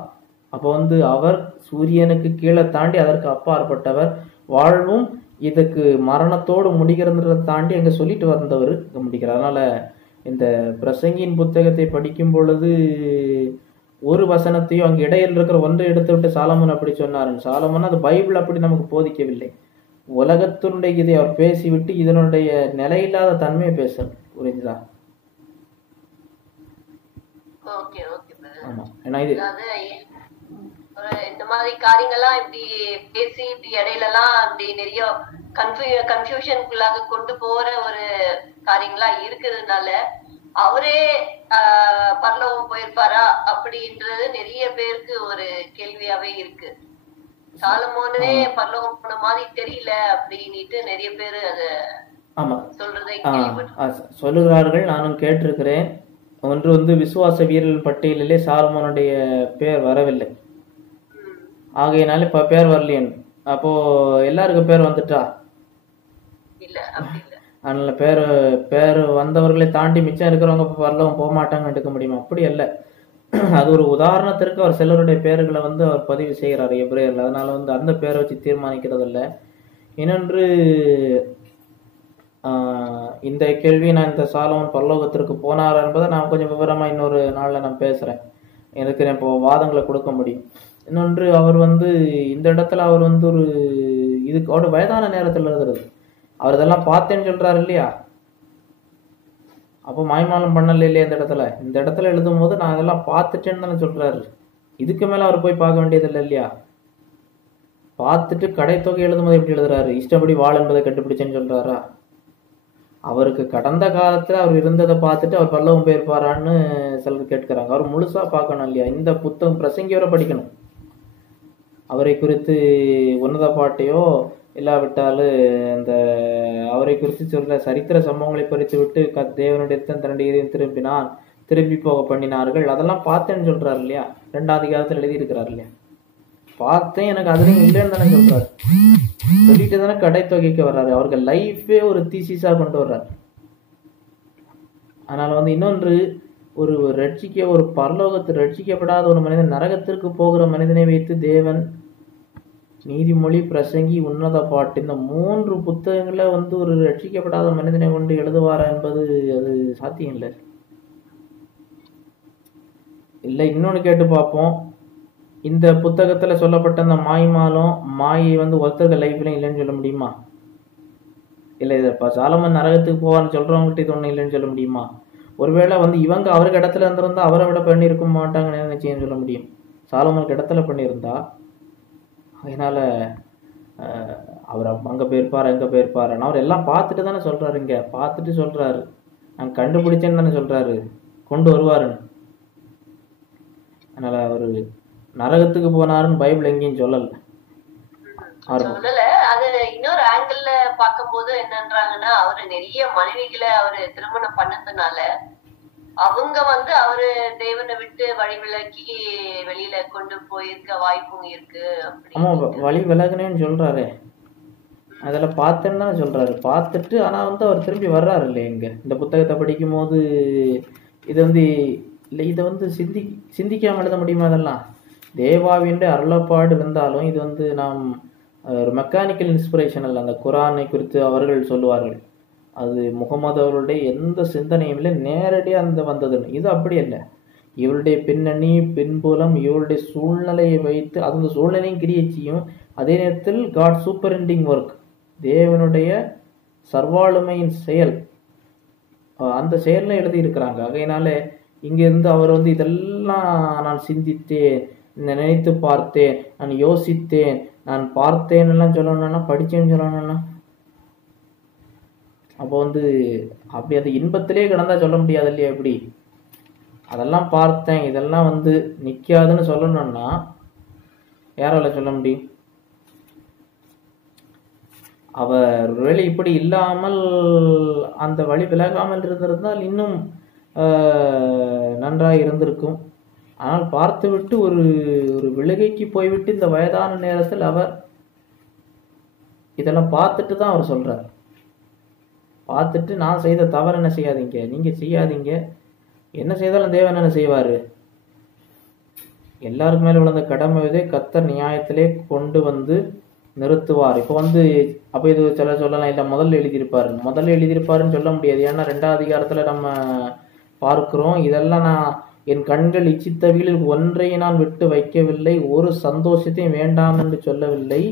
அப்போ அவர் சூரியனுக்கு கீழே தாண்டி அதற்கு அப்பாற்பட்டவர், வாழ்வும் இதுக்கு மரணத்தோடு முடிகிறத தாண்டி அங்கே சொல்லிட்டு வந்தவர் இங்கே முடிக்கிறார். அதனால இந்த பிரசங்கியின் புத்தகத்தை படிக்கும் பொழுது ஒரு வசனத்தையும் அங்கே இடையில் இருக்கிற ஒன்றை எடுத்து விட்டு சாலமன் அப்படி சொன்னாருன்னு, சாலமன் அது பைபிள் அப்படி நமக்கு போதிக்கவில்லை. உலகத்தினுடைய இதை அவர் பேசிவிட்டு இதனுடைய நிலையில்லாத தன்மையை பேசுறார். புரிஞ்சுதா? ஆமா. ஏன்னா இது இந்த மாதிரி காரியங்கள்லாம் இப்படி பேசி இப்படி இடையில எல்லாம் இப்படி நிறைய கன்ஃபியூஷனுக்குள்ளாக கொண்டு போற ஒரு காரியங்களா இருக்கிறதுனால அவரே பரலோகம் போயிருப்பாரா அப்படின்றது நிறைய பேருக்கு ஒரு கேள்வியாவே இருக்கு. சாலமோனே பரலோகம் போன மாதிரி தெரியல அப்படின்னுட்டு நிறைய பேரு அத சொல்றதை சொல்லுகிறார்கள். நானும் கேட்டிருக்கிறேன். ஒன்று விசுவாச வீரர்கள் பட்டியலிலே சாலமோனுடைய பேர் வரவில்லை. ஆகையினால இப்ப பேர் வரலையன். அப்போ எல்லாருக்கும் பேர் வந்துட்டா? அதனால பேர் வந்தவர்களை தாண்டி மிச்சம் இருக்கிறவங்க வரலவும் போக மாட்டாங்க எடுக்க முடியுமா? அப்படி அல்ல. அது ஒரு உதாரணத்திற்கு அவர் சிலருடைய பேர்களை அவர் பதிவு செய்கிறார் எபிரேயர்ல. அதனால அந்த பேரை வச்சு தீர்மானிக்கிறது இல்லை. இன்னொன்று, இந்த கேள்வி நான் இந்த சாலமோன் பரலோகத்திற்கு போனார் என்பதை நான் கொஞ்சம் விவரமா இன்னொரு நாள்ல நான் பேசுறேன். எனக்கு இப்போ வாதங்களை கொடுக்க முடியும். இன்னொன்று, அவர் இந்த இடத்துல அவர் ஒரு இதுக்கு அவரோட வயதான நேரத்தில் எழுதுறது. அவர் இதெல்லாம் பார்த்தேன்னு சொல்றாரு இல்லையா? அப்போ மாய்மாலம் பண்ணல இல்லையா? இந்த இடத்துல எழுதும் போது நான் இதெல்லாம் பார்த்துட்டேன்னு தானே சொல்றாரு. இதுக்கு மேல அவர் போய் பார்க்க வேண்டியது இல்லை இல்லையா? பார்த்துட்டு கடைத்தொகை எழுதும்போது எப்படி எழுதுறாரு? இஷ்டப்படி வாழ் என்பதை கண்டுபிடிச்சேன்னு சொல்றாரா? அவருக்கு கடந்த காலத்துல அவர் இருந்ததை பார்த்துட்டு அவர் பல்லவம் போயிருப்பாரான்னு சிலர் கேட்கிறாங்க. அவர் முழுசா பார்க்கணும் இல்லையா? இந்த புத்தகம் பிரசங்கியவரை படிக்கணும். அவரை குறித்து உன்னத பாட்டையோ இல்லாவிட்டாலும் இந்த அவரை குறித்து சொல்ற சரித்திர சம்பவங்களை பறித்து விட்டு தேவனுடைய தன்னுடைய திரும்பினான், திரும்பி போக பண்ணினார்கள், அதெல்லாம் பார்த்தேன்னு சொல்றாரு இல்லையா? 2ஆம் அதிகாரத்தில் எழுதியிருக்கிறார் இல்லையா? பார்த்தேன், எனக்கு அதுலயும் இல்லைன்னு தானே சொல்றாரு. சொல்லிட்டு தானே கடைத்தொகைக்கு வர்றாரு. அவருக்கு லைஃபே ஒரு தீசிஸா கொண்டு வர்றாரு. அதனால இன்னொன்று, ஒரு ஒரு பரலோகத்தில் ரட்சிக்கப்படாத ஒரு மனிதன் நரகத்திற்கு போகிற மனிதனை வைத்து தேவன் நீதிமொழி, பிரசங்கி, உன்னத பாட்டு இந்த 3 புத்தகங்களை ஒரு ரட்சிக்கப்படாத மனிதனை கொண்டு எழுதுவாரா என்பது அது சாத்தியம் இல்லை. இல்லை, இன்னொன்று கேட்டு பார்ப்போம். இந்த புத்தகத்துல சொல்லப்பட்ட அந்த மாயை ஒருத்தருக்கு லைஃப்லையும் இல்லைன்னு சொல்ல முடியுமா? இல்லை, இதை சாலமன் நரகத்துக்கு போவான்னு சொல்றவங்ககிட்ட இது ஒன்றும் இல்லைன்னு சொல்ல முடியுமா? ஒருவேளை இவங்க அவருக்கு இடத்துல இருந்திருந்தா அவரை விட பண்ணியிருக்க மாட்டாங்கன்னு நிச்சயம் சொல்ல முடியும். சாலமனுக்கு இடத்துல பண்ணியிருந்தா, அதனால அவர் அங்கே போயிருப்பார் அங்கே போயிருப்பாரு. அவர் எல்லாம் பார்த்துட்டு தானே சொல்றாரு. இங்க பார்த்துட்டு சொல்றாரு, நான் கண்டுபிடிச்சேன்னு தானே சொல்றாரு, கொண்டு வருவாருன்னு. அதனால அவரு நரகத்துக்கு போனாருன்னு பைபிள் எங்கேயும் சொல்லல. அது இன்னொரு ஆங்கிள் பார்க்கும்போது என்னன்றாங்கன்னா, அவரு நிறைய மனைவிகளை அவரு திருமணம் பண்ணதுனால அவங்க அவரு தேவனை விட்டு வழி விலக்கி வெளியில கொண்டு போயிருக்க வாய்ப்பும் இருக்கு. ஆமா, வழி விலகுனேன்னு சொல்றாரு. அதுல பார்த்தேன்னு தானே சொல்றாரு. பார்த்துட்டு ஆனா அவர் திரும்பி வர்றாரு இல்லையா? இங்க இந்த புத்தகத்தை படிக்கும் போது இது இல்லை, இதை சிந்திக்காம எழுத முடியுமா? அதெல்லாம் தேவாவின் அருளப்பாடு இருந்தாலும் இது நாம் ஒரு மெக்கானிக்கல் இன்ஸ்பிரேஷன் அல்ல. அந்த குரானை குறித்து அவர்கள் சொல்லுவார்கள், அது முகமது அவர்களுடைய எந்த சிந்தனையும் இல்லை, நேரடியாக வந்ததுன்னு. இது அப்படி இல்லை. இவருடைய பின்னணி, பின்புலம், இவருடைய சூழ்நிலையை வைத்து அந்த சூழ்நிலையும் கிரியேட் செய்யும். அதே நேரத்தில் காட் சூப்பரிண்டிங் ஒர்க், தேவனுடைய சர்வாளுமையின் செயல், அந்த செயலில் எழுதியிருக்கிறாங்க. ஆகையினால இங்கிருந்து அவர் இதெல்லாம் நான் சிந்தித்தேன், நினைத்து பார்த்தேன், நான் யோசித்தேன், நான் பார்த்தேன் எல்லாம் சொல்லணும்னா, படித்தேன்னு சொல்லணும்னா, அப்போ அப்படி அது இன்பத்திலே கிடந்தா சொல்ல முடியாது இல்லையா? எப்படி அதெல்லாம் பார்த்தேன், இதெல்லாம் நிற்காதுன்னு சொல்லணும்னா யாரால சொல்ல முடியும்? அவர் ஒருவேளை இப்படி இல்லாமல் அந்த வழி விலகாமல் இருந்திருந்தால் இன்னும் நன்றாக இருந்திருக்கும். ஆனால் பார்த்துவிட்டு ஒரு விலகைக்கு போய்விட்டு இந்த வயதான நேரத்தில் அவர் இதெல்லாம் பார்த்துட்டு தான் அவர் சொல்றார். பார்த்துட்டு, நான் செய்த தவறு என்ன செய்யாதீங்க, நீங்க செய்யாதீங்க, என்ன செய்தாலும் தேவன் என்ன செய்வாரு? எல்லாருக்கு மேல விழுந்த கடமை இதே கர்த்தர் நியாயத்திலே கொண்டு நிறுத்துவார். இப்போ அப்போ இது சில சொல்லலாம், இல்லை முதல்ல எழுதியிருப்பாருன்னு சொல்ல முடியாது. ஏன்னா 2ஆம் அதிகாரத்துல நம்ம பார்க்கிறோம், இதெல்லாம் நான் என் கண்கள் இச்சித்தவைகளில் ஒன்றை நான் விட்டு வைக்கவில்லை, ஒரு சந்தோஷத்தையும் வேண்டாம் என்று சொல்லவில்லை,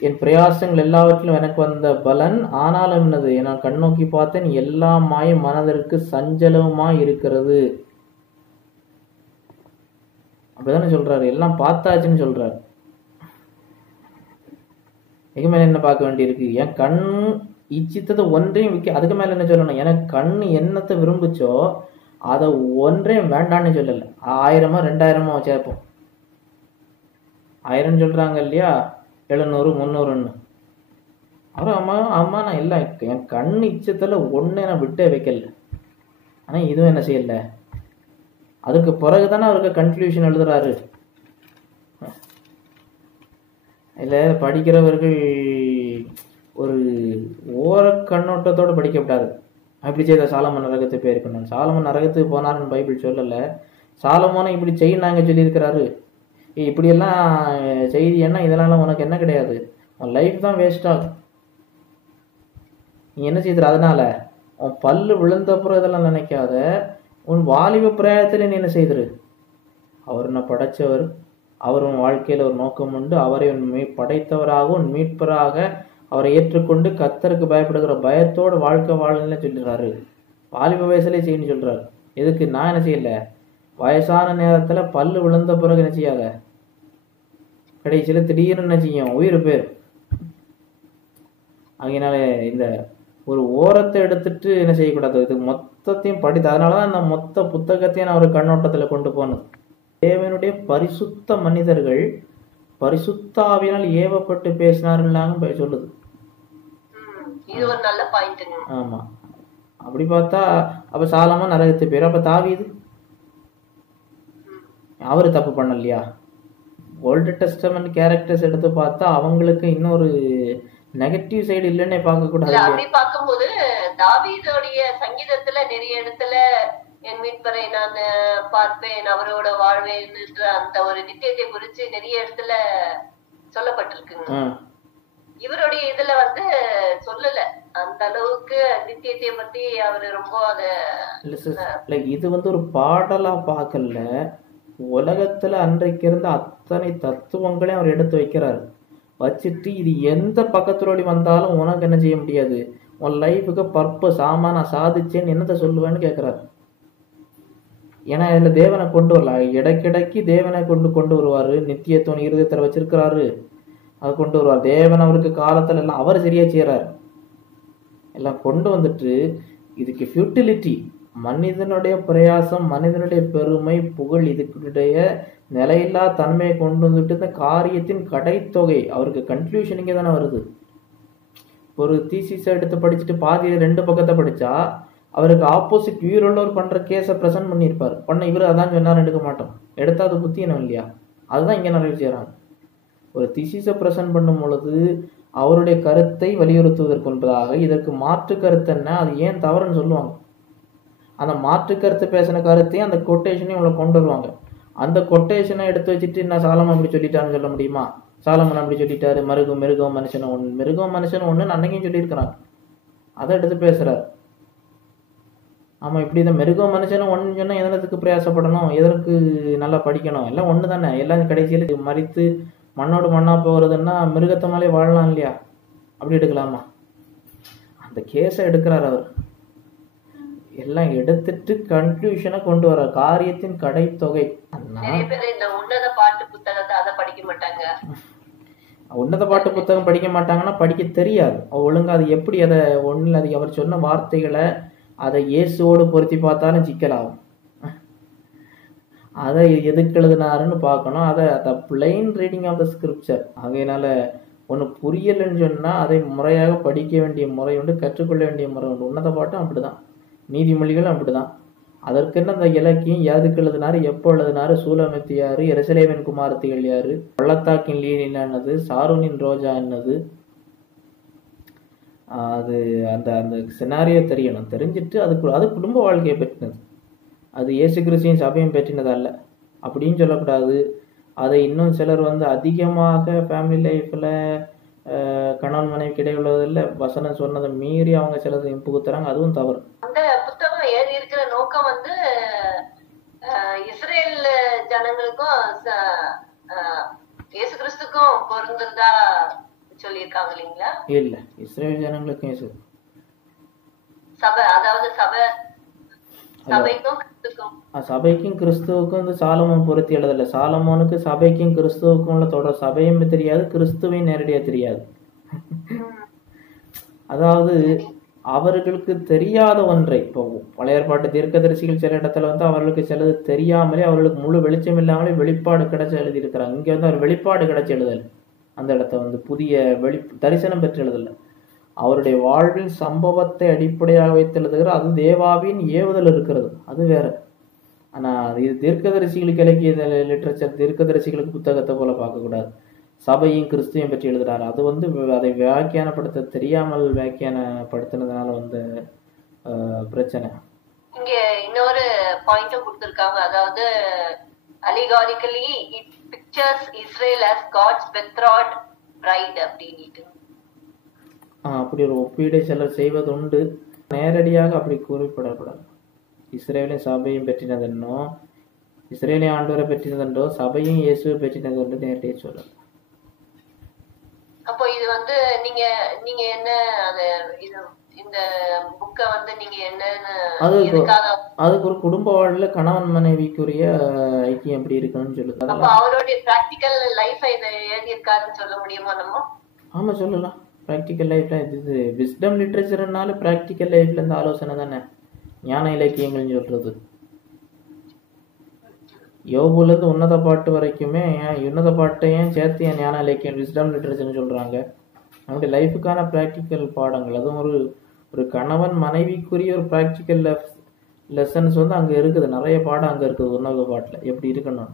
என் பிரயாசங்கள் எல்லாவற்றிலும் எனக்கு வந்த பலன், ஆனாலும் என்னது, நான் கண்ணோக்கி பார்த்தேன், எல்லா மாயம் மனதிற்கு சஞ்சலமாய் இருக்கிறது. அப்படிதானே சொல்றாரு. எல்லாம் பார்த்தாச்சுன்னு சொல்றாரு. இதுக்கு மேல என்ன பார்க்க வேண்டியிருக்கு? என் கண் இச்சித்ததை ஒன்றையும் விற்க, அதுக்கு மேல என்ன சொல்லணும்? எனக்கு கண் என்னத்தை விரும்புச்சோ அதை ஒன்றையும் வேண்டான்னு சொல்லல. 1000 2000 சேர்ப்போம். 1000 சொல்றாங்க இல்லையா, 700 300ன்னு. அப்புறம் அம்மா நான் இல்லை, என் கண் இச்சத்துல ஒன்னே நான் விட்டே வைக்கல. ஆனா இதுவும் என்ன செய்யல. அதுக்கு பிறகுதானே அவருக்கு கன்க்ளூஷன் எழுதுறாரு. இல்லை, படிக்கிறவர்கள் ஒரு ஓர கண்ணோட்டத்தோடு படிக்கப்படாது. அப்படி செய்த சாலமன் நரகத்துக்கு போயிருக்கணும். சாலமன் நரகத்துக்கு போனாருன்னு பைபிள் சொல்லலை. சாலமோனை இப்படி செய்யினாங்க சொல்லியிருக்கிறாரு. இப்படியெல்லாம் செய்தி என்ன, இதனால உனக்கு என்ன கிடையாது, உன் லைஃப் தான் வேஸ்ட் ஆகும். நீ என்ன செய்துற? அதனால உன் பல்லு விழுந்தப்புறம் இதெல்லாம் நினைக்காத, உன் வாலிப பிரயாணத்தில் நீ என்ன செய்திரு? அவர் என்ன படைச்சவர், அவர் உன் வாழ்க்கையில் ஒரு நோக்கம் உண்டு, அவரை உன் படைத்தவராக உன் மீட்பராக அவரை ஏற்றுக்கொண்டு கர்த்தருக்கு பயப்படுகிற பயத்தோடு வாழ்க்கை வாழணும்னு சொல்லிடுறாரு. வாலிப வயசுலேயே செய்யணும்னு சொல்றாரு. எதுக்கு? நான் என்ன செய்யல, வயசான நேரத்தில் பல்லு விழுந்த பிறகு என்ன செய்யாத, கடைசியில் திடீர்னு என்ன செய்யும், உயிர் பேர். அதனால இந்த ஒரு ஓரத்தை எடுத்துட்டு என்ன செய்யக்கூடாது, இது மொத்தத்தையும் படித்து, அதனால தான் அந்த மொத்த புத்தகத்தையும் நான் ஒரு கண்ணோட்டத்தில் கொண்டு போனது. தேவனுடைய பரிசுத்த மனிதர்கள் பரிசுத்தாவினால் ஏவப்பட்டு பேசினாருன்னு சொல்லுது. இது ஒரு நல்ல பாயிண்ட். ஆமா, அப்படி பார்த்தா அப்ப சாலமோன் நரகத்து பேர். அப்ப தாவீது அவரு தப்பு பண்ணலையா? ஓல்டு டெஸ்டமெண்ட் கேரக்டர்ஸ் எடுத்து பார்த்தா அவங்களுக்கு இன்னொரு நெகட்டிவ் சைடு இல்லைன்னே பார்க்க கூடாது. அப்படி பார்க்கும்போது தாவீதோடைய சங்கீதத்துல நிறைய இடத்துல என் மீட்பரை நான் பார்ப்பேன், அவரோட வாழ்வேன் அந்த ஒரு நித்தியத்தை குறிச்சு நிறைய இடத்துல சொல்லப்பட்டிருக்குங்க. இவருடைய இதுல வந்து சொல்லல அந்த அளவுக்கு நித்தியத்தை பத்தி அவரு ரொம்ப இது வந்து ஒரு பாடலா பார்க்கல, உலகத்துல அன்றைக்கு இருந்த அத்தனை தத்துவங்களையும் அவர் எடுத்து வைக்கிறாரு. வச்சுட்டு இது எந்த பக்கத்துலோடி வந்தாலும் உனக்கு என்ன செய்ய முடியாது, உன் லைஃபுக்கு பர்பஸ், ஆமா நான் சாதிச்சேன்னு என்னத்தை சொல்லுவேன்னு கேட்கிறாரு. ஏன்னா இதுல தேவனை கொண்டு வரலாம், இடைக்கிடைக்கு தேவனை கொண்டு வருவாரு. நித்தியத்துவம் இருதயத்துல வச்சிருக்கிறாரு, அதை கொண்டு வருவார். தேவன் அவருக்கு காலத்துல எல்லாம் அவர் சரியா செய்யறாரு, எல்லாம் கொண்டு வந்துட்டு இதுக்கு ஃபியூட்டிலிட்டி, மனிதனுடைய பிரயாசம், மனிதனுடைய பெருமை, புகழ், இதுக்குடைய நிலையில்லா தன்மையை கொண்டு வந்துட்டு இந்த காரியத்தின் கடைத்தொகை அவருக்கு கன்க்ளூஷன் இங்கே தானே வருது. ஒரு தீசிஸை எடுத்து படிச்சுட்டு பாதியில் 2 பக்கத்தை படிச்சா அவருக்கு ஆப்போசிட் உயிருள்ளவர் பண்ற கேஸை ப்ரெசென்ட் பண்ணியிருப்பார். இவர் அதான் சொன்னார் எடுக்க மாட்டோம், எடுத்தா அது புத்தியனம் இல்லையா? அதுதான் இங்கே நிறைய செய்யறாங்க. ஒரு தீசிஸை ப்ரெசென்ட் பண்ணும் பொழுது அவருடைய கருத்தை வலியுறுத்துவதற்கொன்றதாக இதற்கு மாற்று கருத்து என்ன, அது ஏன் தவறுன்னு சொல்லுவாங்க. அந்த மாற்று கருத்து பேசின கருத்தையும் அந்த கொட்டேஷனையும் இவங்களை கொண்டு வருவாங்க. அந்த கொட்டேஷனை எடுத்து வச்சுட்டு என்ன சாலமன் அப்படி சொல்லிட்டாருன்னு சொல்ல முடியுமா? சாலமன் அப்படி சொல்லிட்டாரு, மிருகம் மனுஷன் ஒன்று, மிருகம் மனுஷன் ஒன்று அன்னைக்கும் சொல்லியிருக்கிறான், அதை எடுத்து பேசுறாரு. ஆமா, இப்படி இந்த மிருகம் மனுஷனும் ஒன்று சொன்னா எதனத்துக்கு பிரயாசப்படணும், எதற்கு நல்லா படிக்கணும், எல்லாம் ஒன்று தானே. எல்லாம் கடைசியில் மறித்து மண்ணோடு மண்ணா போகிறதுன்னா மிருகத்தை மேலே வாழலாம் இல்லையா? அப்படி எடுக்கலாமா? அந்த கேஸை எடுக்கிறார் அவர். எல்லாம் எடுத்துட்டு கன்க்ளூஷனை கொண்டு வர காரியத்தின் கடைத்தொகை. உன்னத பாட்டு புத்தகம் படிக்க மாட்டாங்கன்னா படிக்க தெரியாது ஒழுங்கா. அது எப்படி அதை ஒன்றில் அது அவர் சொன்ன வார்த்தைகளை அதை இயேசுவோடு பொருத்தி பார்த்தாலும் சிக்கலாகும். அதை எதுக்கு எழுதினாருன்னு பார்க்கணும். அதை plain reading of the scripture. ஆகையினால ஒன்று புரியலைன்னு சொன்னால் அதை முறையாக படிக்க வேண்டிய முறை உண்டு, கற்றுக்கொள்ள வேண்டிய முறை உண்டு. உன்னத பாட்டும் அப்படிதான், நீதிமொழிகளும் அப்படிதான். அதற்கென்ன அந்த இலக்கியம் யாருக்கு எழுதினாரு, எப்போ எழுதினாரு, சூலமித்து யாரு, எருசலேமின் குமாரத்திகள் யாரு, பள்ளத்தாக்கின் லீலின் என்னது, சாரூனின் ரோஜா என்னது, அது அந்த அந்த சினாரியோ தெரியணும். தெரிஞ்சுட்டு அது குடும்ப வாழ்க்கையை பற்றினது, அது இயேசு கிறிஸ்துவின் சபையும் பற்றினது அல்ல அப்படின்னு சொல்லக்கூடாது. அதை இன்னும் சிலர் வந்து அதிகமாக ஃபேமிலி லைஃப்பில் கணவன் மனைவி இடையுள்ளதில் வசனம் சொன்னதை மீறி அவங்க சிலதை புகுத்துறாங்க, அதுவும் தவறு. அந்த புத்தகம் எழுதி இருக்கிற நோக்கம் வந்து இஸ்ரேல் ஜனங்களுக்கும் இயேசு கிறிஸ்துக்கும் பொருந்ததா சொல்லியிருக்காங்க இல்லைங்களா? இல்ல, இஸ்ரேல் ஜனங்களுக்கும் இயேசு சபை, அதாவது சபைக்கும் கிறிஸ்துவுக்கும் வந்து சாலமோன் பொருத்தி எழுதல. சாலமோனுக்கு சபைக்கும் கிறிஸ்துவுக்கும் உள்ள தொடர், சபையும் தெரியாது, கிறிஸ்துவையும் நேரடியா தெரியாது. அதாவது அவர்களுக்கு தெரியாத ஒன்றை, இப்போ பழைய ஏற்பாட்டு தீர்க்கதரிசிகள் சில இடத்துல வந்து அவர்களுக்கு சிலது தெரியாமலே, அவர்களுக்கு முழு வெளிச்சம் இல்லாமலே வெளிப்பாடு கிடைச்சி எழுதியிருக்கிறாங்க. இங்க வந்து அவர் வெளிப்பாடு கிடைச்சி எழுதல, அந்த இடத்த வந்து புதிய தரிசனம் பெற்று எழுதல. அவருடைய வாழ்வின் சம்பவத்தை அடிப்படையாக வைத்து எழுதுகிற, அது தேவாவின் ஏவுதல் இருக்கிறது, அது வேற. ஆனால் இது தீர்க்கதரிசிகளுக்கு இலக்கிய லிட்ரேச்சர், தீர்க்கதரிசிகளுக்கு புத்தகத்தை போல பார்க்கக்கூடாது. சபையும் கிறிஸ்துவையும் பற்றி எழுதுறாரு, அது வந்து அதை வியாக்கியானப்படுத்த தெரியாமல் வியாக்கியானப்படுத்தினதுனால வந்து பிரச்சனை. இங்க இன்னொரு பாயிண்ட்டும் கொடுத்திருக்காங்க, அதாவது allegorically it pictures Israel as God's betrothed bride அப்படின்ட்டு. அப்படி ஒரு ஒப்பீடை சிலர் செய்வது உண்டு, நேரடியாக அப்படி குறிப்பிடக்கூடாது. இஸ்ரேலின் சபையும் பெற்றினதென்னோ, இஸ்ரேலின் ஆண்டவரை பெற்றினதென்றோ, சபையும் இயேசுவை பெற்றினது என்று நேரடியாக சொல்லலாம். அப்போ இது வந்து நீங்க நீங்க என்ன அத இது இந்த புக்க வந்து நீங்க என்னன்னு அதுக்கு ஒரு குடும்ப வாழ்ல கணவன் மனைவிக்குரிய ஐக்கியம் எப்படி இருக்குன்னு சொல்லுது. அப்ப அவருடைய பிராக்டிக்கல் லைஃப் இத எழுதி இருக்காருன்னு சொல்ல முடியுமா நம்ம? ஆமா சொல்லலாம். பிராக்டிக்கல் லைஃப்ல இது விஸ்டம் லிட்ரேச்சர்னால பிராக்டிக்கல் லைஃப்ல இருந்து ஆலோசனை தானே ஞான இலக்கியங்கள் சொல்றது. யோபுல இருந்து உன்னத பாட்டு வரைக்குமே உன்னத பாட்டையும் சேர்த்து ஞான இலக்கியம் விஸ்டம் லிட்ரேச்சர்னு சொல்றாங்க. நம்முடைய லைஃபுக்கான பிராக்டிக்கல் பாடங்கள், அதுவும் ஒரு கணவன் மனைவிக்குரிய ஒரு ப்ராக்டிக்கல் லெசன்ஸ் வந்து அங்கே இருக்குது. நிறைய பாடம் அங்கே இருக்குது உன்னத பாட்டில் எப்படி இருக்கணும்.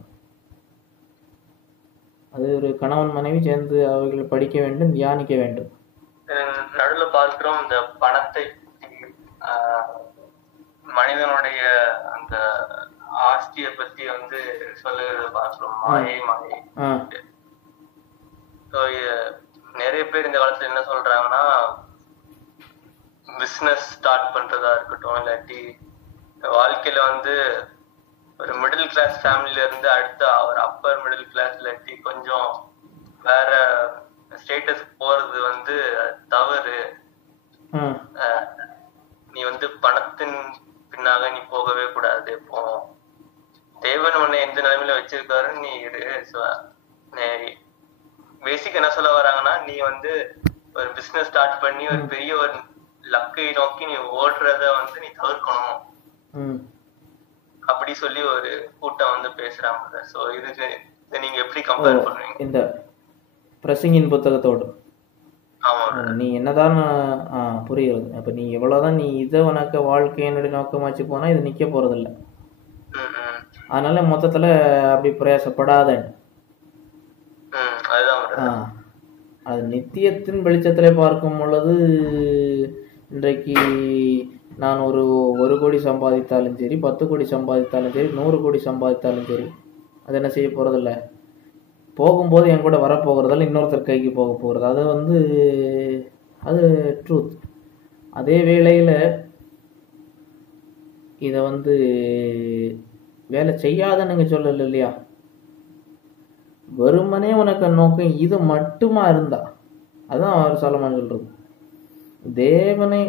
அது ஒரு கணவன் மனைவி சேர்ந்து அவர்கள் படிக்க வேண்டும், தியானிக்க வேண்டும். நடுவில் பார்க்கிறோம் இந்த பணத்தை மனிதனுடைய அந்த ஆஸ்தியை பத்தி வந்து சொல்லுறது பார்க்கிறோம். மாயை மாயை. நிறைய பேர் இந்த காலத்துல என்ன சொல்றாங்கன்னா, பிசினஸ் ஸ்டார்ட் பண்றதா இருக்கட்டும், இல்லாட்டி வாழ்க்கையில வந்து ஒரு மிடில் கிளாஸ் ஃபேமிலில இருந்து அடுத்த ஒரு அப்பர் மிடில் கிளாஸ் இல்லாட்டி கொஞ்சம் வேற ஸ்டேட்டஸ் போறது வந்து தவறு. நீ வந்து பணத்தின் பின்னாக நீ போகவே கூடாது. இப்போ தேவன் உன்னை எந்த நிலைமையில வச்சிருக்காருன்னு நீ இரு. பேசிக் என்ன சொல்ல வராங்கன்னா, நீ வந்து ஒரு பிசினஸ் ஸ்டார்ட் பண்ணி ஒரு பெரிய ஒரு லக்கை நோக்கி நீ ஓடுறத வந்து நீ தவிர்க்கணும் அப்படி சொல்லி ஒரு கூட்டம் வந்து பேசுறாங்க. சோ இதுக்கு நீங்க எப்படி கம்பேர் பண்ணுவீங்க இந்த பிரசங்கின் புத்தகத்தோடு? ஆமா, நீ என்னதான் புரியுது. அப்ப நீ எவ்வளவுதான் நீ இதை உனக்கு வாழ்க்கையினுடைய நோக்கமாச்சு போனா இது நிக்க போறதில்ல. அதனால மொத்தத்துல அப்படி பிரயாசப்படாத. அது நித்தியத்தின் வெளிச்சத்துல பார்க்கும் பொழுது, இன்றைக்கு நான் ஒரு கோடி சம்பாதித்தாலும் சரி, 10 கோடி சம்பாதித்தாலும் சரி, 100 கோடி சம்பாதித்தாலும் சரி, அது என்ன செய்ய போறதில்ல. போகும்போது என் கூட வரப்போகிறதால இன்னொருத்தர் கைக்கு போக போகிறது. அது வந்து அது ட்ரூத். அதே வேளையில் இதை வந்து வேலை செய்யாதன்னு சொல்லல இல்லையா. வெறுமனே உனக்கு நோக்கம் இது மட்டுமா இருந்தா, அதுதான் அவர் சாலமோன் சொல்றது. தேவனை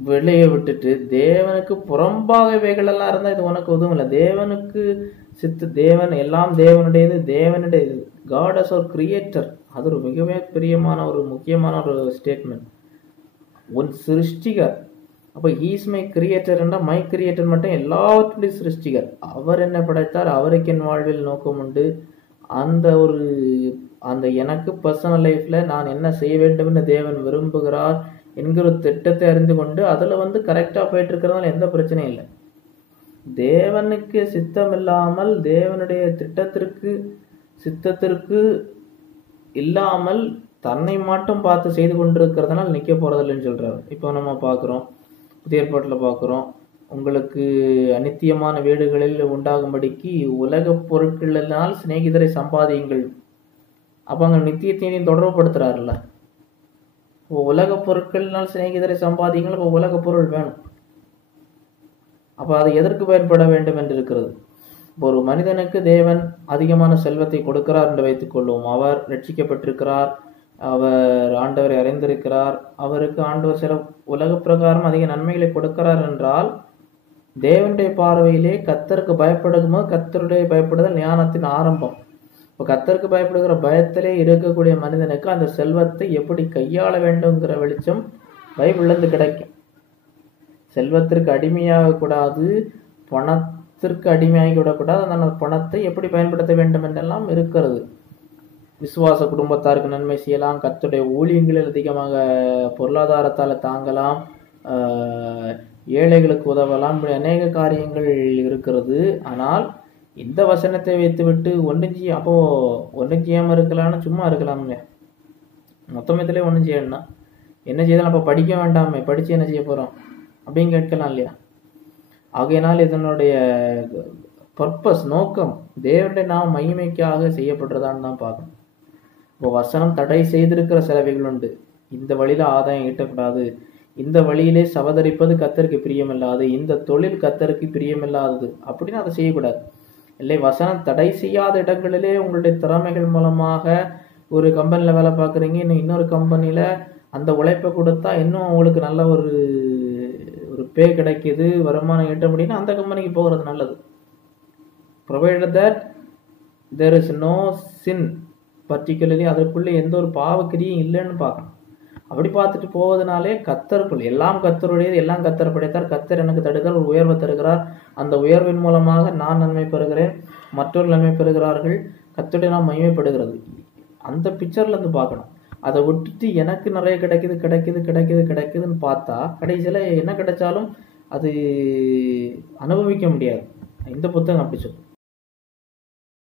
வெளியே விட்டுட்டு தேவனுக்கு புறம்பாகவைகளெல்லாம் இருந்தால் இது உனக்கு உதவும் இல்லை. தேவனுக்கு தேவன் எல்லாம் தேவனுடையது, தேவனுடையது. காட் அஸ் ஒரு கிரியேட்டர். அது ஒரு மிகவே பிரியமான ஒரு முக்கியமான ஒரு ஸ்டேட்மெண்ட். உன் சிருஷ்டிகர். அப்போ ஹீஸ் மை கிரியேட்டர் என்றால் மை கிரியேட்டர் மட்டும் எல்லாவற்றுடைய சிருஷ்டிகர். அவர் என்ன படைத்தார், அவருக்கு என் வாழ்வில் நோக்கம் உண்டு. அந்த எனக்கு பர்சனல் லைஃப்ல நான் என்ன செய்ய வேண்டும்னு தேவன் விரும்புகிறார் என்கிற ஒரு திட்டத்தை அறிந்து கொண்டு அதில் வந்து கரெக்டாக போயிட்டு இருக்கிறதால எந்த பிரச்சனையும் இல்லை. தேவனுக்கு சித்தம் இல்லாமல், தேவனுடைய சித்தத்திற்கு இல்லாமல் தன்னை மட்டும் பார்த்து செய்து கொண்டிருக்கிறதுனால நிற்க போறதில்லைன்னு சொல்றாரு. இப்போ நம்ம பார்க்குறோம், புதிய ஏற்பாட்டில் பார்க்குறோம், உங்களுக்கு அநித்தியமான வீடுகளில் உண்டாகும்படிக்கு உலக பொருட்களினால் சிநேகிதரை சம்பாதியுங்கள். அப்போ அங்கே நித்தியத்தையும் தொடர்புபடுத்துறாருல்ல. உலக பொருட்களினால் சிநேகிதரை சம்பாதியுங்கள். இப்போ உலக பொருள் வேணும். அப்போ அது எதற்கு பயன்பட வேண்டும் என்று இருக்கிறது. ஒரு மனிதனுக்கு தேவன் அதிகமான செல்வத்தை கொடுக்கிறார் என்று வைத்துக் கொள்வோம். அவர் ரட்சிக்கப்பட்டிருக்கிறார், அவர் ஆண்டவரை அறிந்திருக்கிறார், அவருக்கு ஆண்டவர் சில உலக பிரகாரம் அதிக நன்மைகளை கொடுக்கிறார் என்றால், தேவனுடைய பார்வையிலே கர்த்தருக்கு பயப்படும்போது கர்த்தருடைய பயப்படுதல் ஞானத்தின் ஆரம்பம். இப்போ கர்த்தருக்கு பயப்படுகிற பயத்திலே இருக்கக்கூடிய மனிதனுக்கு அந்த செல்வத்தை எப்படி கையாள வேண்டும்ங்கிற வெளிச்சம் பைபிள்லேருந்து கிடைக்கும். செல்வத்திற்கு அடிமையாக கூடாது, பணத்திற்கு அடிமையாகி விடக்கூடாது. அந்த பணத்தை எப்படி பயன்படுத்த வேண்டும் என்றெல்லாம் இருக்கிறது. விசுவாச குடும்பத்தாருக்கு நன்மை செய்யலாம், கர்த்தருடைய ஊழியங்களில் அதிகமாக பொருளாதாரத்தால் தாங்கலாம், ஏழைகளுக்கு உதவலாம், இப்படி அநேக காரியங்கள் இருக்கிறது. ஆனால் இந்த வசனத்தை வைத்துவிட்டு ஒன்றும் செய்யாமல் இருக்கலாம்னு சும்மா இருக்கலாம்ங்க. மொத்தமத்திலே ஒன்றும் செய்யணும்னா என்ன செய்யலாம்? அப்போ படிக்க வேண்டாமே, படித்து என்ன செய்ய போகிறோம் அப்படின்னு கேட்கலாம் இல்லையா. ஆகையினால் இதனுடைய பர்பஸ், நோக்கம் தேவனுடைய நாம் மகிமைக்காக செய்யப்படுறதான்னு தான் பார்க்கணும். இப்போ வசனம் தடை செய்திருக்கிற சிலவைகள் உண்டு. இந்த வழியில் ஆதாயம் ஈட்டக்கூடாது, இந்த வழியிலே சவதரிப்பது கர்த்தருக்கு பிரியமில்லாது, இந்த தொழில் கர்த்தருக்கு பிரியமில்லாதது அப்படின்னு அதை செய்யக்கூடாது. இல்லை, வசனம் தடை செய்யாத இடங்களிலே உங்களுடைய திறமைகள் மூலமாக ஒரு கம்பெனியில் வேலை பார்க்குறீங்க, இன்னும் இன்னொரு கம்பெனியில் அந்த உழைப்பை கொடுத்தா இன்னும் உங்களுக்கு நல்ல ஒரு ஒரு பே கிடைக்கிது, வருமானம் ஈட்ட முடியும்னா அந்த கம்பெனிக்கு போகிறது நல்லது. Provided that there is no sin, particularly அதற்குள்ளே எந்த ஒரு பாவக்கிரியும் இல்லைன்னு பார்க்கணும். அப்படி பார்த்துட்டு போவதனாலே கத்தருக்குள் எல்லாம் கத்தருடையது, எல்லாம் கத்தர் படைத்தார், கத்தர் எனக்கு தடுத்தார், ஒரு உயர்வை தருகிறார், அந்த உயர்வின் மூலமாக நான் நன்மை பெறுகிறேன், மற்றொரு நன்மை பெறுகிறார்கள், கத்தருடைய நாம் மகிமைப்படுகிறது. அந்த பிக்சர்ல இருந்து பார்க்கணும். அதை விட்டுட்டு எனக்கு நிறைய கிடைக்குது கிடைக்குது கிடைக்குது கிடைக்குதுன்னு பார்த்தா கடைசியில் என்ன கிடைச்சாலும் அது அனுபவிக்க முடியாது. இந்த புத்தகம் அப்படி சொல்லும்.